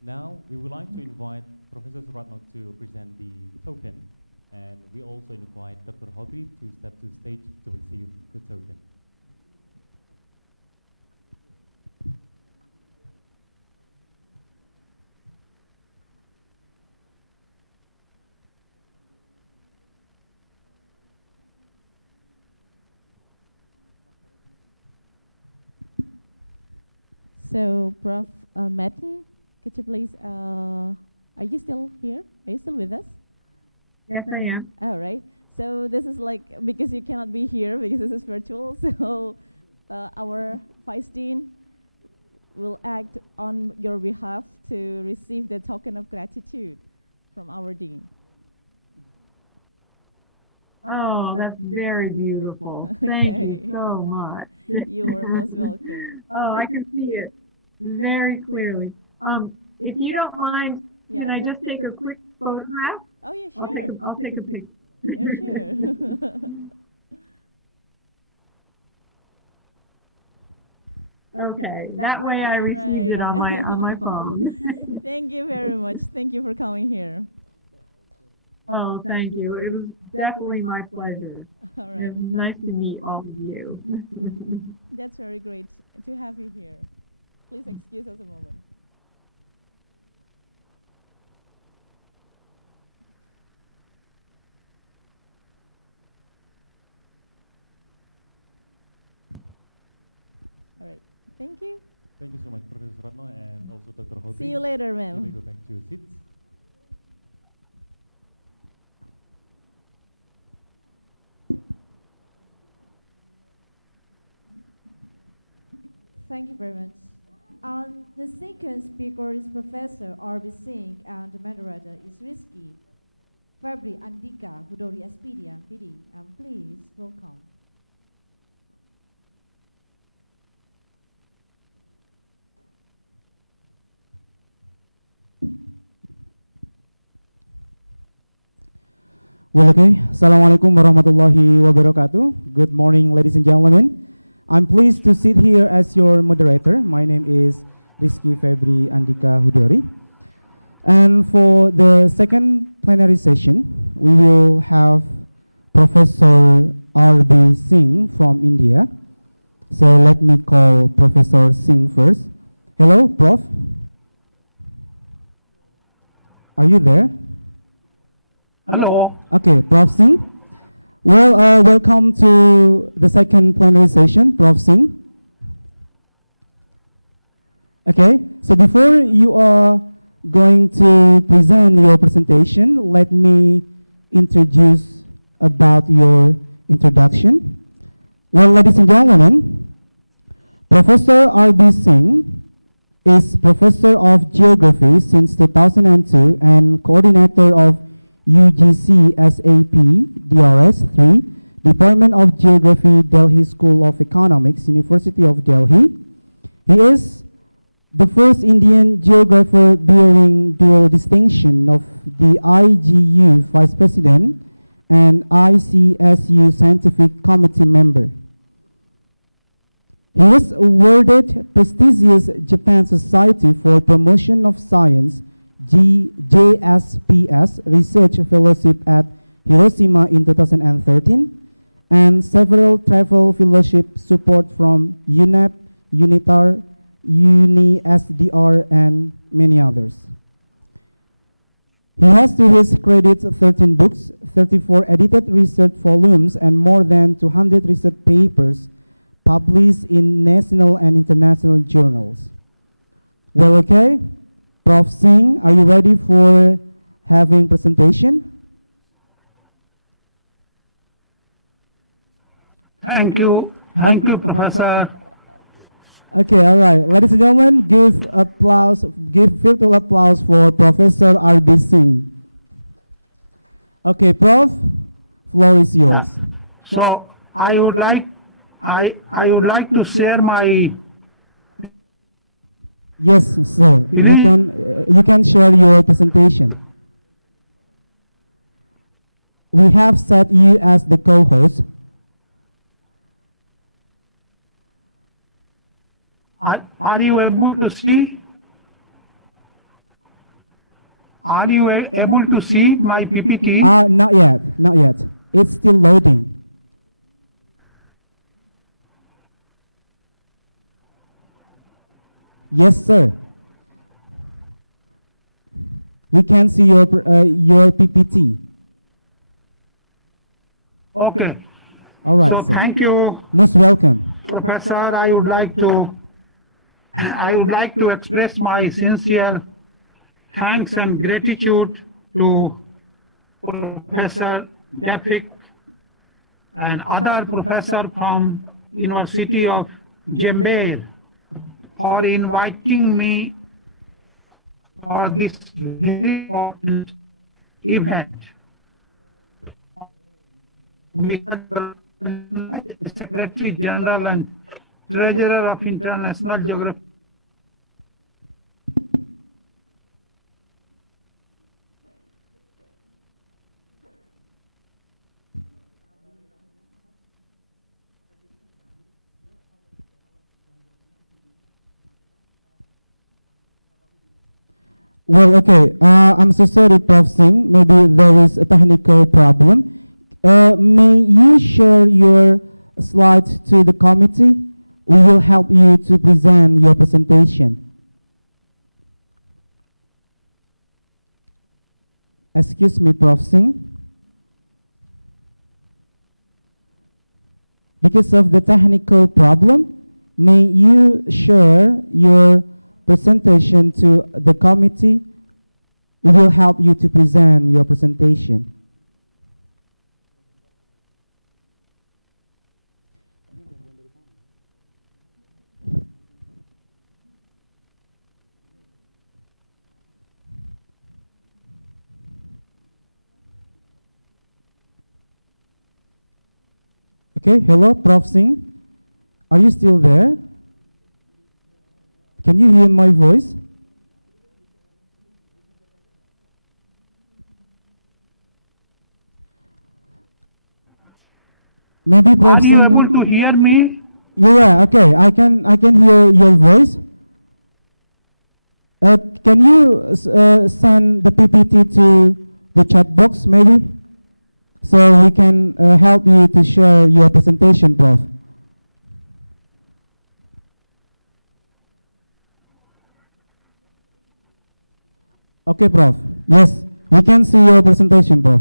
Now, we would like to invite Professor Suratno to present the token, and we also invite Dr. Hotri to step to the stage to receive the token. So, Prof. Madden, could you please, are you still here? Are you still with us? Yes, I am. All right. So this is like, because you cannot be here because this is virtual, so our Vice Dean will act on your behalf to receive the token of gratitude from our Dean. Oh, that's very beautiful. Thank Okay. you so much. You are most welcome. Oh, I can see it very clearly. If you don't mind, can I just take a quick photograph? Oh, yeah, I'll sure. I'll take a picture. Yeah, sure. Okay, that way I received it on my phone. Thank you very much. Thank you for coming here. Oh, thank you. It was definitely my pleasure. All right. It was nice to meet all of you. That's very great to have you here. Please excuse us a moment. All right. Thank you. Thank you so much, Professor Suratno, and also Dr. Hotri. See you later, You ma'am. may go back to your seats. Thank you very much. The second speaker is Professor R.B. Singh, and the moderator is Rizky Febri Andika Hudori SPD MPD. Please welcome. Well, okay. Assalamualaikum warahmatullahi wabarakatuh. Good morning, ladies and gentlemen. I'm pleased to sit here as your moderator. My name is Rizky Febri Andika Hudori. And for the second plenary session, we will have Professor R.B. Singh from India. So let me call Professor Singh first. Hello, Prof. Are you there? Hello. Okay, Prof. Singh. Well, welcome to the second plenary session, Prof. Singh. Okay, so before you are going to present your presentation, let me introduce about your introduction. Well, ladies and gentlemen, Professor R.B. Singh is Professor of Geography since 2002 and Coordinator of UGC SAP DRS 3, Department of Geography, Delhi School of Economics, University of Delhi. He is the first Indian geographer bearing dual distinction of the IGU Vice President and ICSU Scientific Committee member. He was awarded prestigious Japan Society for Promotion of Science JSPS Research Fellowship at Hiroshima in 2013 and several travel fellowship support from UNEP, UNITAR, UniSDR, and many others. He has to his credit 13 books, 34 edited research volumes, and more than 200 research papers published in national and international journals. Well, okay, Prof. Singh, are you ready for having presentation? Thank you, Professor. Okay, all right. Ladies and gentlemen, give applause, give virtual applause for Professor R.B. Singh. Okay, Prof, floor is yours. So I would like to share my. Yes, sir. You can share your presentation. We have set you as the co-host. Are you able to see? Are you able to see my PPT? Not yet, not yet. It's still loading. Yes, sir. We can see your PPT. Okay. All right, so sir. Thank you. Most welcome. Professor, I would like to express my sincere thanks and gratitude to Professor Dafik and other professors from University of Jember for inviting me for this very important event. Secretary General and Treasurer of International Geography. Well, okay. I'm so sorry, Prof. Singh. Maybe there is a technical problem. May you share your slides to the committee? We will help you to present your presentation. Excuse me, Prof. Singh. Because of the technical problem, may you share your presentation to the committee? We will help you to present your presentation. Okay, hello, Prof. Singh. Are you still there? Can you hear my voice? Maybe Prof. Are you able to hear me? Yeah, okay. I can hear your voice. Can you send the PPT to the chat box, maybe? So we can help you to share your presentation, Prof. Okay, Prof. Yes, we can see your presentation, Prof.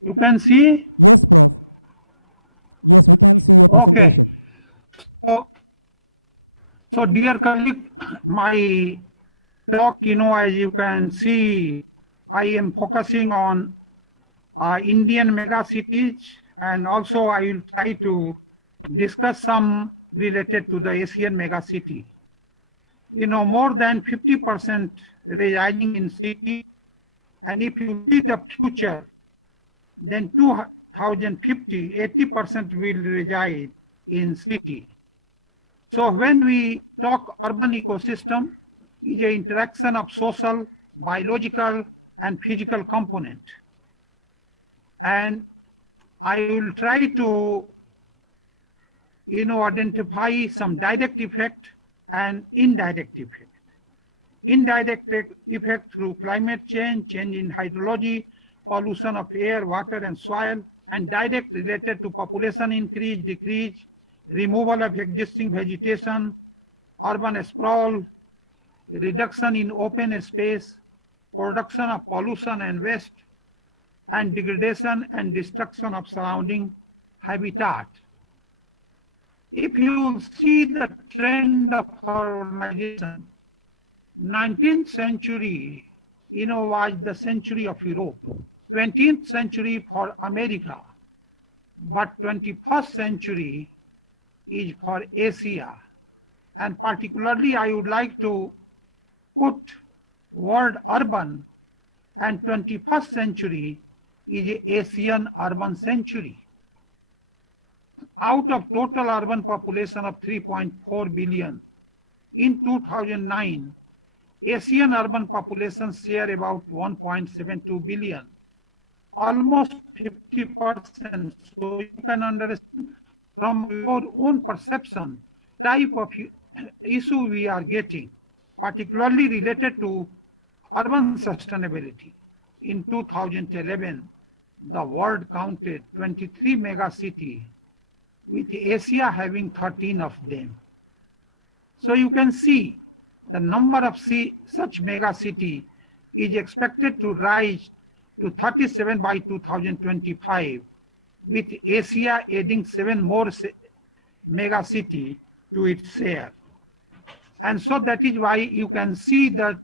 You can see? Yes, Prof. Yes, we can see your presentation. So dear colleague, my talk, as you can see, I am focusing on Indian megacities, and also I will try to discuss some related to the Asian megacity. You know, more than 50% residing in city, and if you see the future, then 2050, 80% will reside in city. So when we talk urban ecosystem, is the interaction of social, biological, and physical component. And I will try to, identify some direct effect and indirect effect. Indirect effect through climate change, change in hydrology, pollution of air, water, and soil, and direct related to population increase, decrease, removal of existing vegetation, urban sprawl, reduction in open space, production of pollution and waste, and degradation and destruction of surrounding habitat. If you see the trend of urbanization, 19th century, was the century of Europe, 20th century for America, but 21st century is for Asia. And particularly I would like to put word urban, and 21st century is Asian urban century. Out of total urban population of 3.4 billion, in 2009, Asian urban population share about 1.72 billion, almost 50%. So you can understand from your own perception type of issue we are getting, particularly related to urban sustainability. In 2011, the world counted 23 megacities, with Asia having 13 of them. So you can see the number of such megacity is expected to rise to 37 by 2025, with Asia adding 7 more megacity to its share. And so that is why you can see that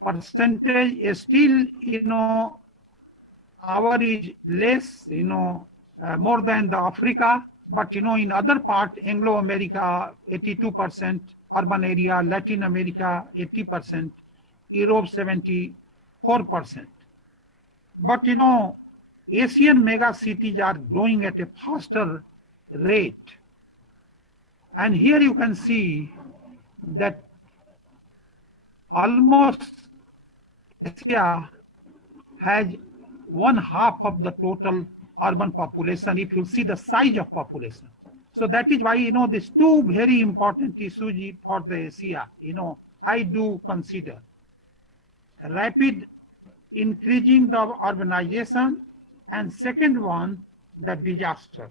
percentage is still, our is less, more than the Africa, but in other part, Anglo-America, 82%, urban area, Latin America, 80%, Europe, 74%. But Asian megacities are growing at a faster rate. And here you can see that almost Asia has 1/2 of the total urban population if you see the size of population. So that is why, these two very important issues for the Asia, I do consider. Rapid increasing the urbanization, and second one, the disaster.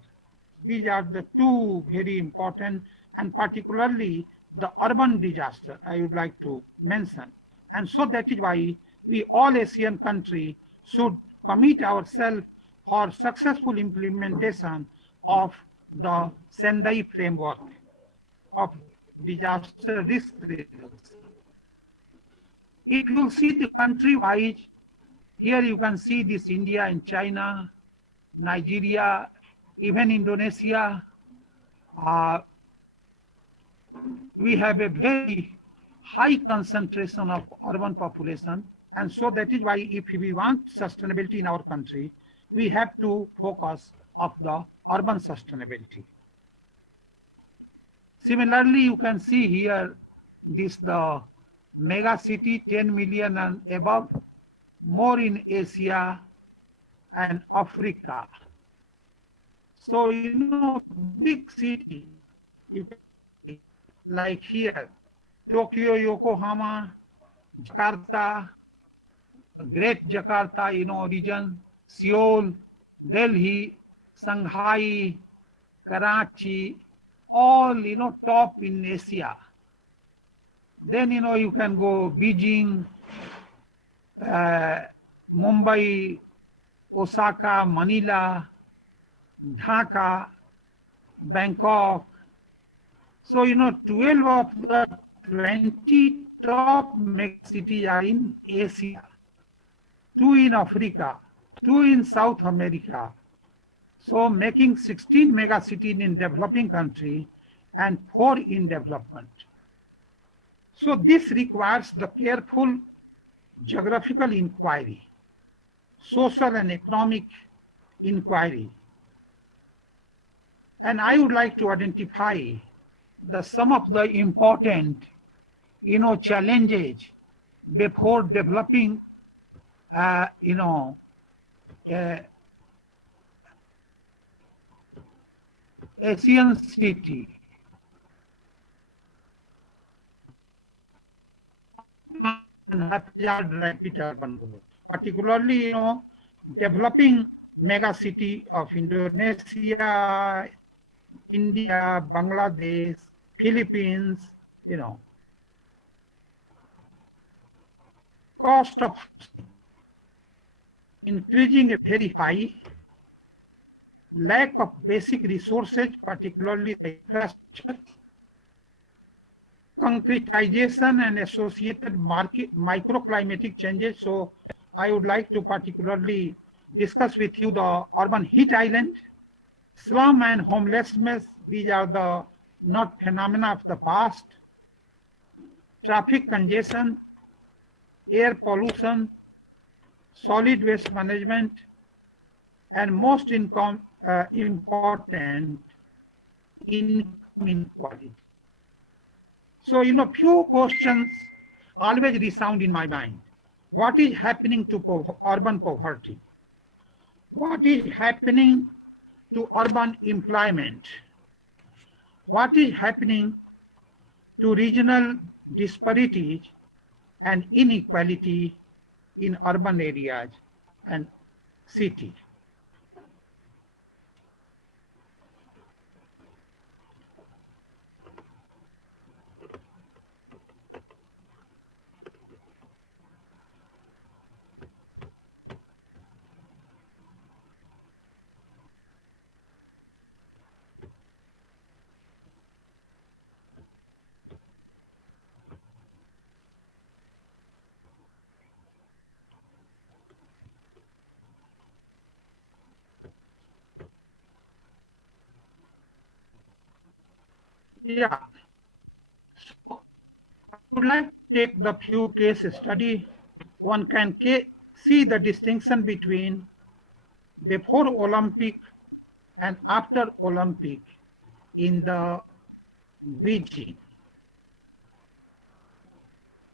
These are the two very important, and particularly the urban disaster I would like to mention. And so that is why we all Asian countries should commit ourselves for successful implementation of the Sendai framework of disaster risk reduction. If you see the country-wise, here you can see this India and China, Nigeria, even Indonesia. We have a very high concentration of urban population, and so that is why if we want sustainability in our country, we have to focus on the urban sustainability. Similarly, you can see here the mega city, 10 million and above, more in Asia and Africa. So, big city, like here, Tokyo, Yokohama, Jakarta, Great Jakarta, region, Seoul, Delhi, Shanghai, Karachi, all, top in Asia. Then, you can go Beijing, Mumbai, Osaka, Manila, Dhaka, Bangkok. So, 12 of the 20 top megacities are in Asia, 2 in Africa, 2 in South America. So, making 16 megacities in developing country, and 4 in development. So this requires the careful geographical inquiry, social and economic inquiry. And I would like to identify some of the important challenges before developing Asian city. Rapid urban growth, particularly developing mega city of Indonesia, India, Bangladesh, Philippines, cost of increasing very high, lack of basic resources, particularly the infrastructure, concretization and associated microclimatic changes. So I would like to particularly discuss with you the urban heat island, slum and homelessness. These are the not phenomena of the past. Traffic congestion, air pollution, solid waste management, and most important, inequality. So, few questions always resound in my mind. What is happening to urban poverty? What is happening to urban employment? What is happening to regional disparities and inequality in urban areas and cities? Yeah. So, I would like to take the few case study. One can see the distinction between before Olympic and after Olympic in the Beijing.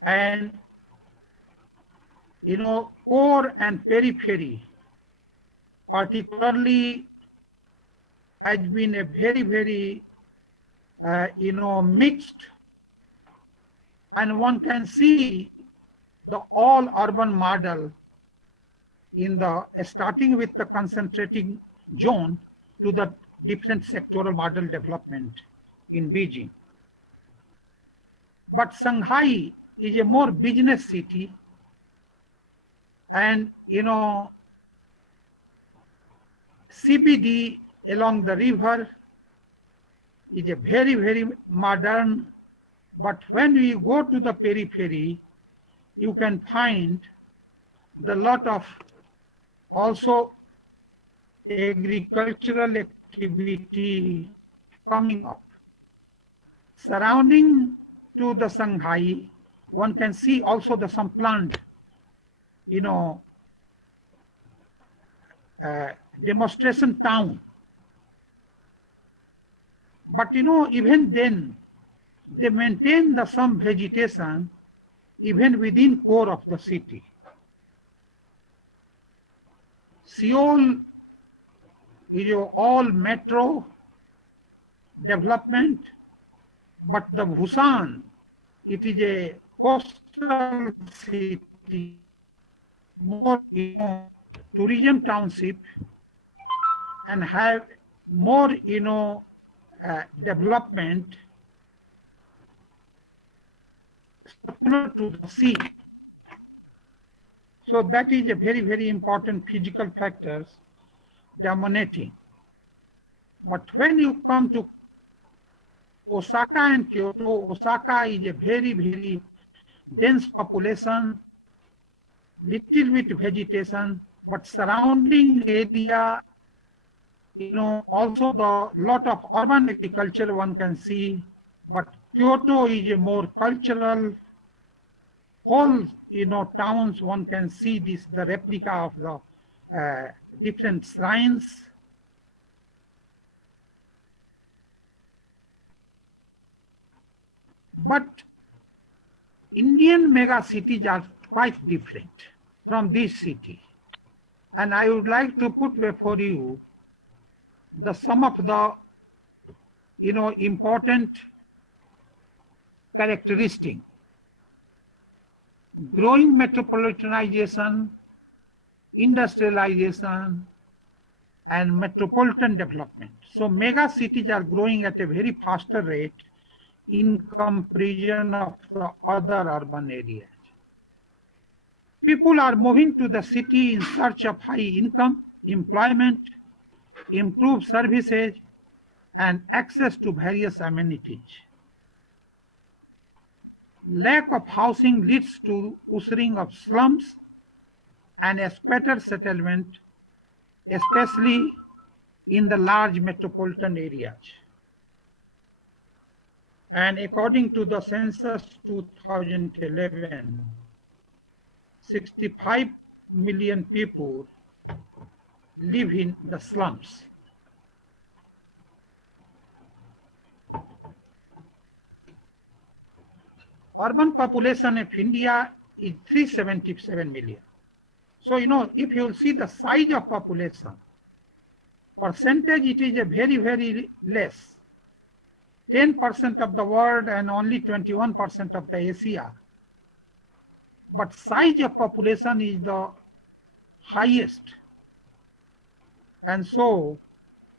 And core and periphery, particularly, has been a very, very mixed, and one can see the all urban model in the starting with the concentrating zone to the different sectoral model development in Beijing. But Shanghai is a more business city, and CBD along the river is a very, very modern, but when we go to the periphery, you can find the lot of also agricultural activity coming up. Surrounding to the Shanghai, one can see also the some plant, demonstration town. But even then, they maintain some vegetation even within core of the city. Seoul is all metro development, but the Busan, it is a coastal city, more tourism township, and have more development to the sea. So that is a very, very important physical factors dominating. But when you come to Osaka and Kyoto, Osaka is a very, very dense population, little bit vegetation, but surrounding area Also the lot of urban agriculture one can see, but Kyoto is a more cultural, whole, towns one can see this, the replica of the different shrines. But Indian mega cities are quite different from this city. And I would like to put before you some of the important characteristics. Growing metropolitanization, industrialization, and metropolitan development. So mega cities are growing at a very faster rate in comparison of the other urban areas. People are moving to the city in search of high income, employment, improved services, and access to various amenities. Lack of housing leads to ushering of slums and a squatter settlement, especially in the large metropolitan areas. And according to the census 2011, 65 million people live in the slums. Urban population of India is 377 million. So, if you see the size of population, percentage it is a very, very less. 10% of the world and only 21% of the Asia. But size of population is the highest. And so,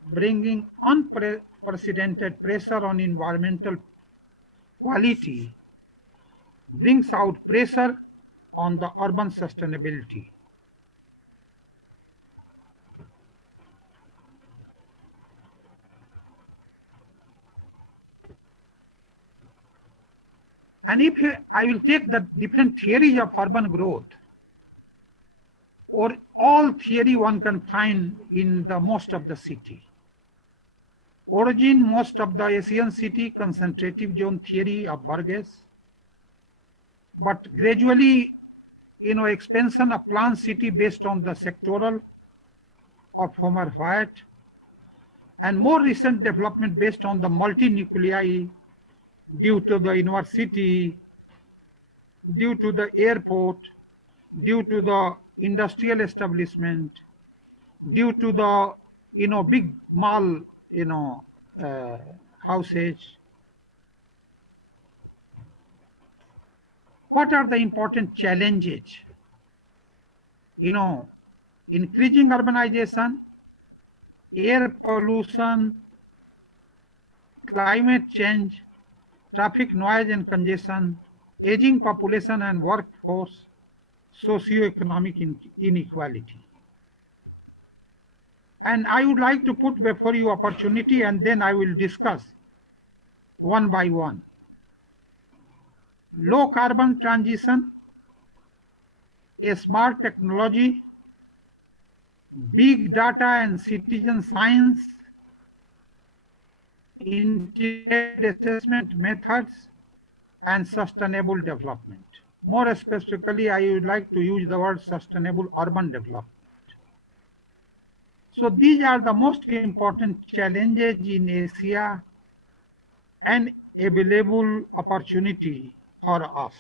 bringing unprecedented pressure on environmental quality brings out pressure on the urban sustainability. And if I will take the different theories of urban growth, or all theory one can find in the most of the city. Origin, most of the Asian city, concentrative zone theory of Burgess. But gradually, expansion of planned city based on the sectoral of Homer Wyatt, and more recent development based on the multi-nuclei due to the university, due to the airport, due to the industrial establishment, due to the big mall houses. What are the important challenges? Increasing urbanization, air pollution, climate change, traffic noise and congestion, aging population and workforce, socio-economic inequality. And I would like to put before you opportunity, and then I will discuss one by one. Low carbon transition, a smart technology, big data and citizen science, integrated assessment methods, and sustainable development. More specifically, I would like to use the word sustainable urban development. So these are the most important challenges in Asia and available opportunity for us.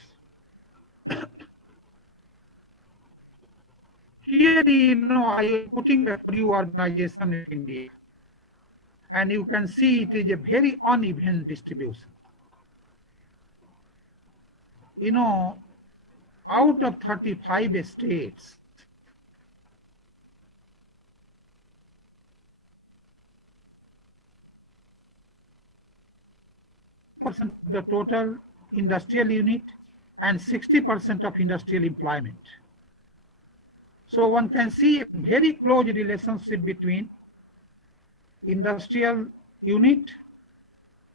Here, I am putting a free organization in India, and you can see it is a very uneven distribution. Out of 35 states, the total industrial unit and 60% of industrial employment. So one can see a very close relationship between industrial unit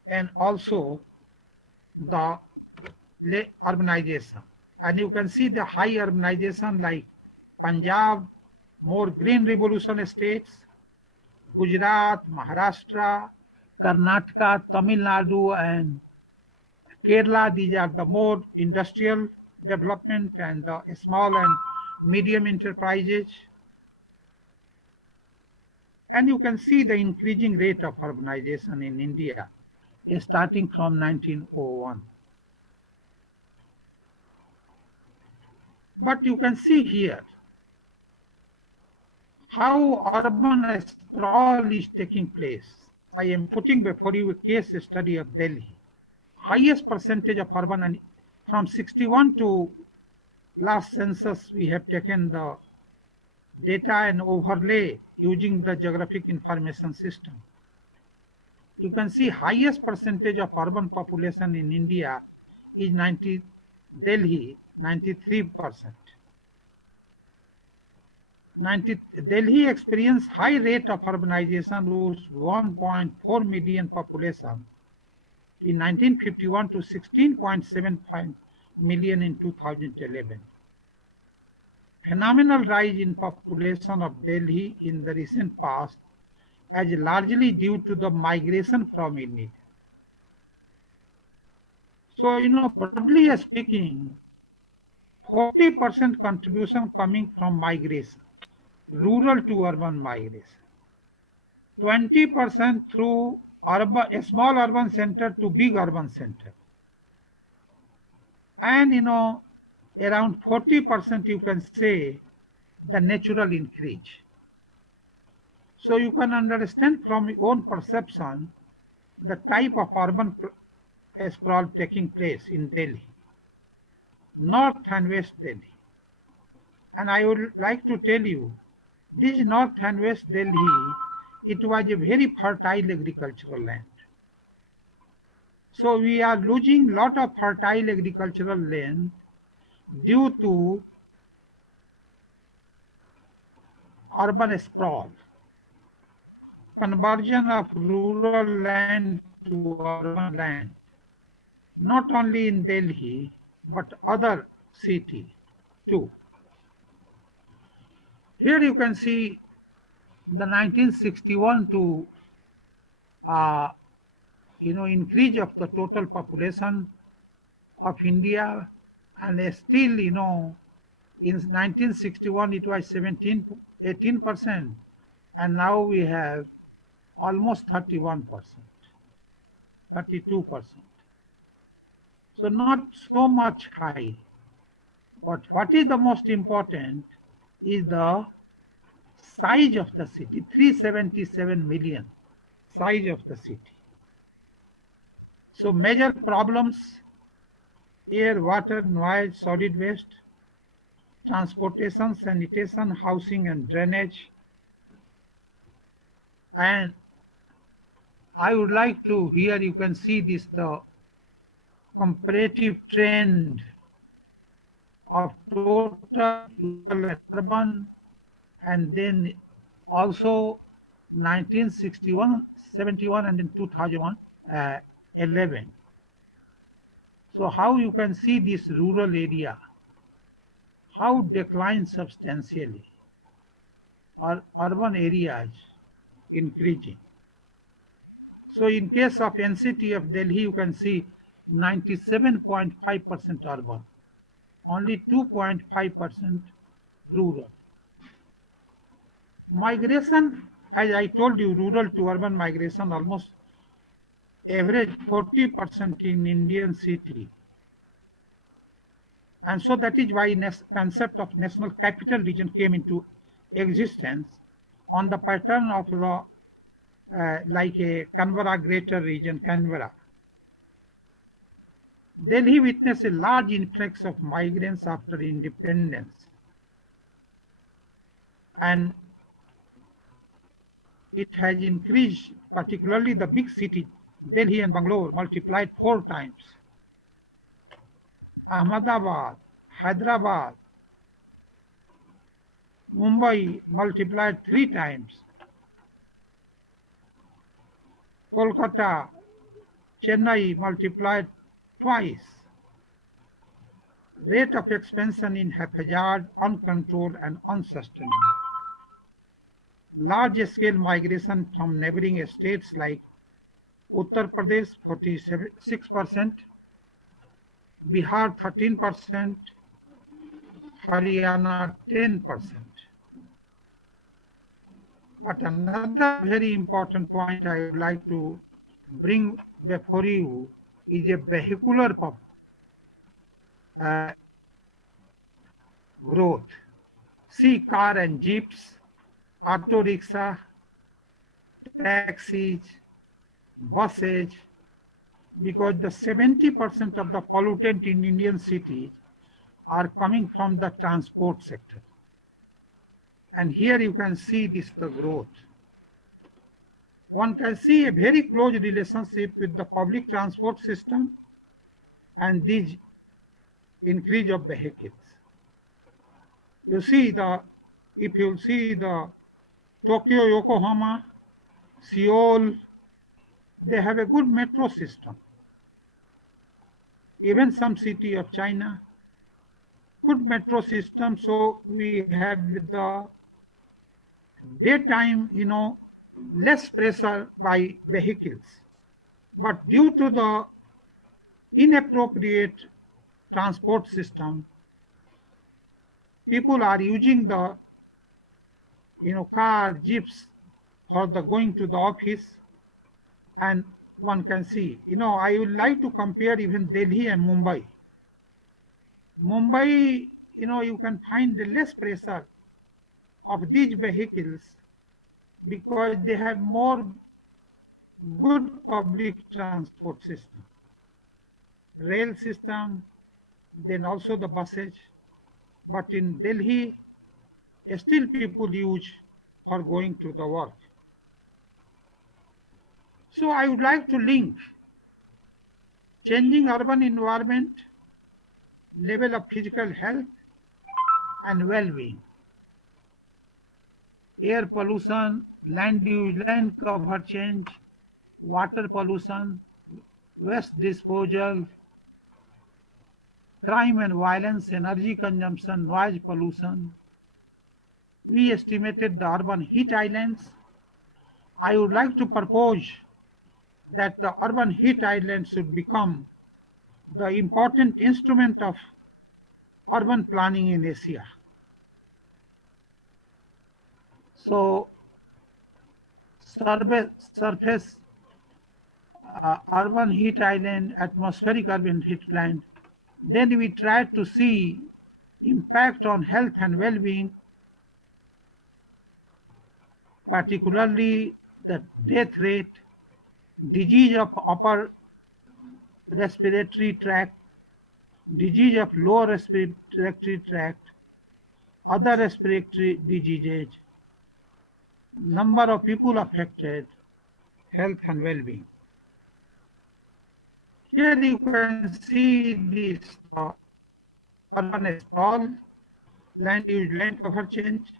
and also the urbanization. And you can see the high urbanization like Punjab, more green revolution states, Gujarat, Maharashtra, Karnataka, Tamil Nadu, and Kerala. These are the more industrial development and the small and medium enterprises. And you can see the increasing rate of urbanization in India starting from 1901. But you can see here how urban sprawl is taking place. I am putting before you a case study of Delhi. Highest percentage of urban, and from 61 to last census we have taken the data and overlay using the geographic information system. You can see highest percentage of urban population in India is Delhi, 93%. Delhi experienced high rate of urbanization, rose 1.4 million population in 1951 to 16.75 million in 2011. Phenomenal rise in population of Delhi in the recent past as largely due to the migration from India. So, broadly speaking, 40% contribution coming from migration, rural to urban migration, 20% through urban, small urban center to big urban center, and around 40% you can say the natural increase. So you can understand from your own perception the type of urban sprawl taking place in Delhi, North and West Delhi. And I would like to tell you, this North and West Delhi, it was a very fertile agricultural land. So we are losing lot of fertile agricultural land due to urban sprawl, conversion of rural land to urban land, not only in Delhi, but other cities too. Here you can see the 1961 to increase of the total population of India, and still in 1961 it was 18%, and now we have almost 31%, 32%. So not so much high, but what is the most important is the size of the city, 377 million size of the city. So major problems: air, water, noise, solid waste, transportation, sanitation, housing and drainage. And I would like to, here you can see this, the comparative trend of total rural urban, and then also 1961, 71 and then 2011. So how you can see this rural area, how declined substantially, or urban areas increasing. So in case of NCT of Delhi, you can see 97.5% urban, only 2.5% rural. Migration, as I told you, rural to urban migration almost average 40% in Indian city. And so that is why the concept of national capital region came into existence on the pattern of law, like a Canberra Greater Region, Canberra. Delhi witnessed a large influx of migrants after independence, and it has increased, particularly the big cities, Delhi and Bangalore, multiplied 4 times. Ahmedabad, Hyderabad, Mumbai multiplied 3 times. Kolkata, Chennai multiplied twice. Rate of expansion in haphazard, uncontrolled and unsustainable. large-scale migration from neighboring states like Uttar Pradesh 46%, Bihar 13%, Haryana 10%. But another very important point I would like to bring before you is a vehicular growth. See car and jeeps, auto rickshaw, taxis, buses, because the 70% of the pollutant in Indian cities are coming from the transport sector. And here you can see this the growth. One can see a very close relationship with the public transport system and this increase of vehicles. You see if you see the Tokyo, Yokohama, Seoul, they have a good metro system. Even some city of China, good metro system, so we have the daytime, less pressure by vehicles. But due to the inappropriate transport system, people are using the car, jeeps for the going to the office, and one can see. I would like to compare even Delhi and Mumbai. Mumbai, you can find the less pressure of these vehicles because they have more good public transport system, rail system, then also the buses. But in Delhi, still people use for going to the work. So I would like to link changing urban environment, level of physical health and well-being. Air pollution, land use, land cover change, water pollution, waste disposal, crime and violence, energy consumption, noise pollution. We estimated the urban heat islands. I would like to propose that the urban heat islands should become the important instrument of urban planning in Asia. So, surface urban heat island, atmospheric urban heat island. Then we try to see impact on health and well-being, particularly the death rate, disease of upper respiratory tract, disease of lower respiratory tract, other respiratory diseases, number of people affected, health and well-being. Here you can see this urban sprawl, land use, land cover change,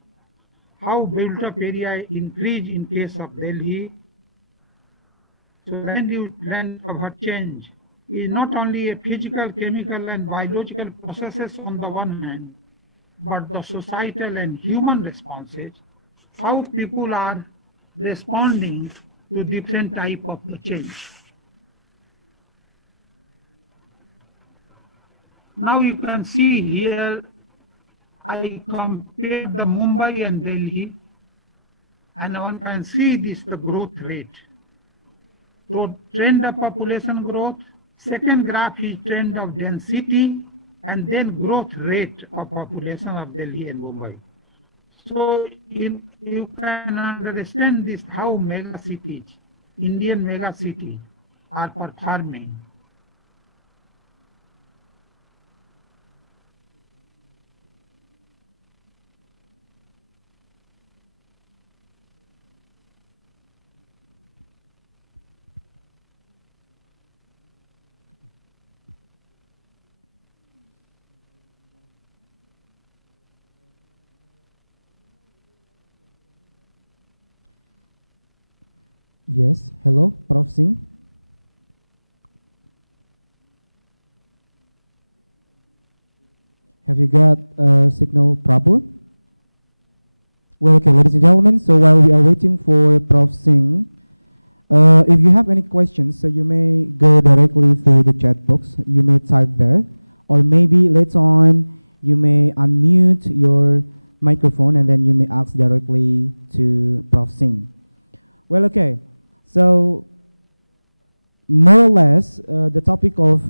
how built-up area increase in case of Delhi. So land use, land cover change is not only a physical, chemical and biological processes on the one hand, but the societal and human responses, how people are responding to different type of the change. Now you can see here, I compared the Mumbai and Delhi, and one can see this the growth rate. So trend of population growth, second graph is trend of density, and then growth rate of population of Delhi and Mumbai. So you can understand this how mega cities, Indian mega cities are performing. Yes, hello, Prof. Singh. Have you got a signal problem? Well, okay, ladies and gentlemen, so while we are waiting for Prof. Singh, if you have any questions, so you may go directly through the chat box. You may type there, or maybe later on you may unmute your microphone and then you may ask directly to Prof. Singh. Well, okay, so more or less the topic of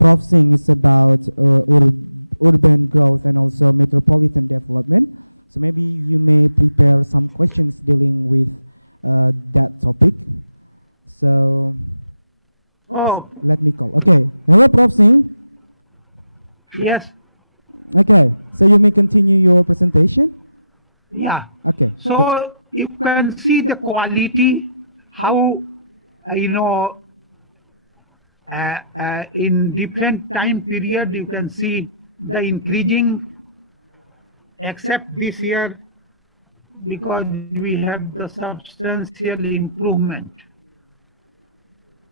Prof. Singh is about urban growth and also metropolitan development. So maybe you may prepare some questions dealing with that topic. So let me call. Okay, hello, Prof. Singh. Yes. Okay, so you may continue your presentation. Yeah. Okay. So you can see the quality, how in different time period you can see the increasing, except this year because we have the substantial improvement.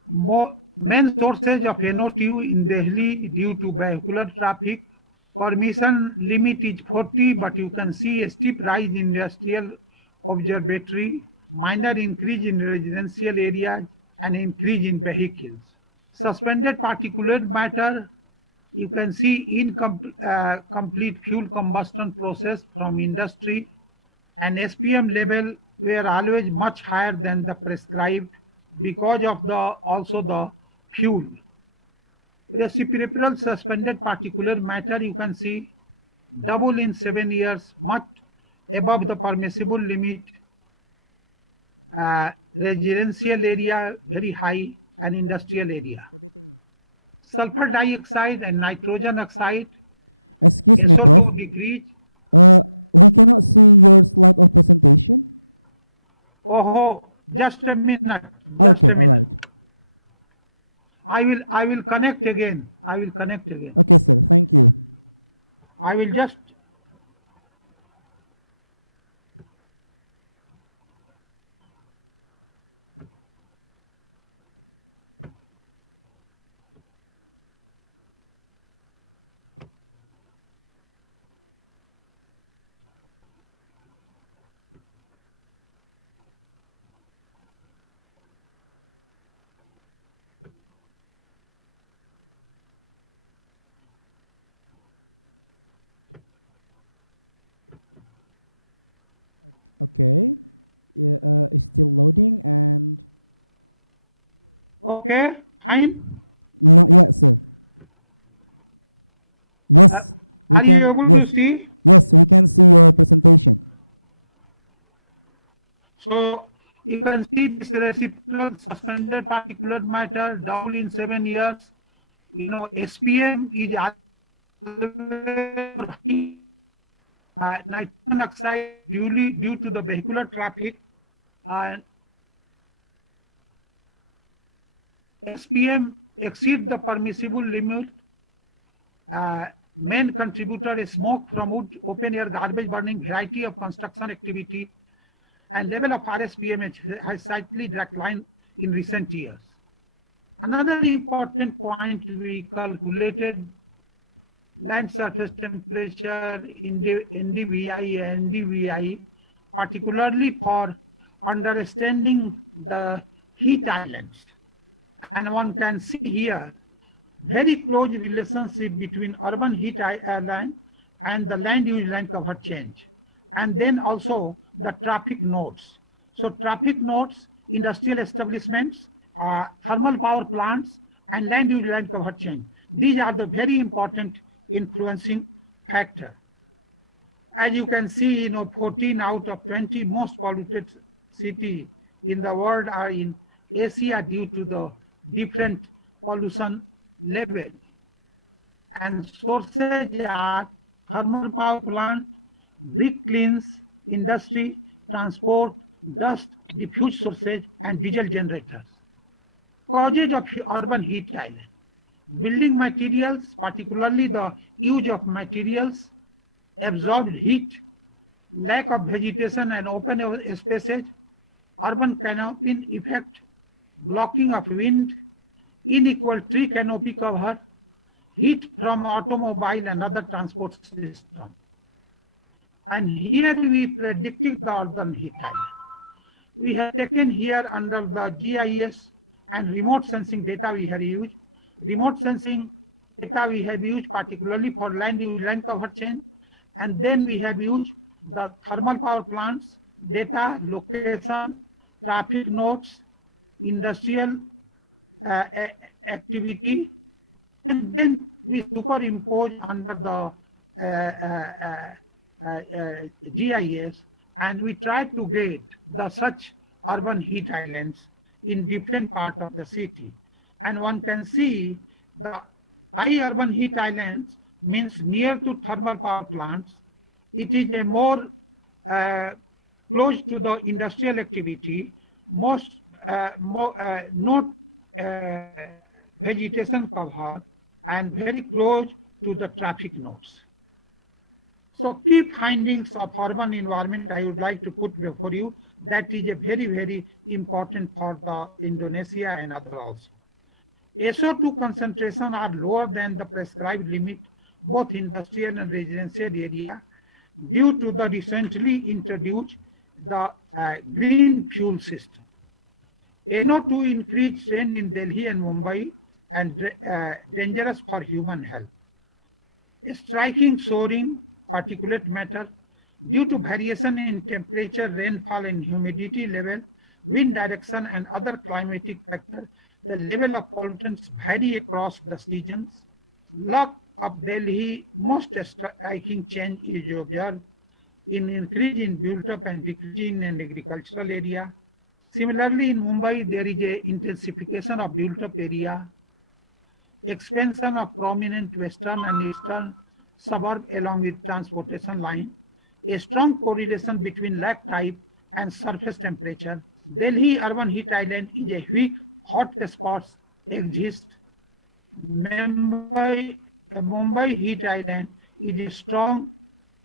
Main sources of NO2 in Delhi due to vehicular traffic. Permission limit is 40, but you can see a steep rise in industrial observatory, minor increase in residential areas, and increase in vehicles. Suspended particulate matter, you can see incomplete fuel combustion process from industry, and SPM level were always much higher than the prescribed because of also the fuel. Reciprocal suspended particulate matter, you can see double in 7 years, much above the permissible limit. Residential area very high, and industrial area. Sulfur dioxide and nitrogen oxide. Excuse me, Prof. We cannot see your slide of presentation. Oh, just a minute. Okay, all right. I will connect again. Okay, sir. Thank you. I will just. Okay, it's still loading and. Okay, fine. Not yet, sir. Yes, we are can. You able yes, to see? Yes, we can see your presentation. So you can see this reciprocal suspended particulate matter down in 7 years. SPM is nitrogen oxide due to the vehicular traffic. SPM exceed the permissible limit. Main contributor is smoke from wood, open air garbage burning, variety of construction activity, and level of RSPM has slightly declined in recent years. Another important point, we calculated land surface temperature in the NDVI and NDVI, particularly for understanding the heat islands. And one can see here very close relationship between urban heat island and the land use land cover change. And then also the traffic nodes. So traffic nodes, industrial establishments, thermal power plants, and land use land cover change. These are the very important influencing factor. As you can see, 14 out of 20 most polluted cities in the world are in Asia due to the different pollution level. And sources are thermal power plant, brick kilns, industry, transport, dust, diffuse sources, and diesel generators. Causes of urban heat island. Building materials, particularly the use of materials, absorbed heat, lack of vegetation and open spaces, urban canopy effect, blocking of wind, unequal tree canopy cover, heat from automobile and other transport system. And here we predicted the urban heat island. We have taken here under the GIS and remote sensing data we have used. Remote sensing data we have used particularly for land use land cover change, and then we have used the thermal power plants data, location, traffic nodes, industrial activity, and then we superimpose under the GIS, and we try to get the such urban heat islands in different parts of the city. And one can see the high urban heat islands means near to thermal power plants. It is a more close to the industrial activity, most not vegetation cover, and very close to the traffic nodes. So key findings of urban environment I would like to put before you. That is a very, very important for the Indonesia and other also. SO2 concentration are lower than the prescribed limit, both industrial and residential area, due to the recently introduced the green fuel system. NO2 increased trend in Delhi and Mumbai and dangerous for human health. A striking soaring particulate matter due to variation in temperature, rainfall and humidity level, wind direction and other climatic factors, the level of pollutants vary across the seasons. Luck of Delhi, most striking change is observed in increase in built-up and decrease in agricultural area. Similarly, in Mumbai, there is a intensification of built-up area, expansion of prominent western and eastern suburb along with transportation line, a strong correlation between lag type and surface temperature. Delhi urban heat island is a weak hot spots exist. Mumbai heat island is strong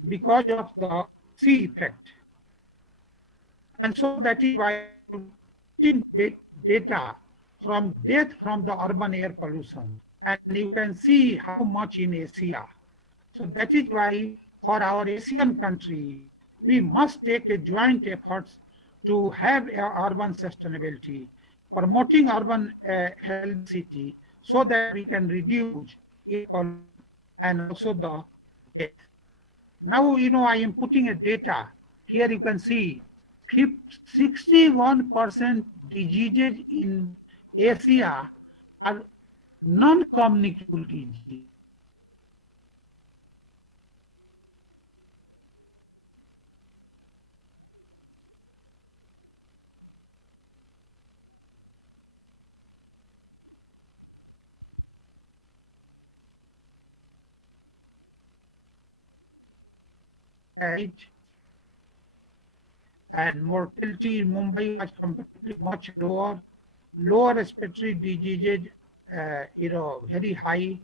because of the sea effect. And so that is why data from death from the urban air pollution. And you can see how much in Asia. So that is why for our Asian country, we must take a joint efforts to have urban sustainability, promoting urban health city so that we can reduce it and also the death. Now, I am putting a data. Here you can see 61% diseases in Asia are non-communicable diseases. And mortality in Mumbai was completely much lower. Lower respiratory diseases, very high.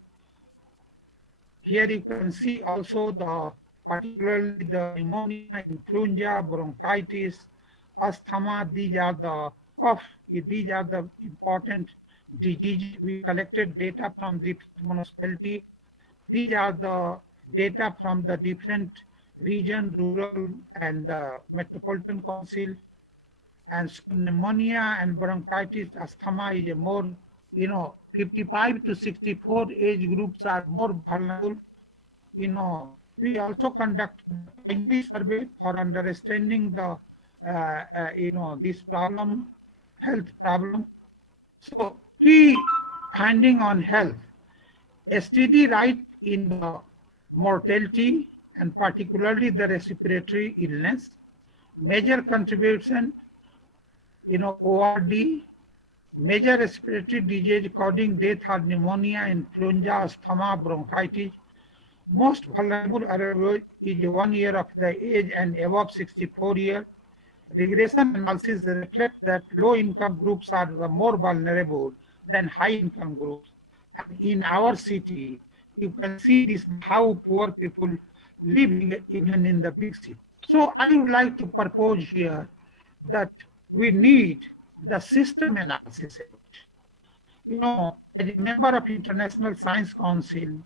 Here you can see also particularly the pneumonia, influenza, bronchitis, asthma. These are the cough. These are the important diseases. We collected data from the municipality. These are the data from the different region, rural and metropolitan council. And pneumonia and bronchitis, asthma is a more, 55 to 64 age groups are more vulnerable. We also conduct a survey for understanding the, this problem, health problem. So key finding on health, a steady rise in the mortality and particularly the respiratory illness, major contribution, ORD, major respiratory disease causing death are pneumonia, influenza, asthma, bronchitis. Most vulnerable is 1 year of the age and above 64 years. Regression analysis reflects that low-income groups are the more vulnerable than high-income groups. And in our city, you can see this how poor people live even in the big city. So I would like to propose here that we need the system analysis. As a member of International Science Council,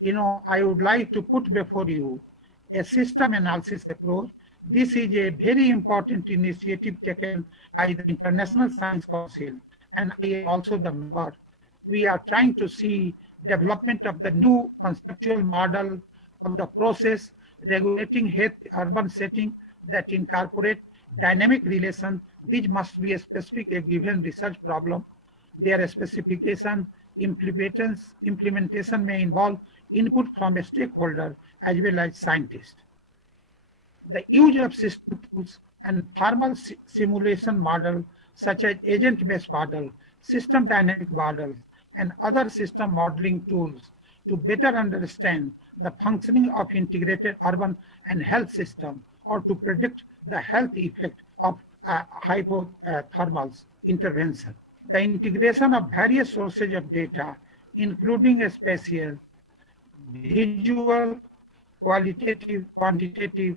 I would like to put before you a system analysis approach. This is a very important initiative taken by the International Science Council and also the board. We are trying to see development of the new conceptual model of the process regulating health urban setting that incorporate dynamic relation. These must be a specific a given research problem. Their specification, implementation may involve input from a stakeholder as well as scientists. The use of system tools and formal simulation model such as agent-based model, system dynamic models, and other system modeling tools to better understand the functioning of integrated urban and health system or to predict the health effect of hypothermal intervention. The integration of various sources of data, including spatial, visual, qualitative, quantitative,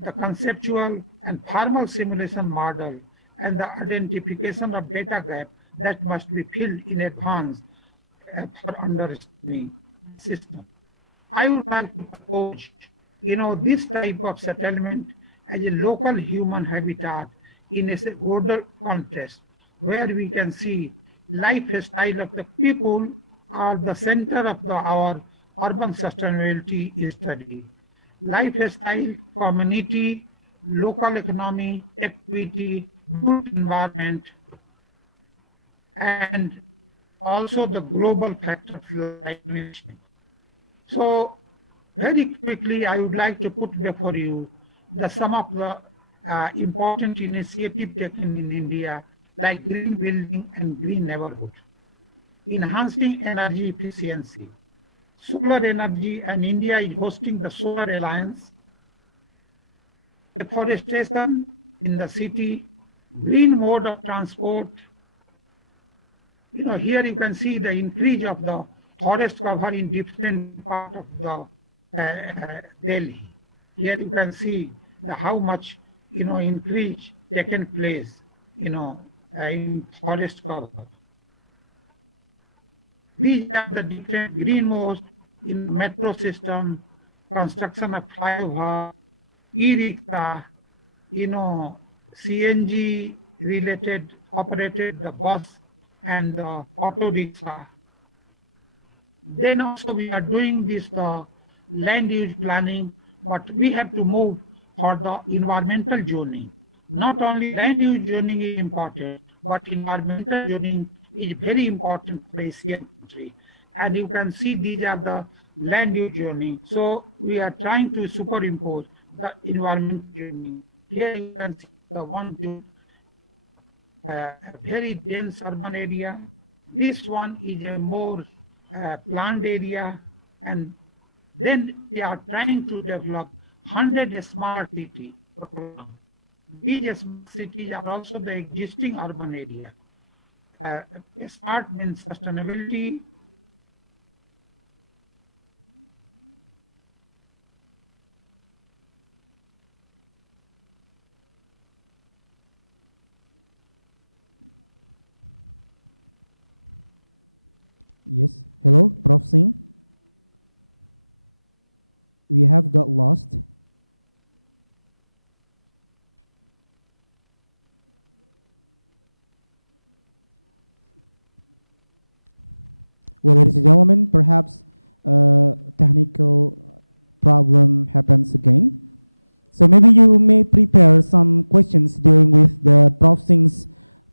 the conceptual and formal simulation model, and the identification of data gap that must be filled in advance for understanding system. I would like to approach, this type of settlement as a local human habitat in a broader context, where we can see lifestyle of the people are the center of our urban sustainability study. Lifestyle, community, local economy, equity, good environment, and also the global factor of climate change. So very quickly, I would like to put before you some of the important initiatives taken in India, like green building and green neighborhood, enhancing energy efficiency, solar energy, and India is hosting the Solar Alliance, reforestation in the city, green mode of transport. Here you can see the increase of the forest cover in different parts of the Delhi. Here you can see how much increase taken place in forest cover. These are the different green modes in metro system, construction of flyover, e-rickshaw, CNG related operated the bus and the auto rickshaw. Then also we are doing this land use planning, but we have to move for the environmental zoning. Not only land use zoning is important, but environmental zoning is very important for Asian country. And you can see these are the land use zoning. So we are trying to superimpose the environmental zoning. Here you can see the one to very dense urban area. This one is a more planned area, and then they are trying to develop 100 smart city program. These smart cities are also the existing urban area. Smart means sustainability. Yes, hello, Prof. Singh. We have got lost. Well, ladies and gentlemen, perhaps a technical problem happens again. So maybe you may prepare some questions dealing with the Prof. Singh's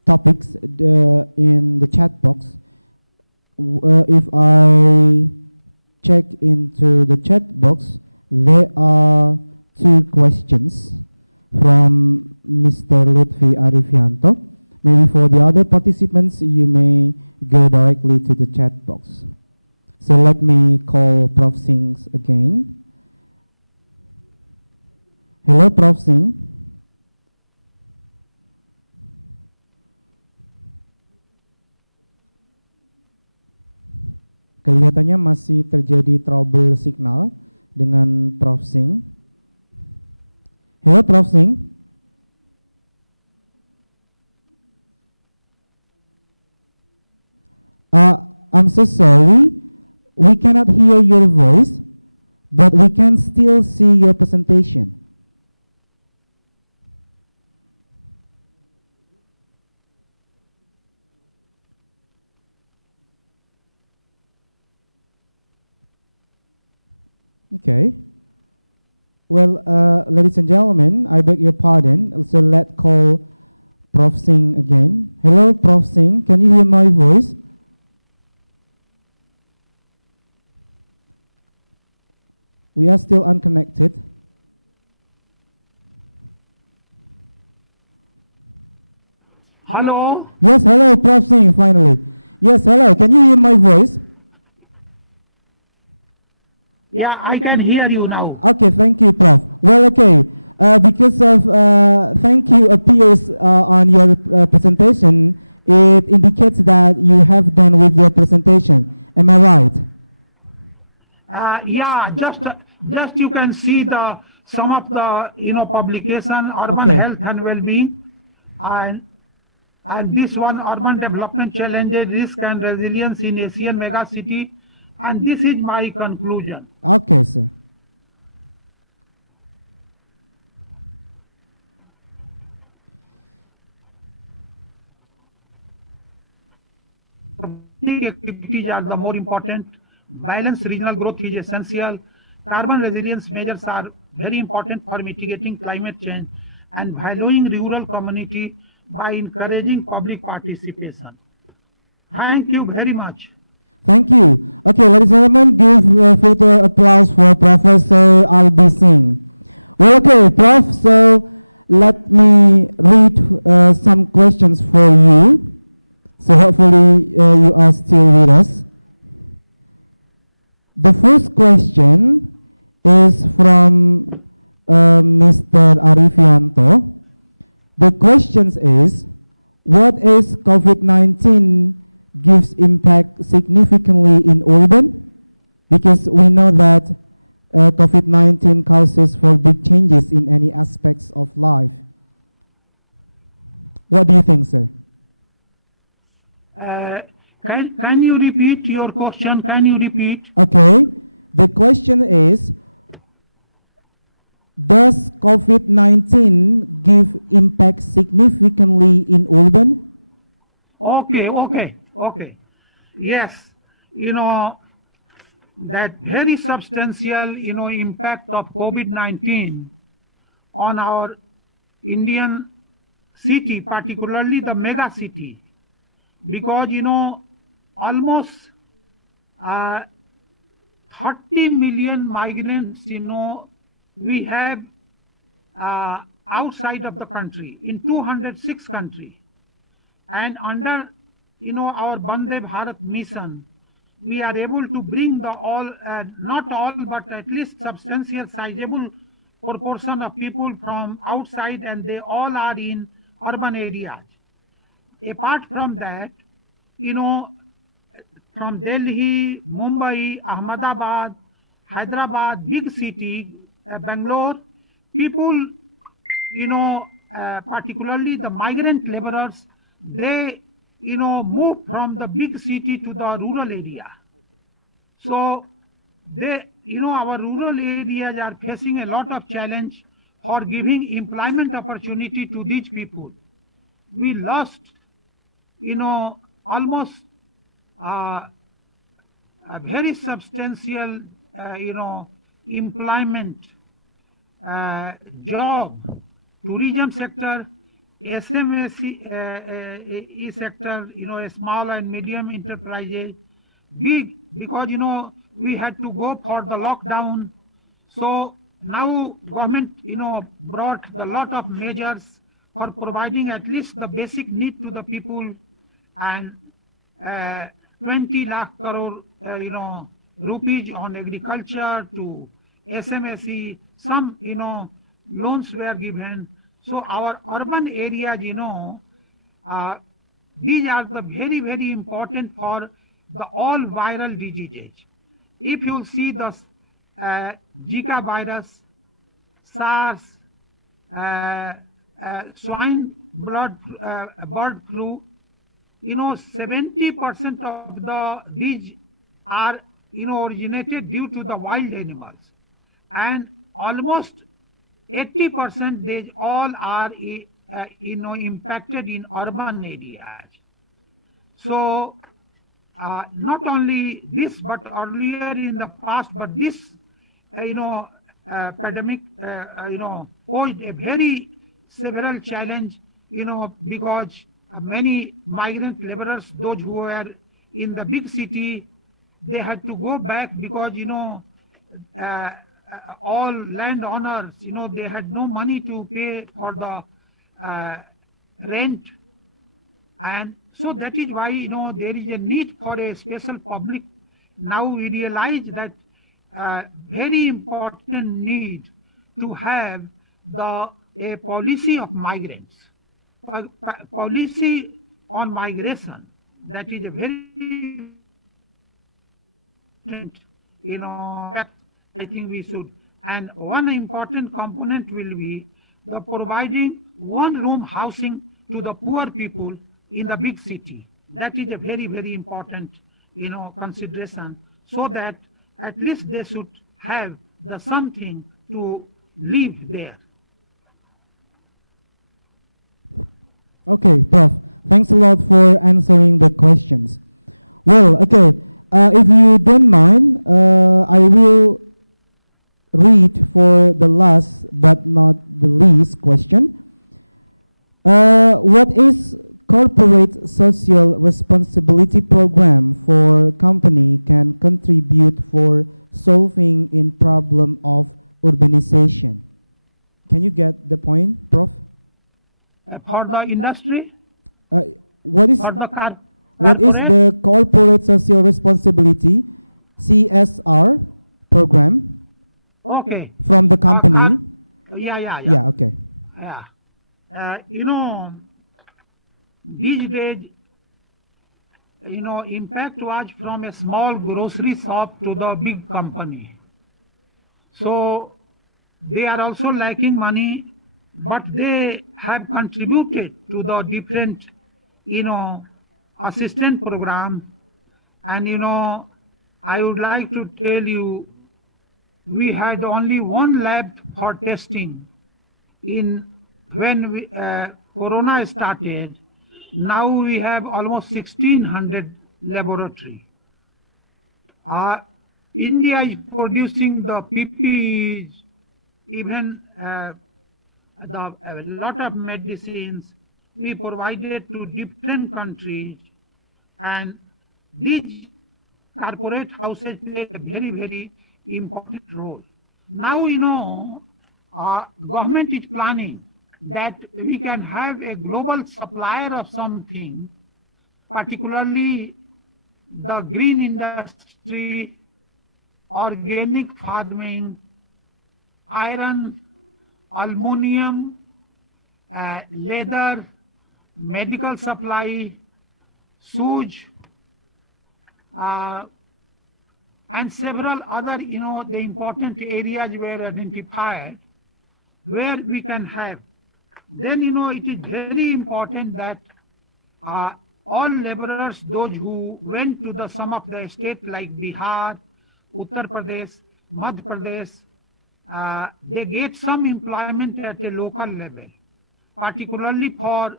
topics in the chat box. If I check into the chat box, there are two questions from Mr. Lutfi Arifianto. Maybe for the other participants, you may go directly to the chat box. So let me call Prof. Singh again. Hello, Prof. Singh. Kelihatannya masih terjadi trouble signal dengan Prof. Singh. Hello, Prof. Singh. I'm so sorry. We cannot hear your voice. but we can still see your presentation. Okay. Well, ladies and gentlemen, I beg your pardon. So let's call Prof. Singh again. Hello, Prof. Singh. Can you hear my voice? We are still unconnected. Hello? Yes, hello, Prof. Singh, finally. Yes, hello. Can you hear my voice? Yeah, I can hear you now. Okay, thank you, Prof. Well, okay, because of thank you appears on your presentation, it indicates that you have done with your presentation. Am I right? Yeah, just you can see some of the publication, urban Okay. health and well-being, and this one, urban development challenges, risk and resilience in Asian megacity, and this is my conclusion. Okay, sir. Activities are the more important. Balanced regional growth is essential. Carbon resilience measures are very important for mitigating climate change and valuing rural community by encouraging public participation. Thank you very much. Thank you. Okay, ladies and gentlemen, give further applause for Professor R.B. Singh. Well, okay, Prof, so let me read some questions for you. So hopefully you are still with us. The first question is from Mr. Arifianto. The question is, what is COVID-19 gives impact significantly in urban? Because we know that COVID-19 causes for big changes in any aspects of life. What do you think, sir? Can you repeat your question? Can you repeat? Okay. The question is, does COVID-19 give impact significantly in urban? Okay. Yes, that very substantial, impact of COVID-19 on our Indian city, particularly the mega city, because, almost 30 million migrants, we have outside of the country, in 206 countries. And under, our Vande Bharat mission, we are able to bring the all, not all, but at least substantial, sizable proportion of people from outside, and they all are in urban areas. Apart from that, from Delhi, Mumbai, Ahmedabad, Hyderabad, big city, Bangalore, people, particularly the migrant laborers, they, move from the big city to the rural area. So they, our rural areas are facing a lot of challenge for giving employment opportunity to these people. We lost, almost a very substantial, employment, job, tourism sector, SMSE sector, small and medium enterprises, big, because, we had to go for the lockdown. So now government, brought a lot of measures for providing at least the basic need to the people, and 20 lakh crore, rupees on agriculture to SMSE, some, loans were given. So our urban areas, these are the very, very important for the all viral diseases. If you see the Zika virus, SARS, swine bird flu, 70% of these are originated due to the wild animals. and almost 80% they all are impacted in urban areas. So not only this, but earlier in the past, but this pandemic posed a very several challenge, because many migrant laborers, those who were in the big city, they had to go back because all landowners, they had no money to pay for the rent, and so that is why there is a need for a special public. Now we realize that very important need to have a policy of migrants, policy on migration. That is a very fact. I think we should. And one important component will be the providing one-room housing to the poor people in the big city. That is a very, very important, consideration, so that at least they should have the something to live there. Okay, Prof. Thanks a lot for answering the questions. Well, okay, if you don't mind, I will read for the last but not the least question. What is corporate social responsibility program for company can contribute for solving in problem of urbanization? Can you get the point, Prof? For the industry? What is the corporate social responsibility CSR program? Okay. From the company? Yeah, okay. Yeah. These days, impact was from a small grocery shop to the big company. So they are also lacking money, but they have contributed to the different, assistant program. And, I would like to tell you, we had only one lab for testing when Corona started. Now we have almost 1,600 laboratory. India is producing the PPEs, even a lot of medicines we provided to different countries, and these corporate houses play a very, very important role. Now, government is planning that we can have a global supplier of something, particularly the green industry, organic farming, iron, aluminum, leather, medical supply, sewage, and several other, the important areas were identified where we can have. Then, it is very important that all laborers, those who went to some of the states like Bihar, Uttar Pradesh, Madhya Pradesh, they get some employment at a local level, particularly for,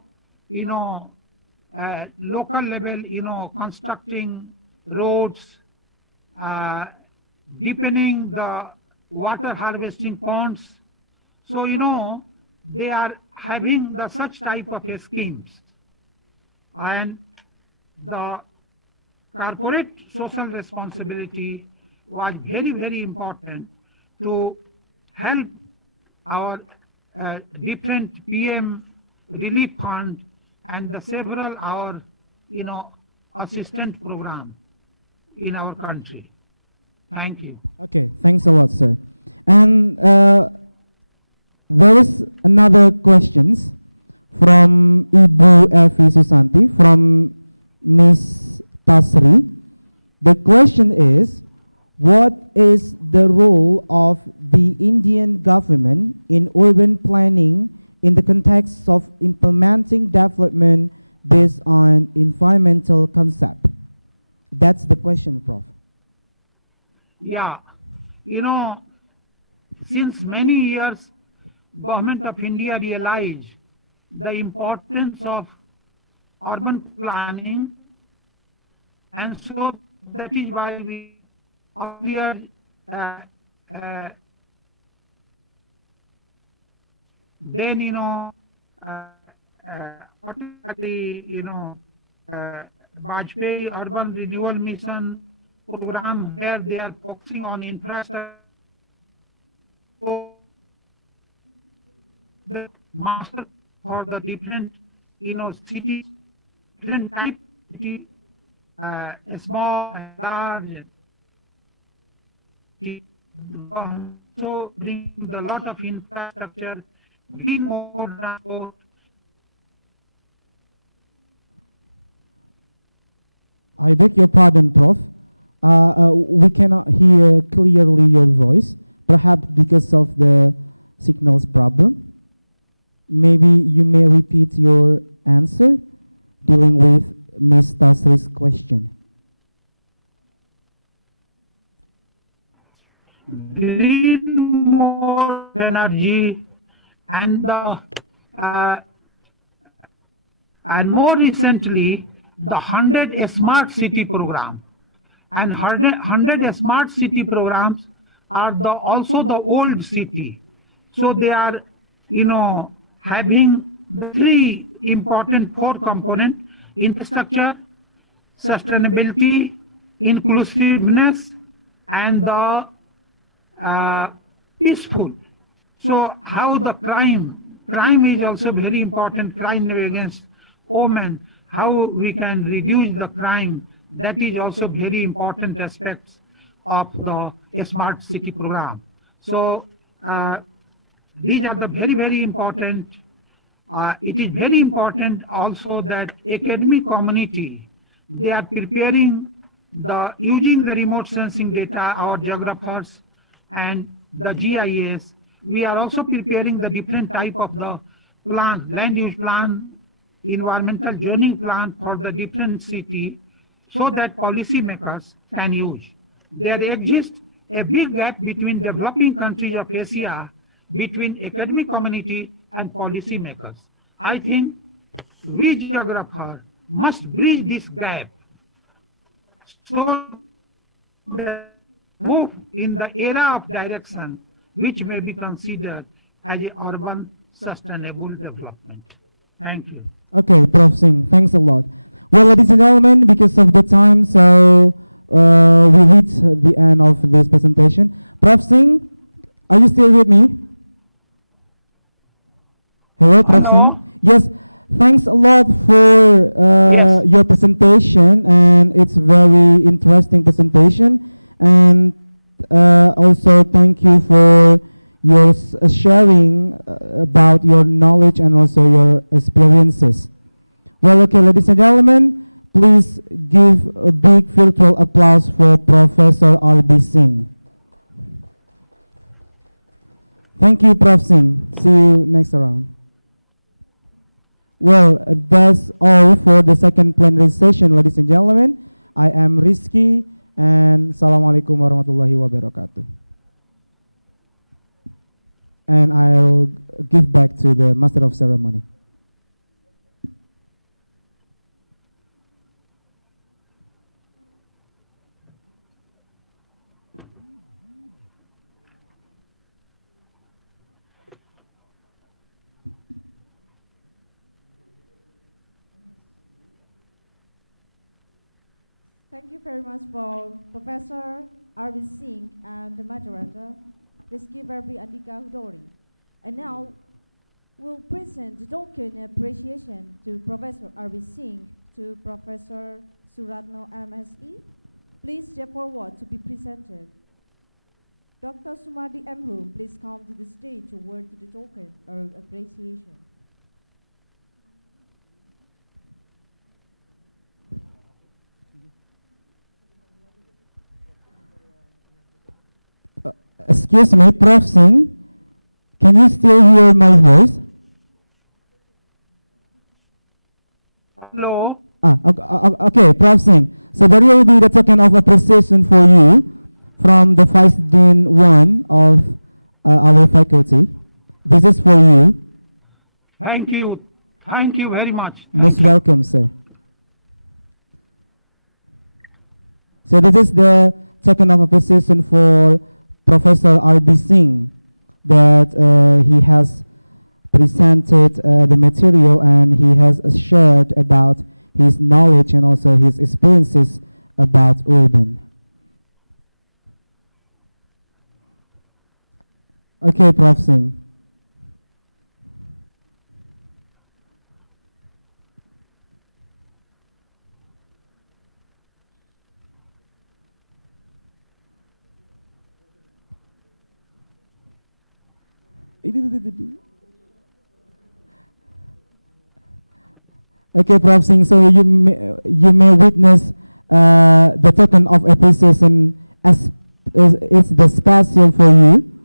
local level, constructing roads, deepening the water harvesting ponds. So, they are having such type of schemes. And the corporate social responsibility was very, very important to help our different PM relief fund and the several our assistant program in our country. Thank you. Okay, thanks a lot, sir. And there is another questions from Ibu Elvi Susanti from Miss Tasri. The question is, what is the role of the Indian government in urban planning in the context of implementing development based on environmental concept? That's the question, Prof. Yeah, since many years, Government of India realized the importance of urban planning, and so that is why we earlier then particularly Vajpayee Urban Renewal Mission program, where they are focusing on infrastructure. So the master for the different cities, different type city, small and large. So bring a lot of infrastructure, clean more transport. I beg your pardon, Prof. We cannot hear clearly your voice, perhaps because of the signals problem. Maybe you may repeat your answer dealing with Ms. Tasri's question. Green more energy and more recently the 100 Smart City program, and 100 Smart City programs are also the old city. So they are having the three important core components: infrastructure, sustainability, inclusiveness, and the peaceful. So how the crime is also very important, crime against women, how we can reduce the crime, that is also very important aspects of the Smart City program. So these are the very, very important. It is very important also that academic community, they are preparing using the remote sensing data, our geographers, and the GIS. We are also preparing the different type of the plan, land use plan, environmental zoning plan for the different city, so that policymakers can use. There exists a big gap between developing countries of Asia, between academic community and policymakers. I think we geographers must bridge this gap so that move in the era of direction which may be considered as a urban sustainable development. Thank you. Okay, Prof. Singh, thanks a lot. Well, ladies and gentlemen, because of the time, so we reached the end of this presentation. Prof. Singh, are you still with me? Hello, Prof. Singh? Yes, thanks a lot for your presentation, and it's very interesting presentation. And also thank you for your sharing about your knowledge and also your experiences. Well, okay, ladies and gentlemen, please give a big virtual applause for Professor R.B. Singh. Thank you, Prof. Singh. See you next round. Well, that's all for the second plenary session, ladies and gentlemen. I am Rizky, and Assalamualaikum warahmatullahi wabarakatuh. And I'll give back to the Master of Ceremony. Thank you very much for Professor R.B. Singh and the moderator, Rizky Febriy Andika Hudori. And now we'll present the token appreciation to Professor R.B. Singh, to Professor Suratno MSE. Please step forward to be presented. Dr. Sumardi M. Hum, please come to the stage to award the token of appreciation. Excuse me, Prof. Singh, can you still hear my voice? Hello? Okay, Prof. Singh. So there will be the token of appreciation for you from the Vice Dean 1 of our faculty. This is for you. Thank you. Thank you very much. Most welcome, sir. So this is the token of appreciation for Professor R.B. Singh, that he has presented the material and he has shared about his knowledge and also his experiences about urban. Okay, Prof. Singh. Okay, Prof. Singh, so you may witness the token of appreciation as it's the special for you.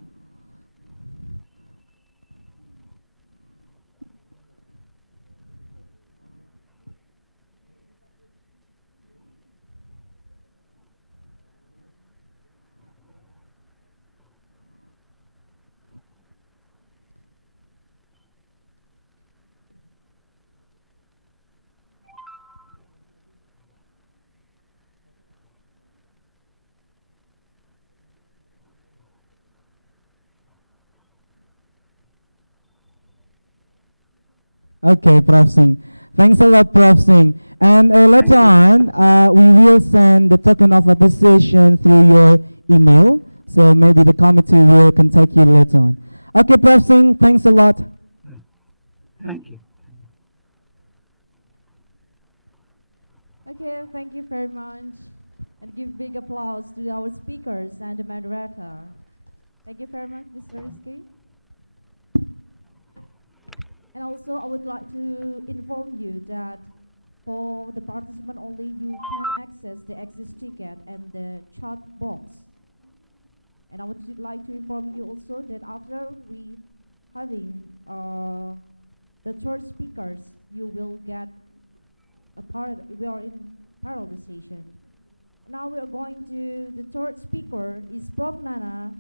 Okay, Prof. Singh. Thanks a lot, Prof. Singh. And later on, we will send the token of appreciation through your email. So maybe the committee will contact you later on. Okay, Prof. Singh, thanks a lot. Thank you. Okay, thank you very much. And give big applause to our speakers and the moderator. Thank you very much, Mr. Rizky. And also, I would like to inform you that for the participant only, you can access the access ticket and the chat box. And I would like to inform you also that after we having the third speakers, you will get we are in parallelization. Now we are going to the third speaker is Prof. Nana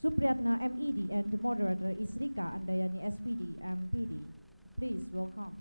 Supriyatna MED, and the moderator is Rika Andayani SPD MPD. Please welcome.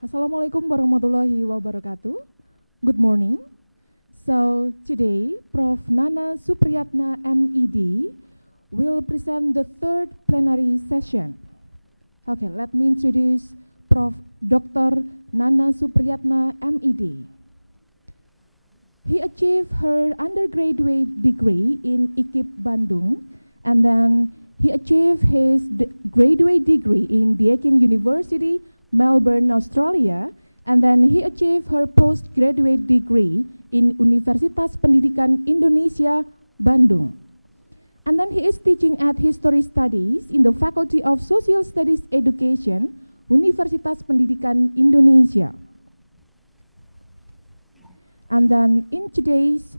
Assalamualaikum warahmatullahi wabarakatuh. Good morning. So today, Prof. Nana Supriyatna MED will present the third plenary session. Okay, let me introduce Prof. Dr. Nana Supriyatna MED. He achieved her undergraduate degree in IKIP Bandung, and then he achieved his graduate degree in Deakin University, Melbourne, Australia, and then he achieved her postgraduate degree in Universitas Pendidikan Indonesia, Bandung. And then he is teaching at History Studies in the Faculty of Social Studies Education, Universitas Pendidikan Indonesia. And then in today's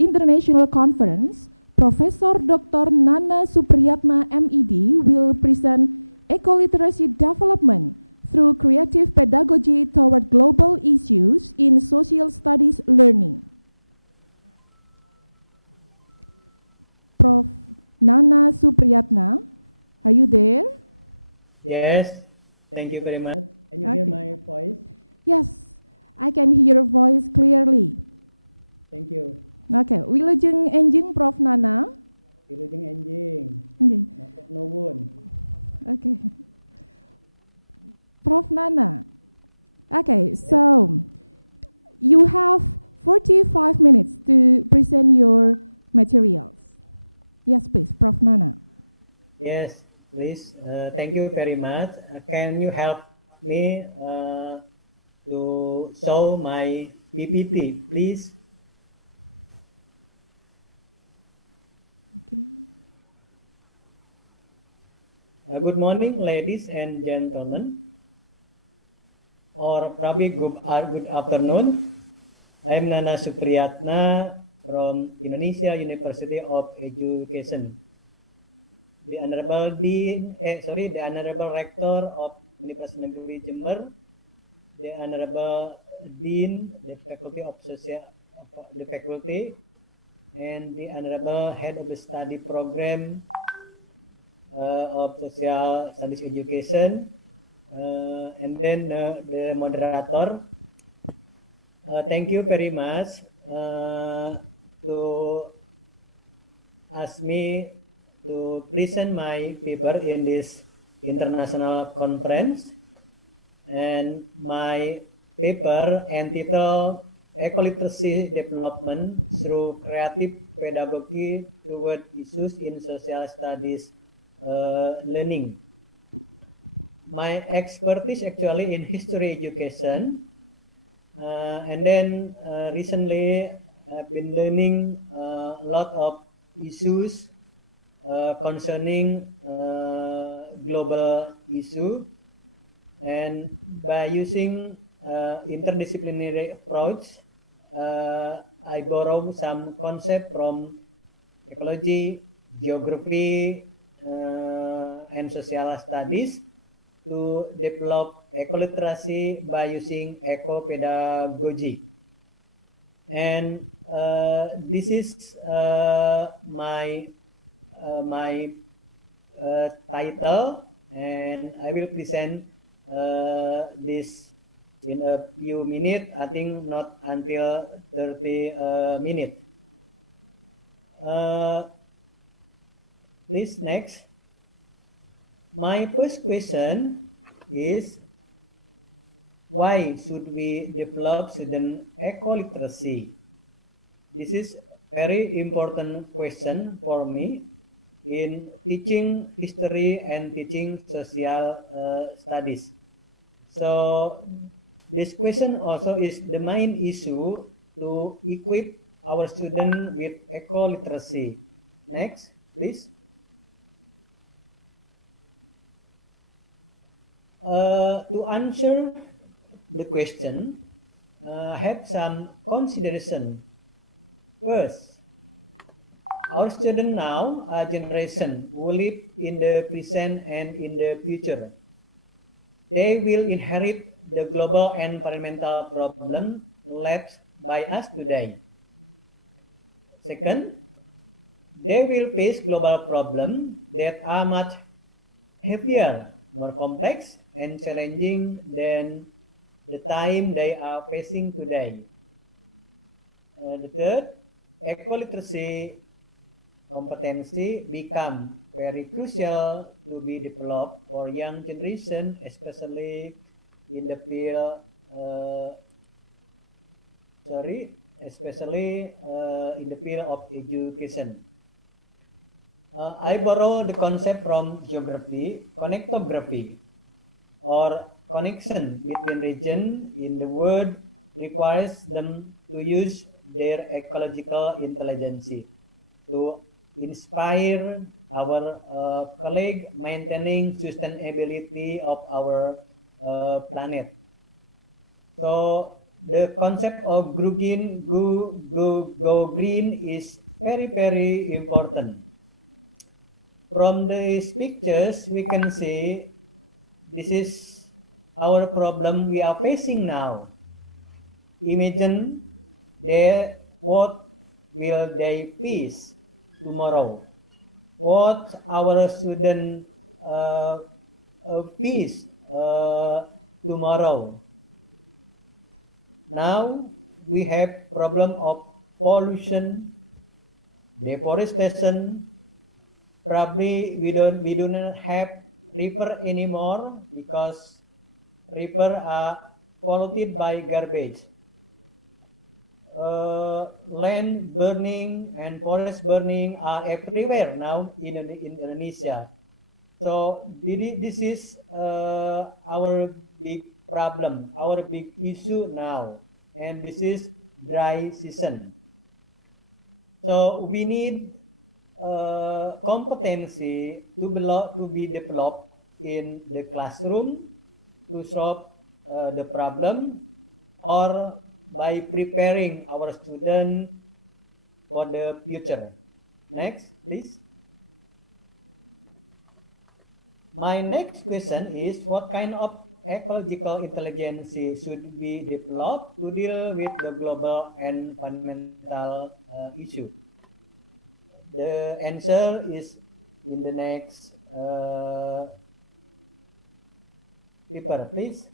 international conference, Professor Dr. Nana Supriyatna MED will present eco-literacy development through creative pedagogy toward global issues in social studies learning. Prof. Nana Supriyatna, are you there? Yes, thank you very much. Can you hear my voice? Yes, I can hear your voice clearly. Thank you. Okay, wilujeng enjing Prof. Nana. Wilujeng enjing. Okay. Matur nuwun. Okay. Prof. Nana. Okay, so you have 45 minutes to present your materials. Yes, please, Prof. Nana. Yes, please. Thank you very much. Can you help me to show my PPT, please? Okay. Good morning, ladies and gentlemen, or probably good afternoon. I'm Nana Supriyatna from Indonesia University of Education. The Honorable the Honorable Rector of University Negeri Jember, the Honorable Dean, the Faculty of the Faculty, and the Honorable Head of the Study Program of Social Studies Education, and then the moderator. Thank you very much to ask me to present my paper in this international conference, and my paper entitled Eco-Literacy Development Through Creative Pedagogy Toward Issues in Social Studies Learning. My expertise actually in history education, and then recently I've been learning a lot of issues concerning global issue, and by using interdisciplinary approach, I borrow some concept from ecology, geography, and social studies to develop eco-literacy by using eco-pedagogy. And this is my title, and I will present this in a few minutes. I think not until 30 minutes. Please next. My first question is, why should we develop student eco-literacy? This is very important question for me in teaching history and teaching social studies. So this question also is the main issue to equip our students with eco-literacy. Next, please. To answer the question, I have some consideration. First, our students now are generation who live in the present and in the future. They will inherit the global environmental problem left by us today. Second, they will face global problems that are much heavier, more complex, and challenging than the time they are facing today. And third, eco-literacy competency become very crucial to be developed for young generation, especially in the field, in the field of education. I borrow the concept from geography, connectography, or connection between regions in the world requires them to use their ecological intelligence to inspire our colleague maintaining sustainability of our planet. So the concept of go green is very, very important. From these pictures, we can see this is our problem we are facing now. Imagine what will they face tomorrow? What our students face tomorrow? Now we have problem of pollution, deforestation. Probably we do not have river anymore because rivers are polluted by garbage. land burning and forest burning are everywhere now in Indonesia. So this is our big problem, our big issue now, and this is dry season. So we need competency to be developed in the classroom to solve the problem, or by preparing our students for the future. Next, please. My next question is, what kind of ecological intelligence should be developed to deal with the global and environmental issue? The answer is in the next paper, please.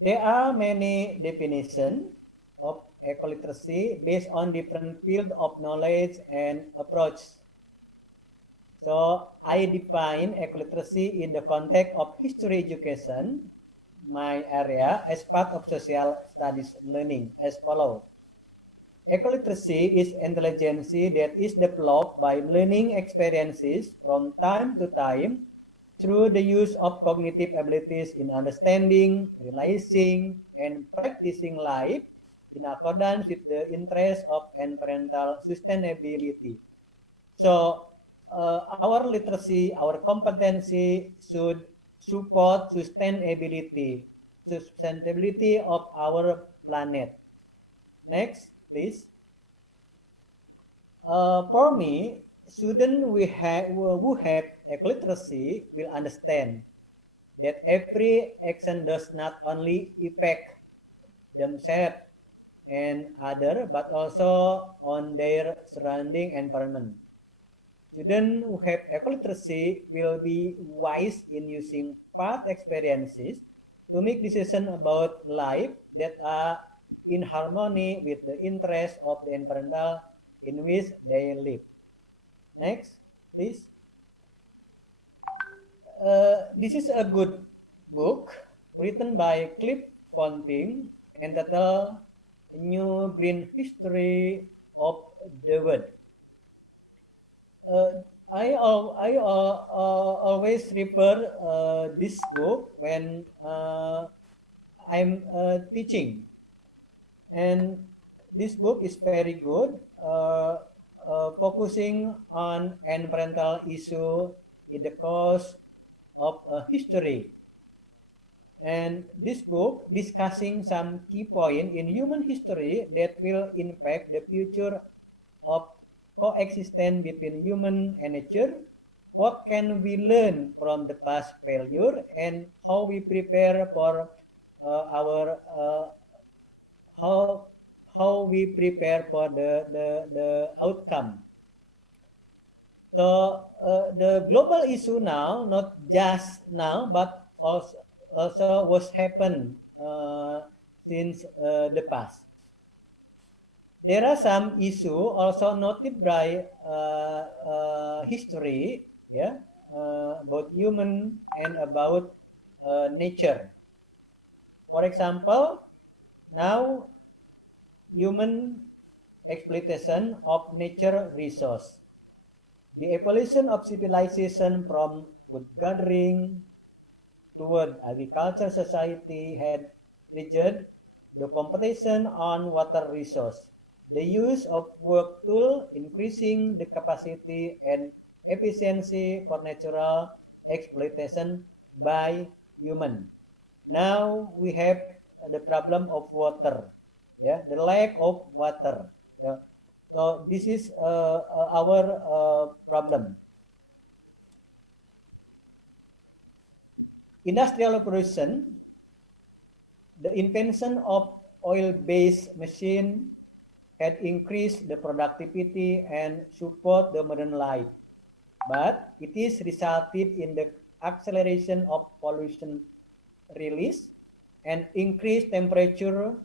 There are many definitions of ecoliteracy based on different fields of knowledge and approach. So I define ecoliteracy in the context of history education, my area, as part of social studies learning as follows. Ecoliteracy is intelligence that is developed by learning experiences from time to time through the use of cognitive abilities in understanding, realizing, and practicing life in accordance with the interests of environmental sustainability. So our literacy, our competency should support sustainability of our planet. Next, please. For me, students who have ecoliteracy will understand that every action does not only affect themselves and others, but also on their surrounding environment. Students who have ecoliteracy will be wise in using past experiences to make decisions about life that are in harmony with the interests of the environment in which they live. Next, please. This is a good book written by Cliff Ponting entitled New Green History of the World. I always refer this book when I'm teaching, and this book is very good. Focusing on environmental issue in the course of history. And this book discussing some key points in human history that will impact the future of coexistence between human and nature. What can we learn from the past failure, and how we prepare for how we prepare for the outcome. So the global issue now, not just now, but also what's happened since the past. There are some issues also noted by history, yeah, about human and about nature. For example, now human exploitation of nature resource. The evolution of civilization from food gathering toward agriculture society had triggered the competition on water resource. The use of work tool increasing the capacity and efficiency for natural exploitation by human. Now we have the problem of water. Yeah, the lack of water. Yeah. So this is our problem. Industrial revolution, the invention of oil-based machine had increased the productivity and support the modern life, but it is resulted in the acceleration of pollution release and increased temperature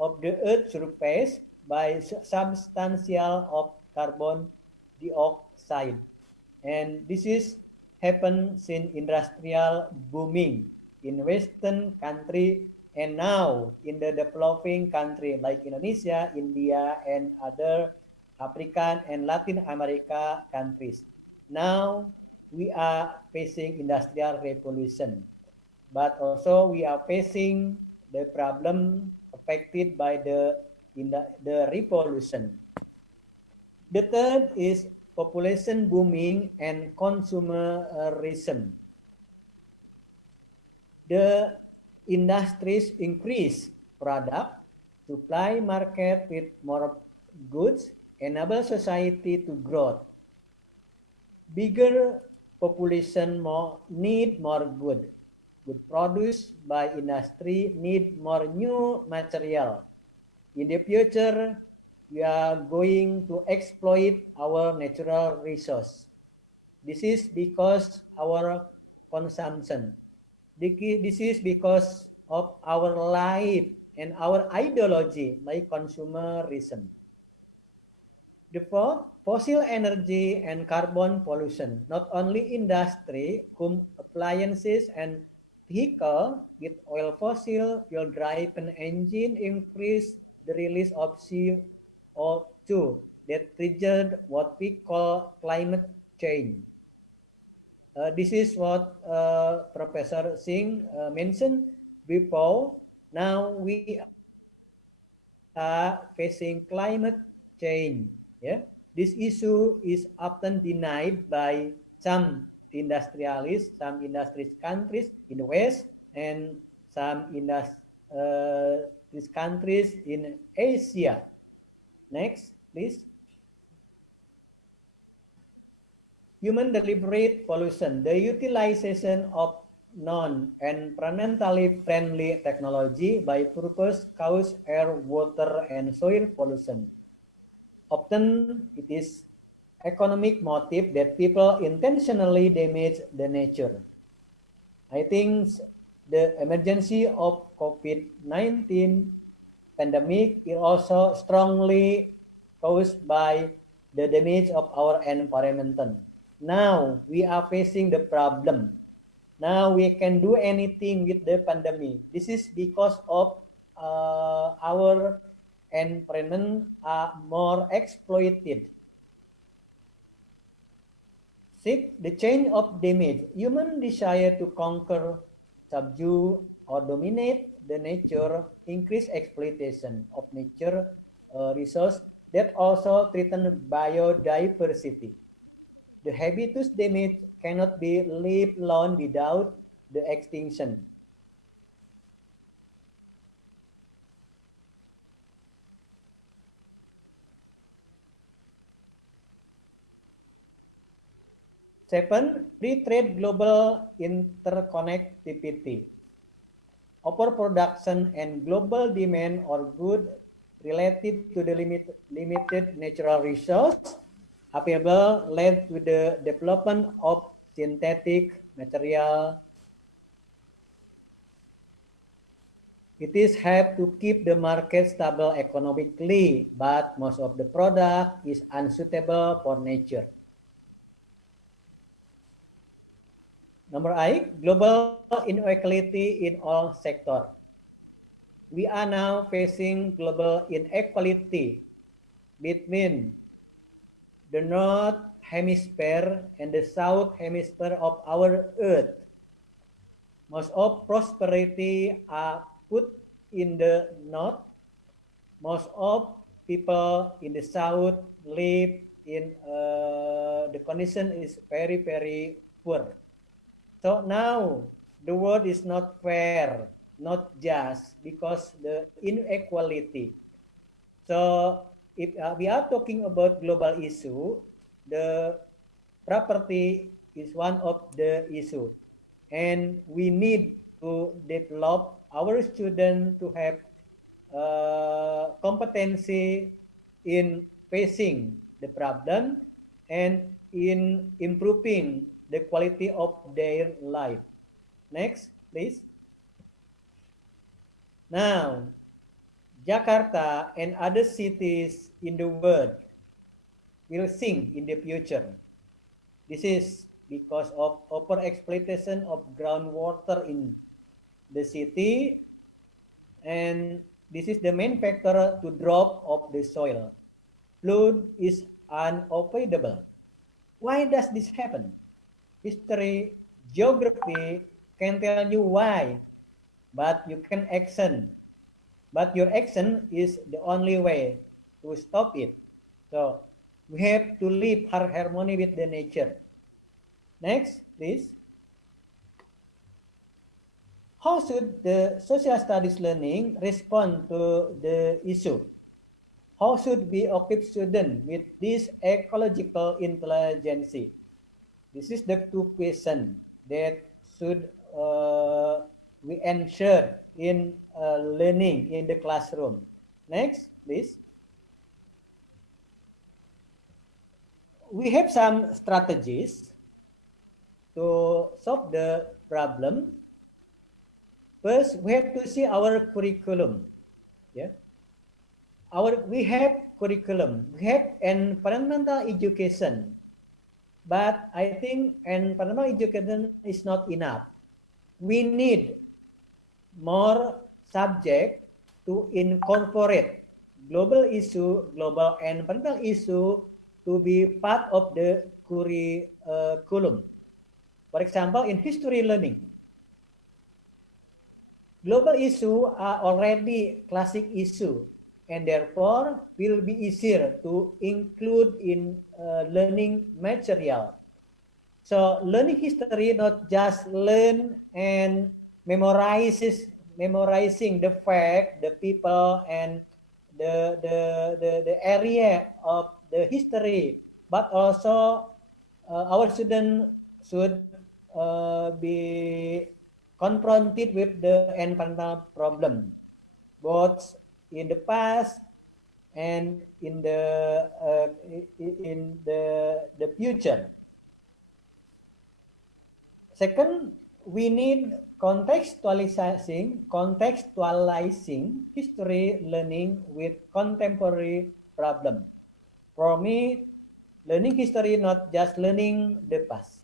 of the earth's surface by substantial of carbon dioxide. And this is happened since industrial booming in Western country And now in the developing country like Indonesia, India, and other African and Latin America countries, now we are facing industrial revolution, but also we are facing the problem affected by the revolution. The third is population booming and consumerism. The industries increase product, supply market with more goods, enable society to grow. Bigger population need more good. Good produced by industry need more new material. In the future, we are going to exploit our natural resource. This is because our consumption. This is because of our life and our ideology like consumerism. The fourth, fossil energy and carbon pollution. Not only industry, home appliances and vehicle with oil fossil fuel drive an engine increase the release of CO2 that triggered what we call climate change. This is what Professor Singh mentioned before. Now we are facing climate change. Yeah? This issue is often denied by some industrialists, some industrial countries in the West, and some these countries in Asia. Next, please. Human deliberate pollution, the utilization of non-environmentally friendly technology by purpose cause air, water, and soil pollution. Often it is economic motive that people intentionally damage the nature. I think the emergency of COVID-19 pandemic is also strongly caused by the damage of our environment. Now we are facing the problem. Now we can do anything with the pandemic. This is because of our environment are more exploited. Six, the chain of damage. Human desire to conquer, subdue, or dominate the nature, increase exploitation of nature resource that also threaten biodiversity. The habitus damage cannot be lived long without the extinction. Seven, free trade global interconnectivity. Overproduction and global demand on goods related to the limited natural resource available led to the development of synthetic material. It is help to keep the market stable economically, but most of the product is unsuitable for nature. Number 8, global inequality in all sectors. We are now facing global inequality between the North Hemisphere and the South Hemisphere of our Earth. Most of prosperity are put in the North. Most of people in the South live in the condition is very, very poor. So now the world is not fair, not just because the inequality. So if we are talking about global issue, the property is one of the issue, and we need to develop our students to have competency in facing the problem and in improving the quality of their life. Next, please. Now, Jakarta and other cities in the world will sink in the future. This is because of overexploitation of groundwater in the city and this is the main factor to drop of the soil. Flood is unavoidable. Why does this happen? History, geography can tell you why, but you can action. But your action is the only way to stop it. So we have to live harmony with the nature. Next, please. How should the social studies learning respond to the issue? How should we equip students with this ecological intelligence? This is the two questions that should we ensure in learning in the classroom. Next, please. We have some strategies to solve the problem. First, we have to see our curriculum. Yeah, we have curriculum. We have environmental education, but I think environmental education is not enough. We need more subject to incorporate global environmental issue to be part of the curriculum. For example, in history learning, global issues are already classic issue, and therefore will be easier to include in learning material. So learning history not just learn and memorizing the fact, the people, and the area of the history, but also our students should be confronted with the environmental problem, both in the past and in the future. Second, we need contextualizing history learning with contemporary problem. For me, learning history not just learning the past.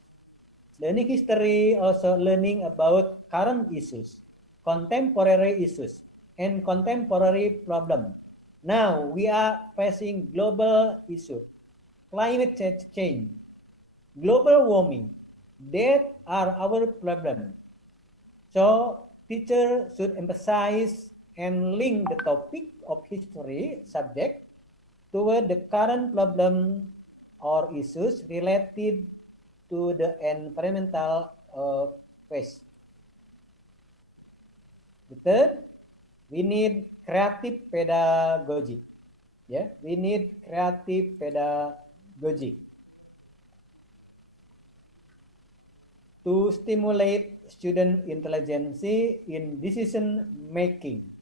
Learning history also learning about current issues, contemporary issues, and contemporary problem. Now we are facing global issue, climate change, global warming. That are our problem. So teacher should emphasize and link the topic of history subject toward the current problem or issues related to the environmental phase. The third, we need creative pedagogy. Yeah, we need creative pedagogy to stimulate student intelligence in decision making.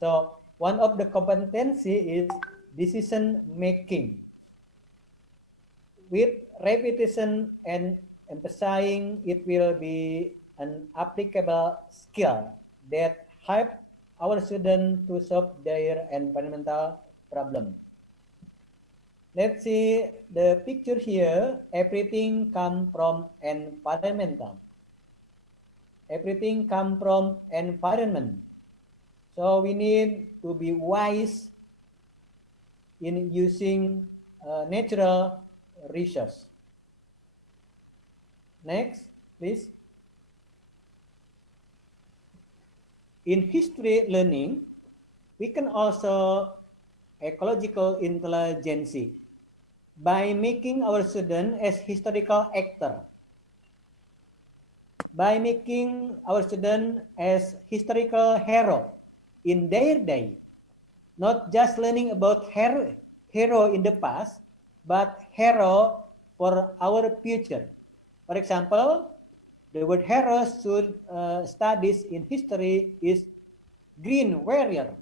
So one of the competency is decision making. With repetition and emphasizing, it will be an applicable skill that help our students to solve their environmental problem. Let's see the picture here. Everything comes from environmental. Everything comes from environment. So we need to be wise in using natural resource. Next, please. In history learning, we can also ecological intelligence by making our student as historical actor, by making our student as historical hero in their day, not just learning about hero in the past, but hero for our future. For example, the word hero should studies in history is green warrior,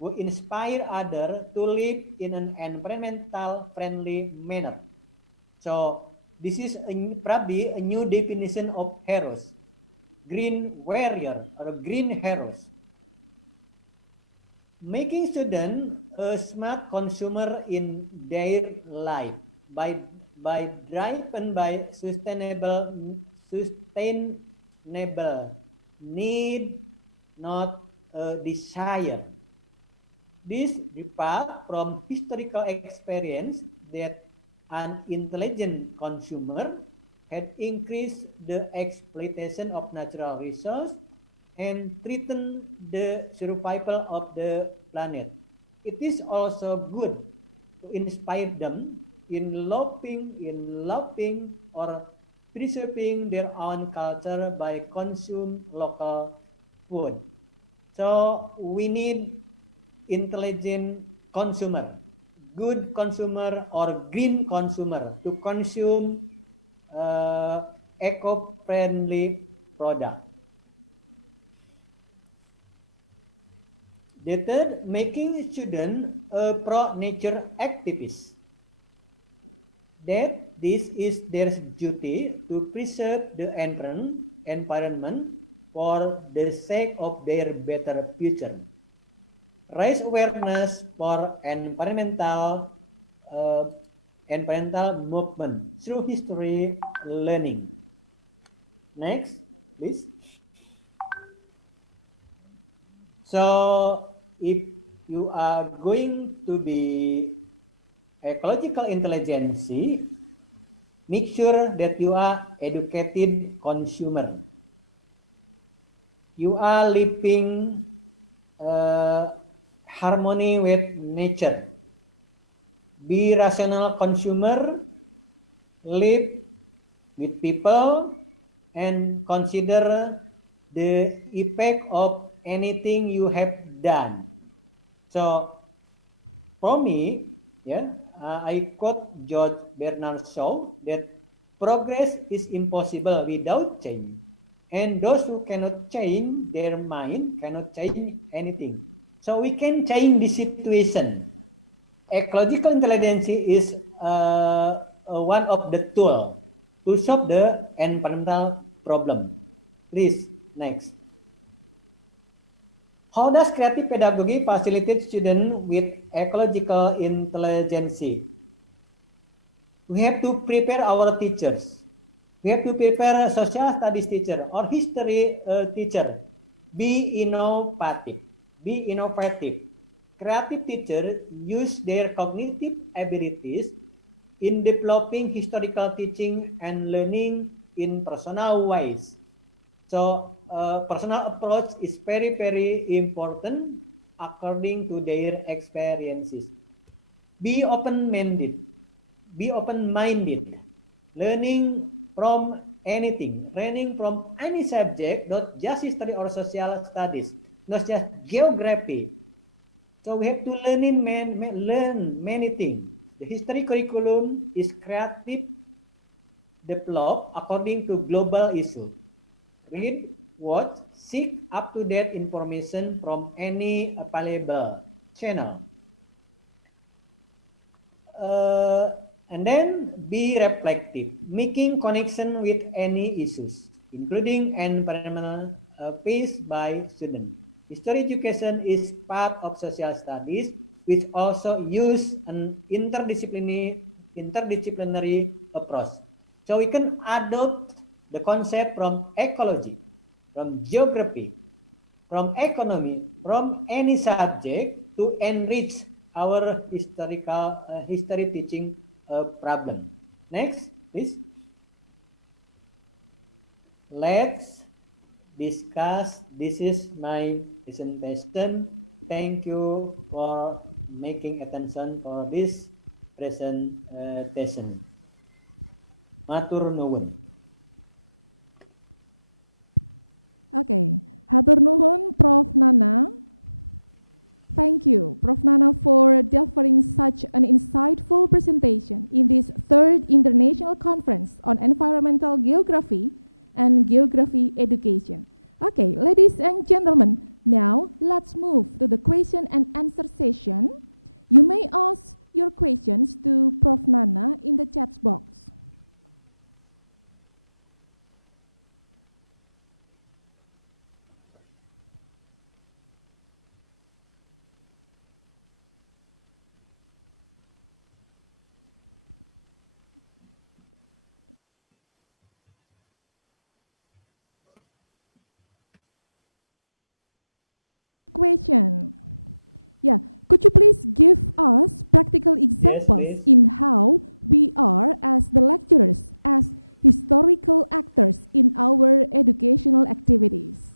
who inspire others to live in an environmental friendly manner. So this is probably a new definition of heroes, green warrior or green heroes. Making students a smart consumer in their life by driven by sustainable need, not a desire. This derives from historical experience that an intelligent consumer had increased the exploitation of natural resources and threatened the survival of the planet. It is also good to inspire them in loving or preserving their own culture by consuming local food. So we need intelligent consumer, good consumer or green consumer to consume eco-friendly product. The third, making student a pro-nature activist. That this is their duty to preserve the environment for the sake of their better future. Raise awareness for environmental movement through history learning. Next, please. So, if you are going to be ecological intelligence, make sure that you are educated consumer. You are living harmony with nature. Be rational consumer, live with people, and consider the effect of anything you have done. So, for me, I quote George Bernard Shaw that progress is impossible without change. And those who cannot change their mind cannot change anything. So we can change the situation. Ecological intelligence is one of the tools to solve the environmental problem. Please, next. How does creative pedagogy facilitate students with ecological intelligence? We have to prepare our teachers. We have to prepare a social studies teacher or history teacher. Be innovative. Be innovative. Creative teachers use their cognitive abilities in developing historical teaching and learning in personal ways. So, personal approach is very, very important according to their experiences. Be open-minded. Be open-minded. Learning from anything, learning from any subject, not just history or social studies, not just geography. So we have to learn many things. The history curriculum is creative, developed according to global issue. Read, watch, seek up-to-date information from any available channel. And then be reflective, making connection with any issues, including environmental faced by students. History education is part of social studies, which also use an interdisciplinary approach. So we can adopt the concept from ecology, from geography, from economy, from any subject to enrich our history teaching problem. Next, please. Let's discuss. This is my presentation. Thank you for making attention for this presentation. Matur nuwun. Okay, hatur nuhun Prof. Nana. Thank you, Prof. Nana, for delivering such an insightful presentation in this third International Conference on Environmental Geography and Geography Education. Okay, ladies and gentlemen, now let's move to the question and answer session. You may ask your questions to Prof. Nana in the chat box. question. Yeah, could you please give us practical examples please. in how we are as the lecturers, as historical actors in our educational activities?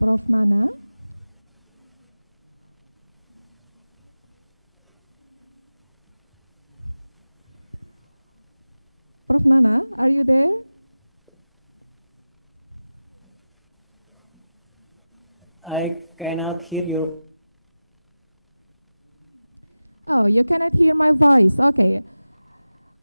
Prof. Nana? Prof. Nana, are you there? I cannot hear you. Oh, you cannot hear my voice. Okay.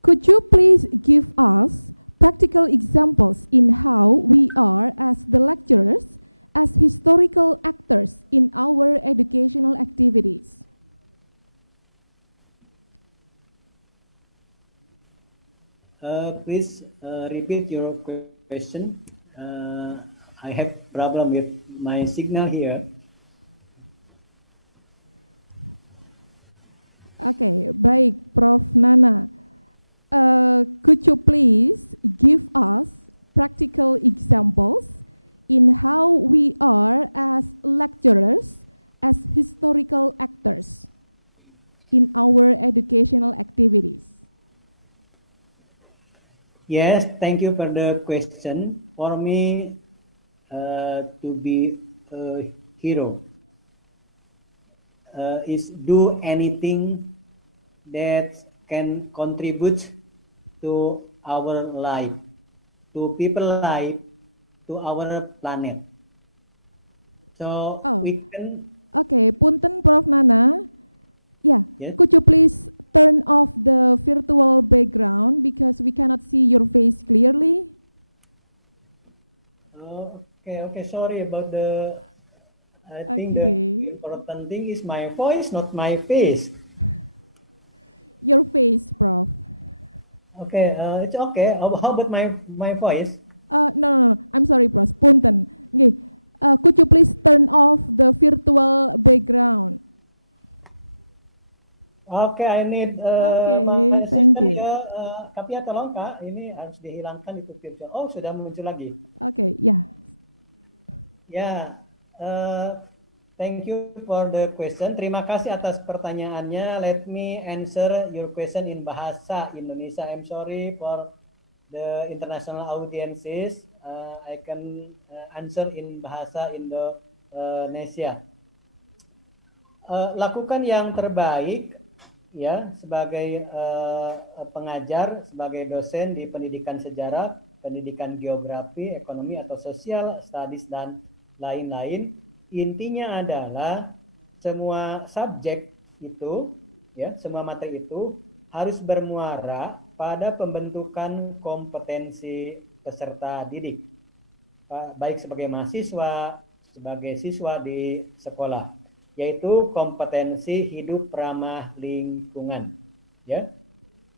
Could you please give us practical examples in how we are as the lecturers, as historical actors in our educational activities? Please repeat your question. I have problem with my signal here. Oke, baik, Prof. Nana. Could you please give us practical examples in how we are as lecturers, as historical actors in our educational activities? Yes, thank you for the question. For me, to be a hero is do anything that can contribute to our life, to people life, to our planet. So we can. Okay, punten Prof. Nana. Yeah, Yes. could you please turn off the virtual background because we cannot see your face clearly? Okay, sorry about the. I think the important thing is my voice, not my face. Your face, Prof. Okay, it's okay. How about my voice? No. I'm sorry, Prof. Punten. Okay. Could you please turn off the virtual background? Oke, I need. Oke, thank you. Kapia tolong Kak, ini harus dihilangkan itu virtual. Oh, sudah muncul lagi. Oke, ya. Ya, thank you for the question. Terima kasih atas pertanyaannya. Let me answer your question in bahasa Indonesia. I'm sorry for the international audiences. I can answer in bahasa Indonesia. Lakukan yang terbaik ya sebagai pengajar, sebagai dosen di pendidikan sejarah, pendidikan geografi, ekonomi atau sosial, studies dan lain-lain. Intinya adalah semua subjek itu ya, semua materi itu harus bermuara pada pembentukan kompetensi peserta didik, baik sebagai mahasiswa, sebagai siswa di sekolah, yaitu kompetensi hidup ramah lingkungan. Ya,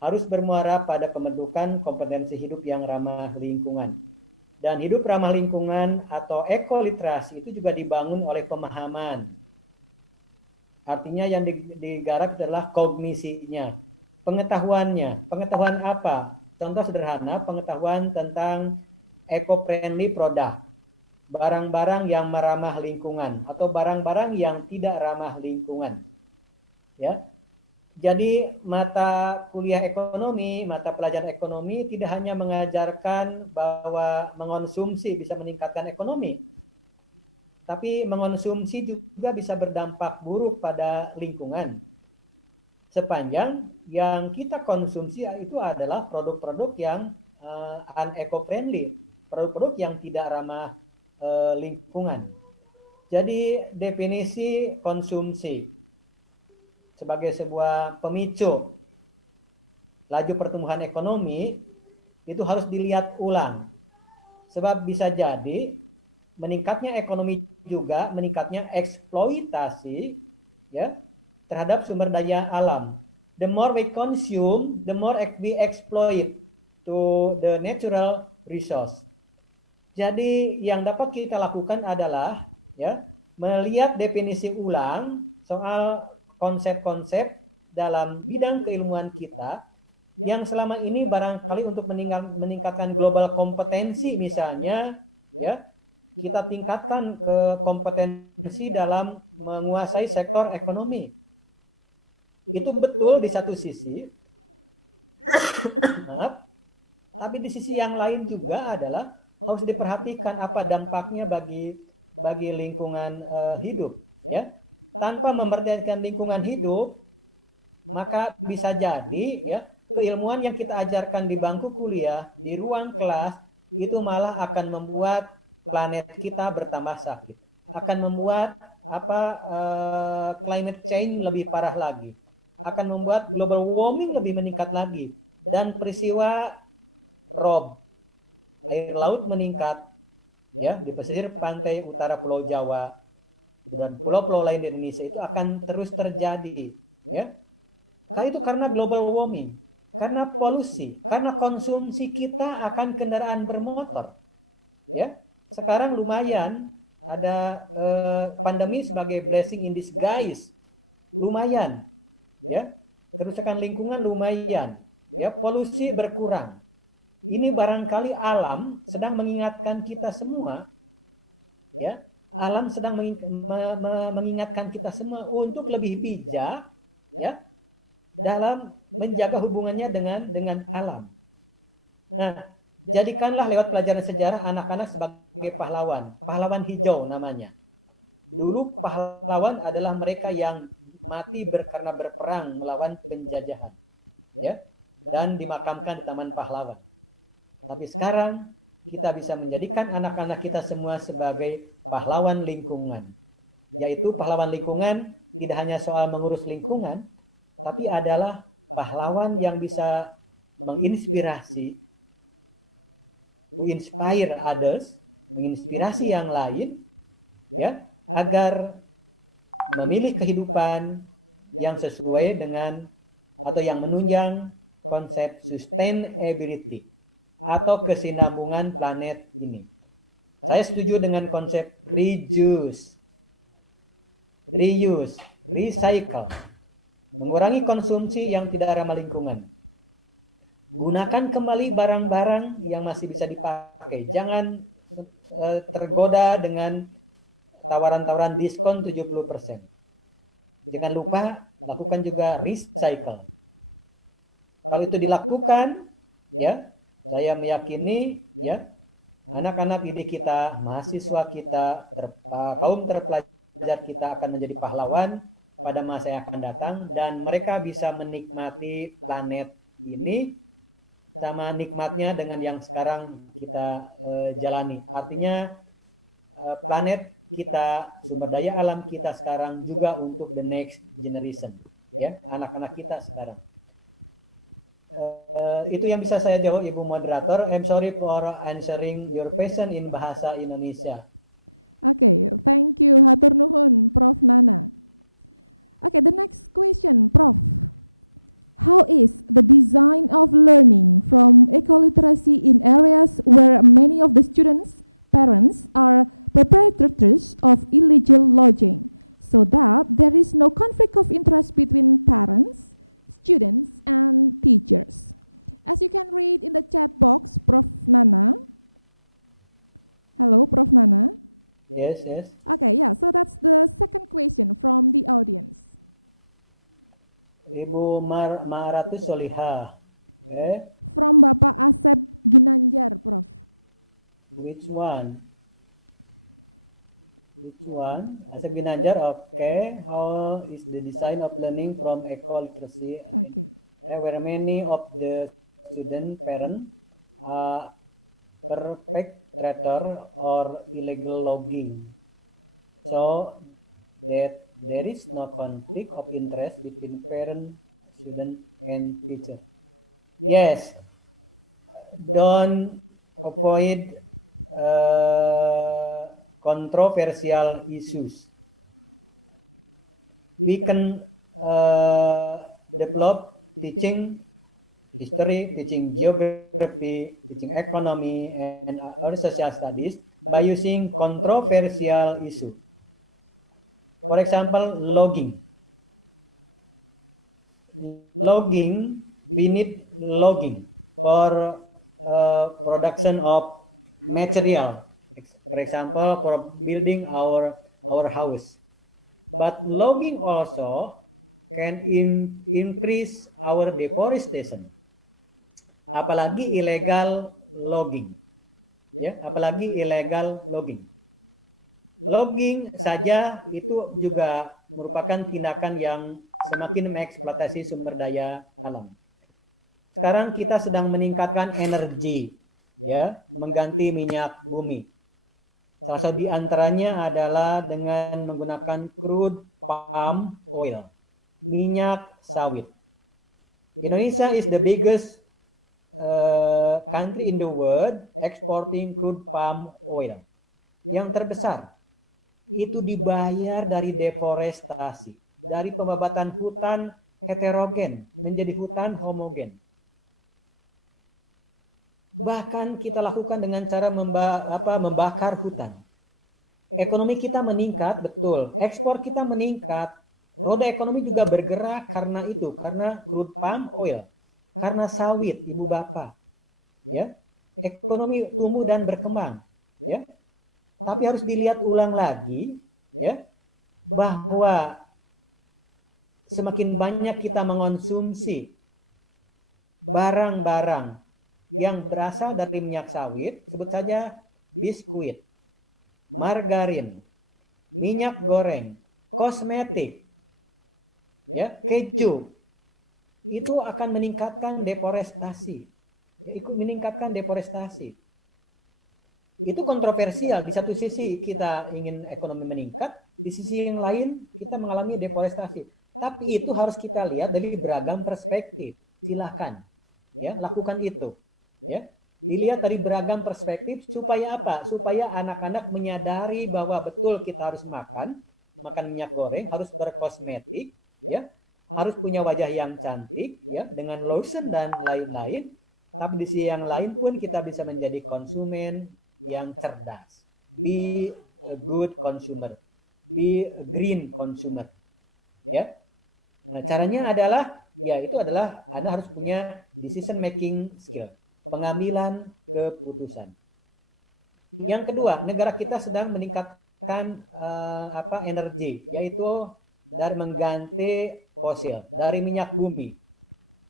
harus bermuara pada pembentukan kompetensi hidup yang ramah lingkungan. Dan hidup ramah lingkungan atau ekoliterasi itu juga dibangun oleh pemahaman. Artinya yang digarap adalah kognisinya, pengetahuannya. Pengetahuan apa? Contoh sederhana, pengetahuan tentang eco-friendly product, barang-barang yang meramah lingkungan atau barang-barang yang tidak ramah lingkungan. Ya. Jadi mata kuliah ekonomi, mata pelajaran ekonomi tidak hanya mengajarkan bahwa mengonsumsi bisa meningkatkan ekonomi, tapi mengonsumsi juga bisa berdampak buruk pada lingkungan. Sepanjang yang kita konsumsi itu adalah produk-produk yang uneco-friendly, produk-produk yang tidak ramah lingkungan. Jadi definisi konsumsi sebagai sebuah pemicu laju pertumbuhan ekonomi itu harus dilihat ulang. Sebab bisa jadi meningkatnya ekonomi juga meningkatnya eksploitasi ya terhadap sumber daya alam. The more we consume, the more we exploit to the natural resource. Jadi yang dapat kita lakukan adalah ya melihat definisi ulang soal konsep-konsep dalam bidang keilmuan kita yang selama ini barangkali untuk meningkatkan global kompetensi misalnya ya kita tingkatkan kompetensi dalam menguasai sektor ekonomi. Itu betul di satu sisi, tapi di sisi yang lain juga adalah harus diperhatikan apa dampaknya bagi lingkungan hidup. Ya, tanpa memperhatikan lingkungan hidup, maka bisa jadi ya keilmuan yang kita ajarkan di bangku kuliah, di ruang kelas, itu malah akan membuat planet kita bertambah sakit, akan membuat climate change lebih parah lagi, akan membuat global warming lebih meningkat lagi, dan peristiwa rob air laut meningkat ya di pesisir pantai utara Pulau Jawa dan pulau-pulau lain di Indonesia itu akan terus terjadi ya. Karena itu karena global warming, karena polusi, karena konsumsi kita akan kendaraan bermotor. Ya, sekarang lumayan ada pandemi sebagai blessing in disguise, lumayan. Ya, kerusakan lingkungan lumayan. Ya, polusi berkurang. Ini barangkali alam sedang mengingatkan kita semua. Ya, alam sedang mengingatkan kita semua untuk lebih bijak. Ya, dalam menjaga hubungannya dengan alam. Nah, jadikanlah lewat pelajaran sejarah anak-anak sebagai pahlawan hijau namanya. Dulu pahlawan adalah mereka yang mati karena berperang melawan penjajahan, ya, dan dimakamkan di Taman Pahlawan. Tapi sekarang kita bisa menjadikan anak-anak kita semua sebagai pahlawan lingkungan, yaitu pahlawan lingkungan tidak hanya soal mengurus lingkungan, tapi adalah pahlawan yang bisa menginspirasi, inspire others, menginspirasi yang lain, ya, agar memilih kehidupan yang sesuai dengan atau yang menunjang konsep sustainability atau kesinambungan planet ini. Saya setuju dengan konsep reduce, reuse, recycle. Mengurangi konsumsi yang tidak ramah lingkungan. Gunakan kembali barang-barang yang masih bisa dipakai. Jangan tergoda dengan tawaran-tawaran diskon 70%. Jangan lupa lakukan juga recycle. Kalau itu dilakukan, ya, saya meyakini, ya, anak-anak didik kita, mahasiswa kita, kaum terpelajar kita akan menjadi pahlawan pada masa yang akan datang, dan mereka bisa menikmati planet ini sama nikmatnya dengan yang sekarang kita jalani. Artinya planet kita, sumber daya alam kita sekarang juga untuk the next generation, ya, anak-anak kita sekarang. Itu yang bisa saya jawab, Ibu Moderator. I'm sorry for answering your question in bahasa Indonesia. Okay, thank you. Hatur nuhun, Prof. Nana. Okay, the next question, Prof. How is the design of learning from eco-literacy in areas where many of the students' parents are perpetrators of illegal lodging, so that there is no conflict of interest between parents, students, and teachers? As you can read in the chat box, Prof. Nana. Hello, Prof. Nana. Yes, yes. Okay, yeah, so that's the second question from the audience. Ibu Maratu Soliha. From Bapak Asep Ginanjar, Prof. Which one? Which one? Asep Ginanjar, okay. How is the design of learning from eco-literacy? Okay. Where many of the student parents are perpetrator or illegal logging, so that there is no conflict of interest between parent, student, and teacher. Yes, don't avoid controversial issues. We can develop teaching history, teaching geography, teaching economy, and other social studies by using controversial issues. For example, logging. Logging, we need logging for production of material, For example, for building our house. But logging also can increase our deforestation. Apalagi illegal logging. Ya, apalagi illegal logging. Logging saja itu juga merupakan tindakan yang semakin mengeksploitasi sumber daya alam. Sekarang kita sedang meningkatkan energi, ya, mengganti minyak bumi. Salah satu di antaranya adalah dengan menggunakan crude palm oil, minyak sawit. Indonesia is the biggest country in the world exporting crude palm oil. Yang terbesar itu dibayar dari deforestasi, dari pembabatan hutan heterogen menjadi hutan homogen. Bahkan kita lakukan dengan cara membakar hutan. Ekonomi kita meningkat, betul. Ekspor kita meningkat. Roda ekonomi juga bergerak karena itu, karena crude palm oil, karena sawit, ibu bapak. Ya, ekonomi tumbuh dan berkembang. Ya, tapi harus dilihat ulang lagi, ya, bahwa semakin banyak kita mengonsumsi barang-barang yang berasal dari minyak sawit, sebut saja biskuit, margarin, minyak goreng, kosmetik, ya, keju, itu akan meningkatkan deforestasi. Itu kontroversial. Di satu sisi kita ingin ekonomi meningkat, di sisi yang lain kita mengalami deforestasi. Tapi itu harus kita lihat dari beragam perspektif. Silakan, ya, lakukan itu. Ya, dilihat dari beragam perspektif supaya apa? Supaya anak-anak menyadari bahwa betul kita harus makan minyak goreng, harus berkosmetik, ya, harus punya wajah yang cantik, ya, dengan lotion dan lain-lain. Tapi di sisi yang lain pun kita bisa menjadi konsumen yang cerdas. Be a good consumer, be a green consumer, ya. Nah, caranya adalah, ya, itu adalah Anda harus punya decision making skill, pengambilan keputusan. Yang kedua, negara kita sedang meningkatkan energi, yaitu dari mengganti fosil, dari minyak bumi.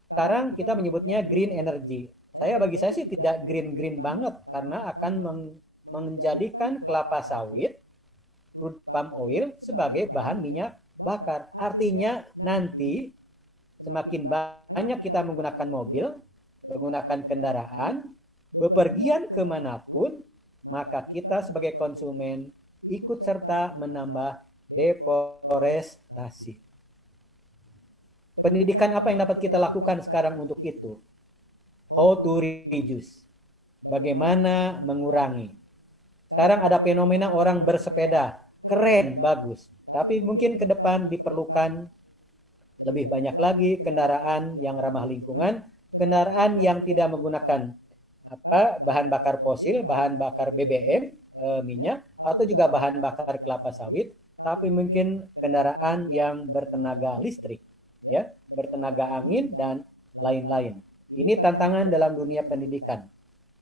Sekarang kita menyebutnya green energy. Bagi saya sih tidak green banget, karena akan menjadikan kelapa sawit, crude palm oil sebagai bahan minyak bakar. Artinya nanti semakin banyak kita menggunakan mobil, menggunakan kendaraan, bepergian kemanapun, maka kita sebagai konsumen ikut serta menambah deforestasi. Pendidikan apa yang dapat kita lakukan sekarang untuk itu? How to reduce. Bagaimana mengurangi. Sekarang ada fenomena orang bersepeda. Keren, bagus. Tapi mungkin ke depan diperlukan lebih banyak lagi kendaraan yang ramah lingkungan, kendaraan yang tidak menggunakan bahan bakar fosil, bahan bakar BBM, minyak, atau juga bahan bakar kelapa sawit, tapi mungkin kendaraan yang bertenaga listrik, ya, bertenaga angin dan lain-lain. Ini tantangan dalam dunia pendidikan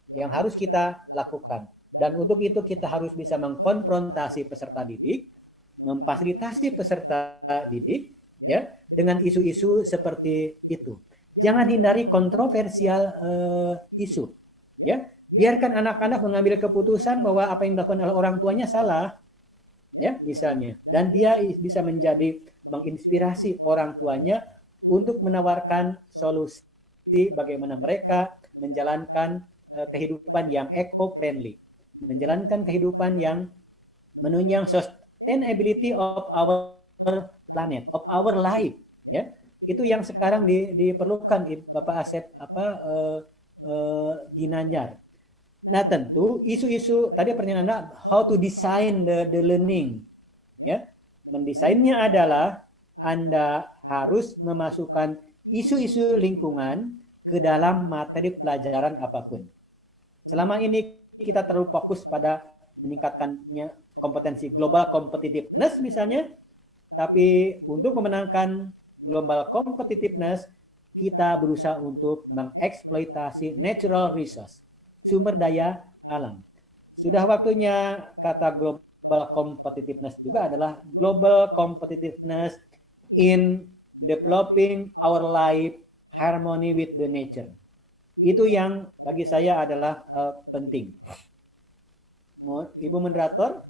yang harus kita lakukan. Dan untuk itu kita harus bisa mengkonfrontasi peserta didik, memfasilitasi peserta didik, ya, dengan isu-isu seperti itu. Jangan hindari kontroversial isu, ya. Biarkan anak-anak mengambil keputusan bahwa apa yang dilakukan oleh orang tuanya salah, ya, misalnya, dan dia bisa menginspirasi orang tuanya untuk menawarkan solusi bagaimana mereka menjalankan kehidupan yang eco-friendly, menjalankan kehidupan yang menunjang sustainability of our planet, of our life, ya. Itu yang sekarang diperlukan di Bapak Asep Ginanjar. Nah, tentu isu-isu tadi pertanyaan how to design the learning, ya. Mendesainnya adalah Anda harus memasukkan isu-isu lingkungan ke dalam materi pelajaran apapun. Selama ini kita terlalu fokus pada meningkatkannya kompetensi global competitiveness misalnya, tapi untuk memenangkan global competitiveness kita berusaha untuk mengeksploitasi natural resource, sumber daya alam. sudah waktunya kata global competitiveness juga adalah global competitiveness in developing our life harmony with the nature. Itu yang bagi saya adalah penting. Ibu moderator.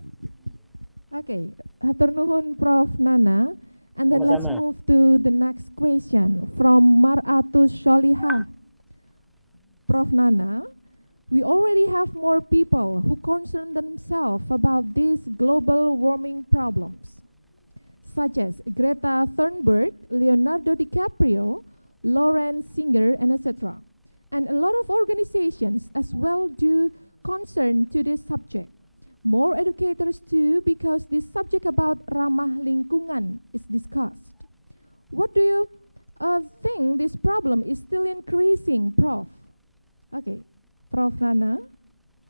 Okay, hatur nuhun Prof. Nana. And then let's move to the next question from Maratus Sholiha. Prof. Nana, we already have more people who concern themselves about these global warming problems, such as Greta Thunberg, Leonardo DiCaprio, Lauren Singer, and etc. And a lot of organizations as well do concern to this subject. More educators too, because this subject about ramah lingkungan is discussed. What do you think this problem is still increasing, Prof? Okay, Prof. Nana.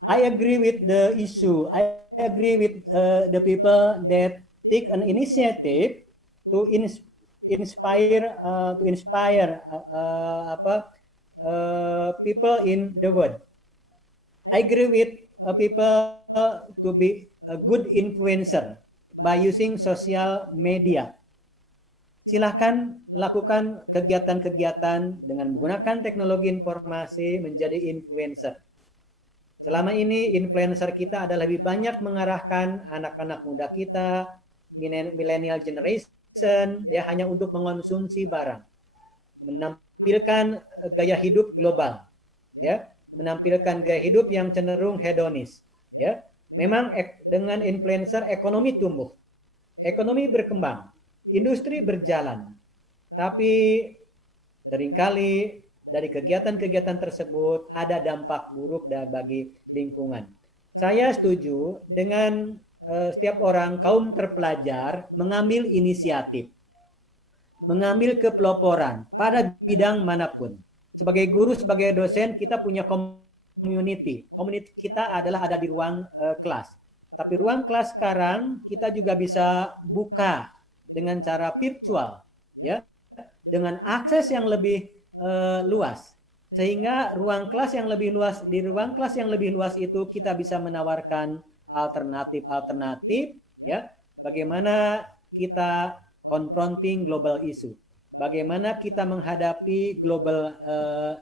I agree with the issue. I agree with the people that take an initiative to inspire people in the world. I agree with people to be a good influencer by using social media. Silahkan lakukan kegiatan-kegiatan dengan menggunakan teknologi informasi menjadi influencer. Selama ini influencer kita adalah lebih banyak mengarahkan anak-anak muda kita, millennial generation, ya hanya untuk mengonsumsi barang, menampilkan gaya hidup global, ya. Menampilkan gaya hidup yang cenderung hedonis, ya. Memang dengan influencer ekonomi tumbuh, ekonomi berkembang, industri berjalan, tapi seringkali dari kegiatan-kegiatan tersebut ada dampak buruk bagi lingkungan. Saya setuju dengan setiap orang kaum terpelajar mengambil inisiatif, mengambil kepeloporan pada bidang manapun. Sebagai guru, sebagai dosen, kita punya community. Community kita adalah ada di ruang kelas. Tapi ruang kelas sekarang kita juga bisa buka dengan cara virtual, ya, dengan akses yang lebih luas. Sehingga ruang kelas yang lebih luas, di ruang kelas yang lebih luas itu kita bisa menawarkan alternatif-alternatif, ya, bagaimana kita confronting global issue. Bagaimana kita menghadapi global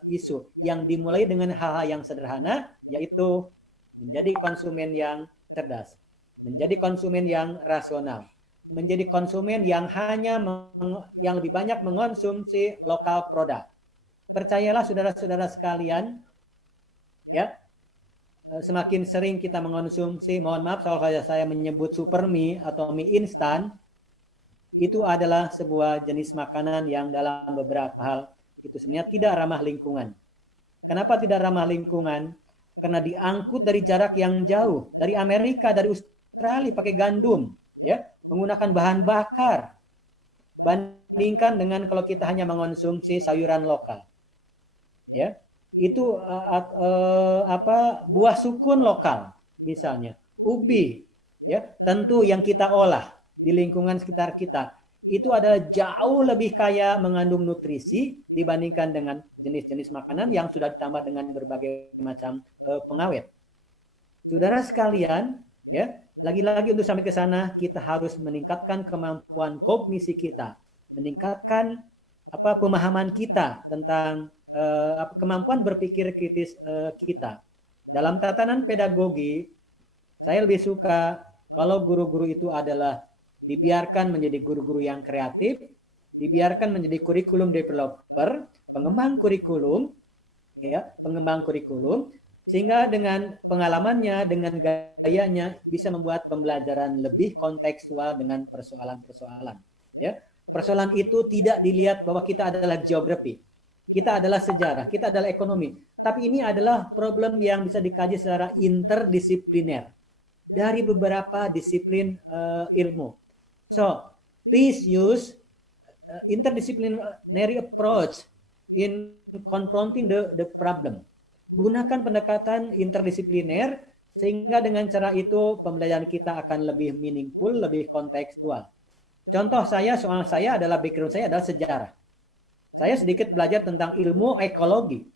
isu yang dimulai dengan hal-hal yang sederhana, yaitu menjadi konsumen yang cerdas, menjadi konsumen yang rasional, menjadi konsumen yang yang lebih banyak mengonsumsi lokal produk. Percayalah saudara-saudara sekalian, ya, semakin sering kita mengonsumsi, mohon maaf kalau saya menyebut super mie atau mie instan, itu adalah sebuah jenis makanan yang dalam beberapa hal itu sebenarnya tidak ramah lingkungan. Kenapa tidak ramah lingkungan? Karena diangkut dari jarak yang jauh, dari Amerika, dari Australia pakai gandum, ya, menggunakan bahan bakar. Bandingkan dengan kalau kita hanya mengonsumsi sayuran lokal, ya, itu buah sukun lokal, misalnya ubi, ya, tentu yang kita olah di lingkungan sekitar kita, itu adalah jauh lebih kaya mengandung nutrisi dibandingkan dengan jenis-jenis makanan yang sudah ditambah dengan berbagai macam pengawet. Saudara sekalian, ya, lagi-lagi untuk sampai ke sana kita harus meningkatkan kemampuan kognisi kita, meningkatkan pemahaman kita tentang kemampuan berpikir kritis kita. Dalam tatanan pedagogi, saya lebih suka kalau guru-guru itu adalah dibiarkan menjadi guru-guru yang kreatif, dibiarkan menjadi kurikulum developer, pengembang kurikulum, ya, pengembang kurikulum, sehingga dengan pengalamannya, dengan gayanya bisa membuat pembelajaran lebih kontekstual dengan persoalan-persoalan. Ya, persoalan itu tidak dilihat bahwa kita adalah geografi, kita adalah sejarah, kita adalah ekonomi, tapi ini adalah problem yang bisa dikaji secara interdisipliner dari beberapa disiplin ilmu. So, please use interdisciplinary approach in confronting the problem. Gunakan pendekatan interdisipliner sehingga dengan cara itu pembelajaran kita akan lebih meaningful, lebih kontekstual. Contoh semangat saya adalah background saya adalah sejarah. Saya sedikit belajar tentang ilmu ekologi,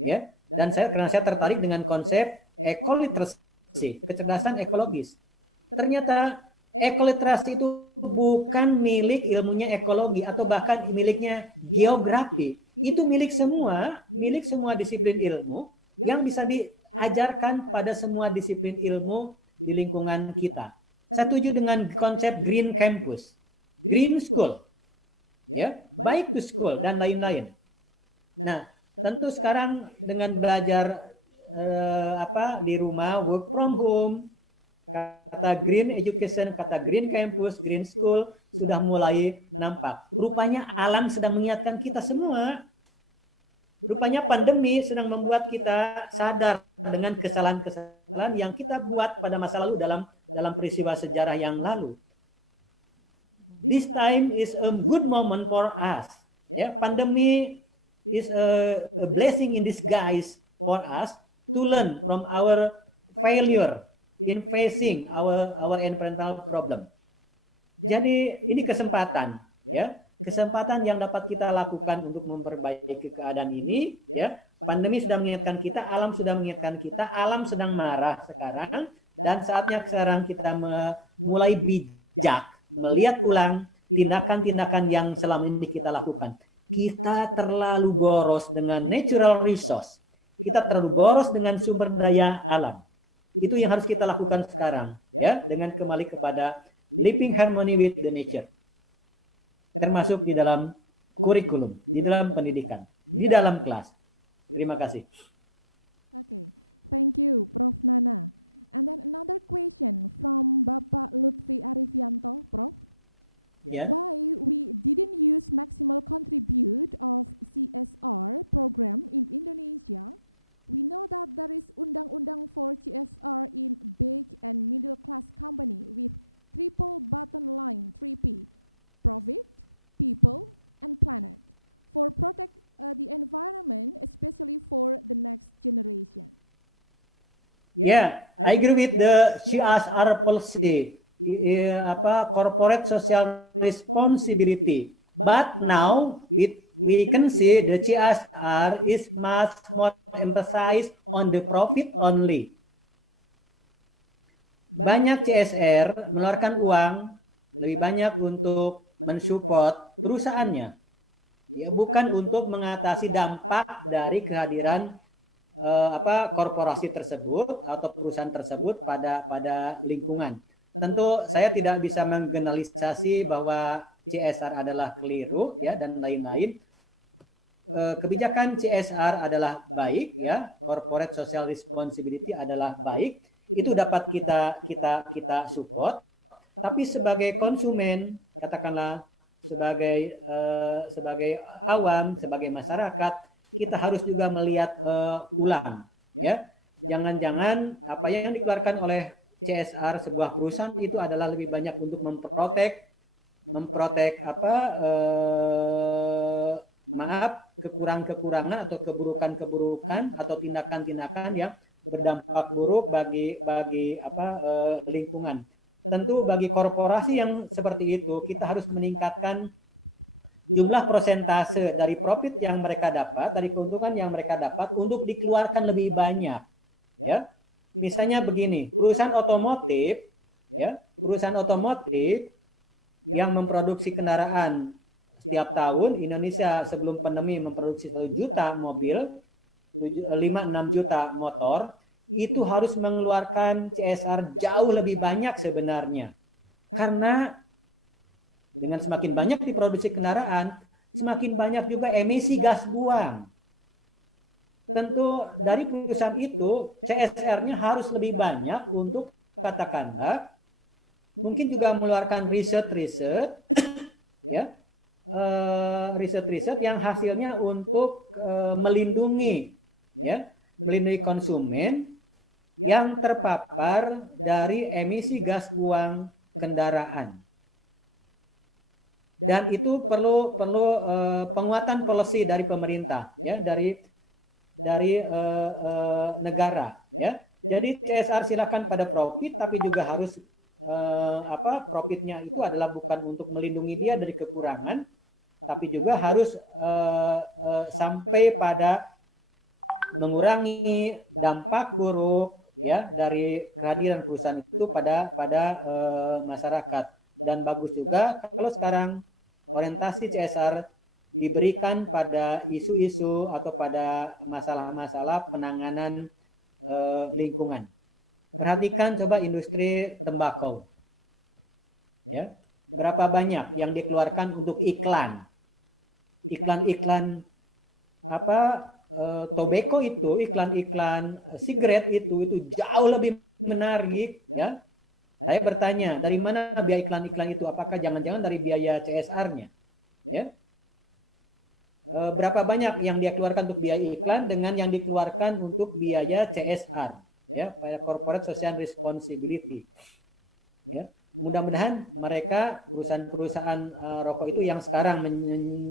ya. Dan karena saya tertarik dengan konsep ekoliterasi, kecerdasan ekologis. Ternyata ekoliterasi itu bukan milik ilmunya ekologi atau bahkan miliknya geografi. Itu milik semua disiplin ilmu yang bisa diajarkan pada semua disiplin ilmu di lingkungan kita. Saya setuju dengan konsep green campus, green school, ya, baik to school dan lain-lain. Nah, tentu sekarang dengan belajar di rumah, work from home, kata green education, kata green campus, green school sudah mulai nampak. Rupanya alam sedang mengingatkan kita semua. Rupanya pandemi sedang membuat kita sadar dengan kesalahan-kesalahan yang kita buat pada masa lalu dalam peristiwa sejarah yang lalu. This time is a good moment for us. Ya, pandemi is a blessing in disguise for us to learn from our failure in facing our environmental problem. Jadi ini kesempatan, ya. Kesempatan yang dapat kita lakukan untuk memperbaiki keadaan ini, ya. Pandemi sudah mengingatkan kita, alam sudah mengingatkan kita, alam sedang marah sekarang, dan saatnya sekarang kita mulai bijak, melihat ulang tindakan-tindakan yang selama ini kita lakukan. Kita terlalu boros dengan natural resource, kita terlalu boros dengan sumber daya alam. Itu yang harus kita lakukan sekarang, ya, dengan kembali kepada living harmony with the nature. Termasuk di dalam kurikulum, di dalam pendidikan, di dalam kelas. Terima kasih. Okay, thank you, Prof. Nana. And then another question from Bapak Lutfi Arifianto, Prof. Yeah. Why we didn't use maximal contribute of CSR program in Indonesia? We know that there is undang-undang for CSR in big and middle class company with triple bottom line, 3P, profit, people, and planet, for protect the environment, especially for the next generation. Yeah, I agree with the CSR policy, corporate social responsibility. But now we can see the CSR is much more emphasized on the profit only. Banyak CSR mengeluarkan uang lebih banyak untuk mensupport perusahaannya, ya, bukan untuk mengatasi dampak dari kehadiran korporasi tersebut atau perusahaan tersebut pada lingkungan. Tentu saya tidak bisa menggeneralisasi bahwa CSR adalah keliru, ya, dan lain-lain. Kebijakan CSR adalah baik, ya, corporate social responsibility adalah baik, itu dapat kita support. Tapi sebagai konsumen, katakanlah sebagai awam, sebagai masyarakat, kita harus juga melihat ulang, ya. Jangan-jangan apa yang dikeluarkan oleh CSR sebuah perusahaan itu adalah lebih banyak untuk memprotek kekurangan-kekurangan atau keburukan-keburukan atau tindakan-tindakan yang berdampak buruk bagi lingkungan. Tentu bagi korporasi yang seperti itu, kita harus meningkatkan jumlah persentase dari profit yang mereka dapat, dari keuntungan yang mereka dapat untuk dikeluarkan lebih banyak, ya. Misalnya begini, perusahaan otomotif yang memproduksi kendaraan setiap tahun, Indonesia sebelum pandemi memproduksi 1 juta mobil, 5-6 juta motor, itu harus mengeluarkan CSR jauh lebih banyak sebenarnya. Karena dengan semakin banyak diproduksi kendaraan, semakin banyak juga emisi gas buang. Tentu dari perusahaan itu CSR-nya harus lebih banyak untuk katakanlah mungkin juga mengeluarkan riset ya, riset yang hasilnya untuk melindungi konsumen yang terpapar dari emisi gas buang kendaraan. Dan itu perlu penguatan policy dari pemerintah, ya, dari negara, ya. Jadi CSR silakan pada profit, tapi juga harus profitnya itu adalah bukan untuk melindungi dia dari kekurangan, tapi juga harus sampai pada mengurangi dampak buruk ya dari kehadiran perusahaan itu pada masyarakat. Dan bagus juga kalau sekarang orientasi CSR diberikan pada isu-isu atau pada masalah-masalah penanganan lingkungan. Perhatikan coba industri tembakau. Ya, berapa banyak yang dikeluarkan untuk iklan tobacco itu, iklan sigaret itu jauh lebih menarik, ya. Saya bertanya, dari mana biaya iklan itu? Apakah jangan-jangan dari biaya CSR-nya? Ya. Berapa banyak yang dia keluarkan untuk biaya iklan dengan yang dikeluarkan untuk biaya CSR, ya, corporate social responsibility. Ya. Mudah-mudahan mereka perusahaan-perusahaan rokok itu yang sekarang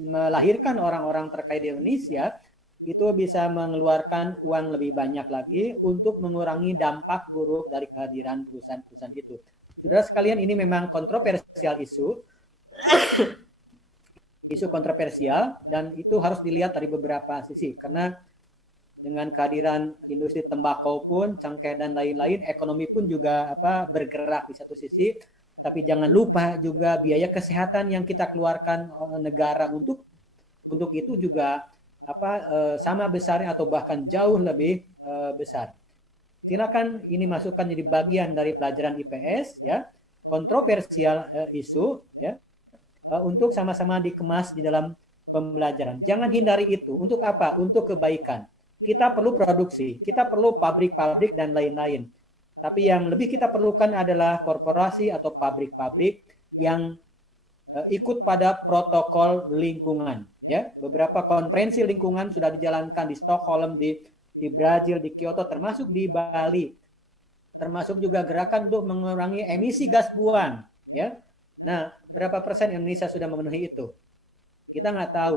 melahirkan orang-orang terkait di Indonesia itu bisa mengeluarkan uang lebih banyak lagi untuk mengurangi dampak buruk dari kehadiran perusahaan-perusahaan itu. Saudara sekalian, ini memang kontroversial isu kontroversial, dan itu harus dilihat dari beberapa sisi, karena dengan kehadiran industri tembakau pun, cangkeh dan lain-lain, ekonomi pun juga bergerak di satu sisi, tapi jangan lupa juga biaya kesehatan yang kita keluarkan negara untuk itu juga sama besarnya atau bahkan jauh lebih besar. Silakan ini masukkan jadi bagian dari pelajaran IPS, ya, kontroversial isu, ya, untuk sama-sama dikemas di dalam pembelajaran. Jangan hindari itu. Untuk apa? Untuk kebaikan. Kita perlu produksi, kita perlu pabrik-pabrik dan lain-lain. Tapi yang lebih kita perlukan adalah korporasi atau pabrik-pabrik yang ikut pada protokol lingkungan. Ya, beberapa konferensi lingkungan sudah dijalankan di Stockholm, di Brazil, di Kyoto, termasuk di Bali. Termasuk juga gerakan untuk mengurangi emisi gas buang. Ya, nah berapa persen Indonesia sudah memenuhi itu? Kita nggak tahu.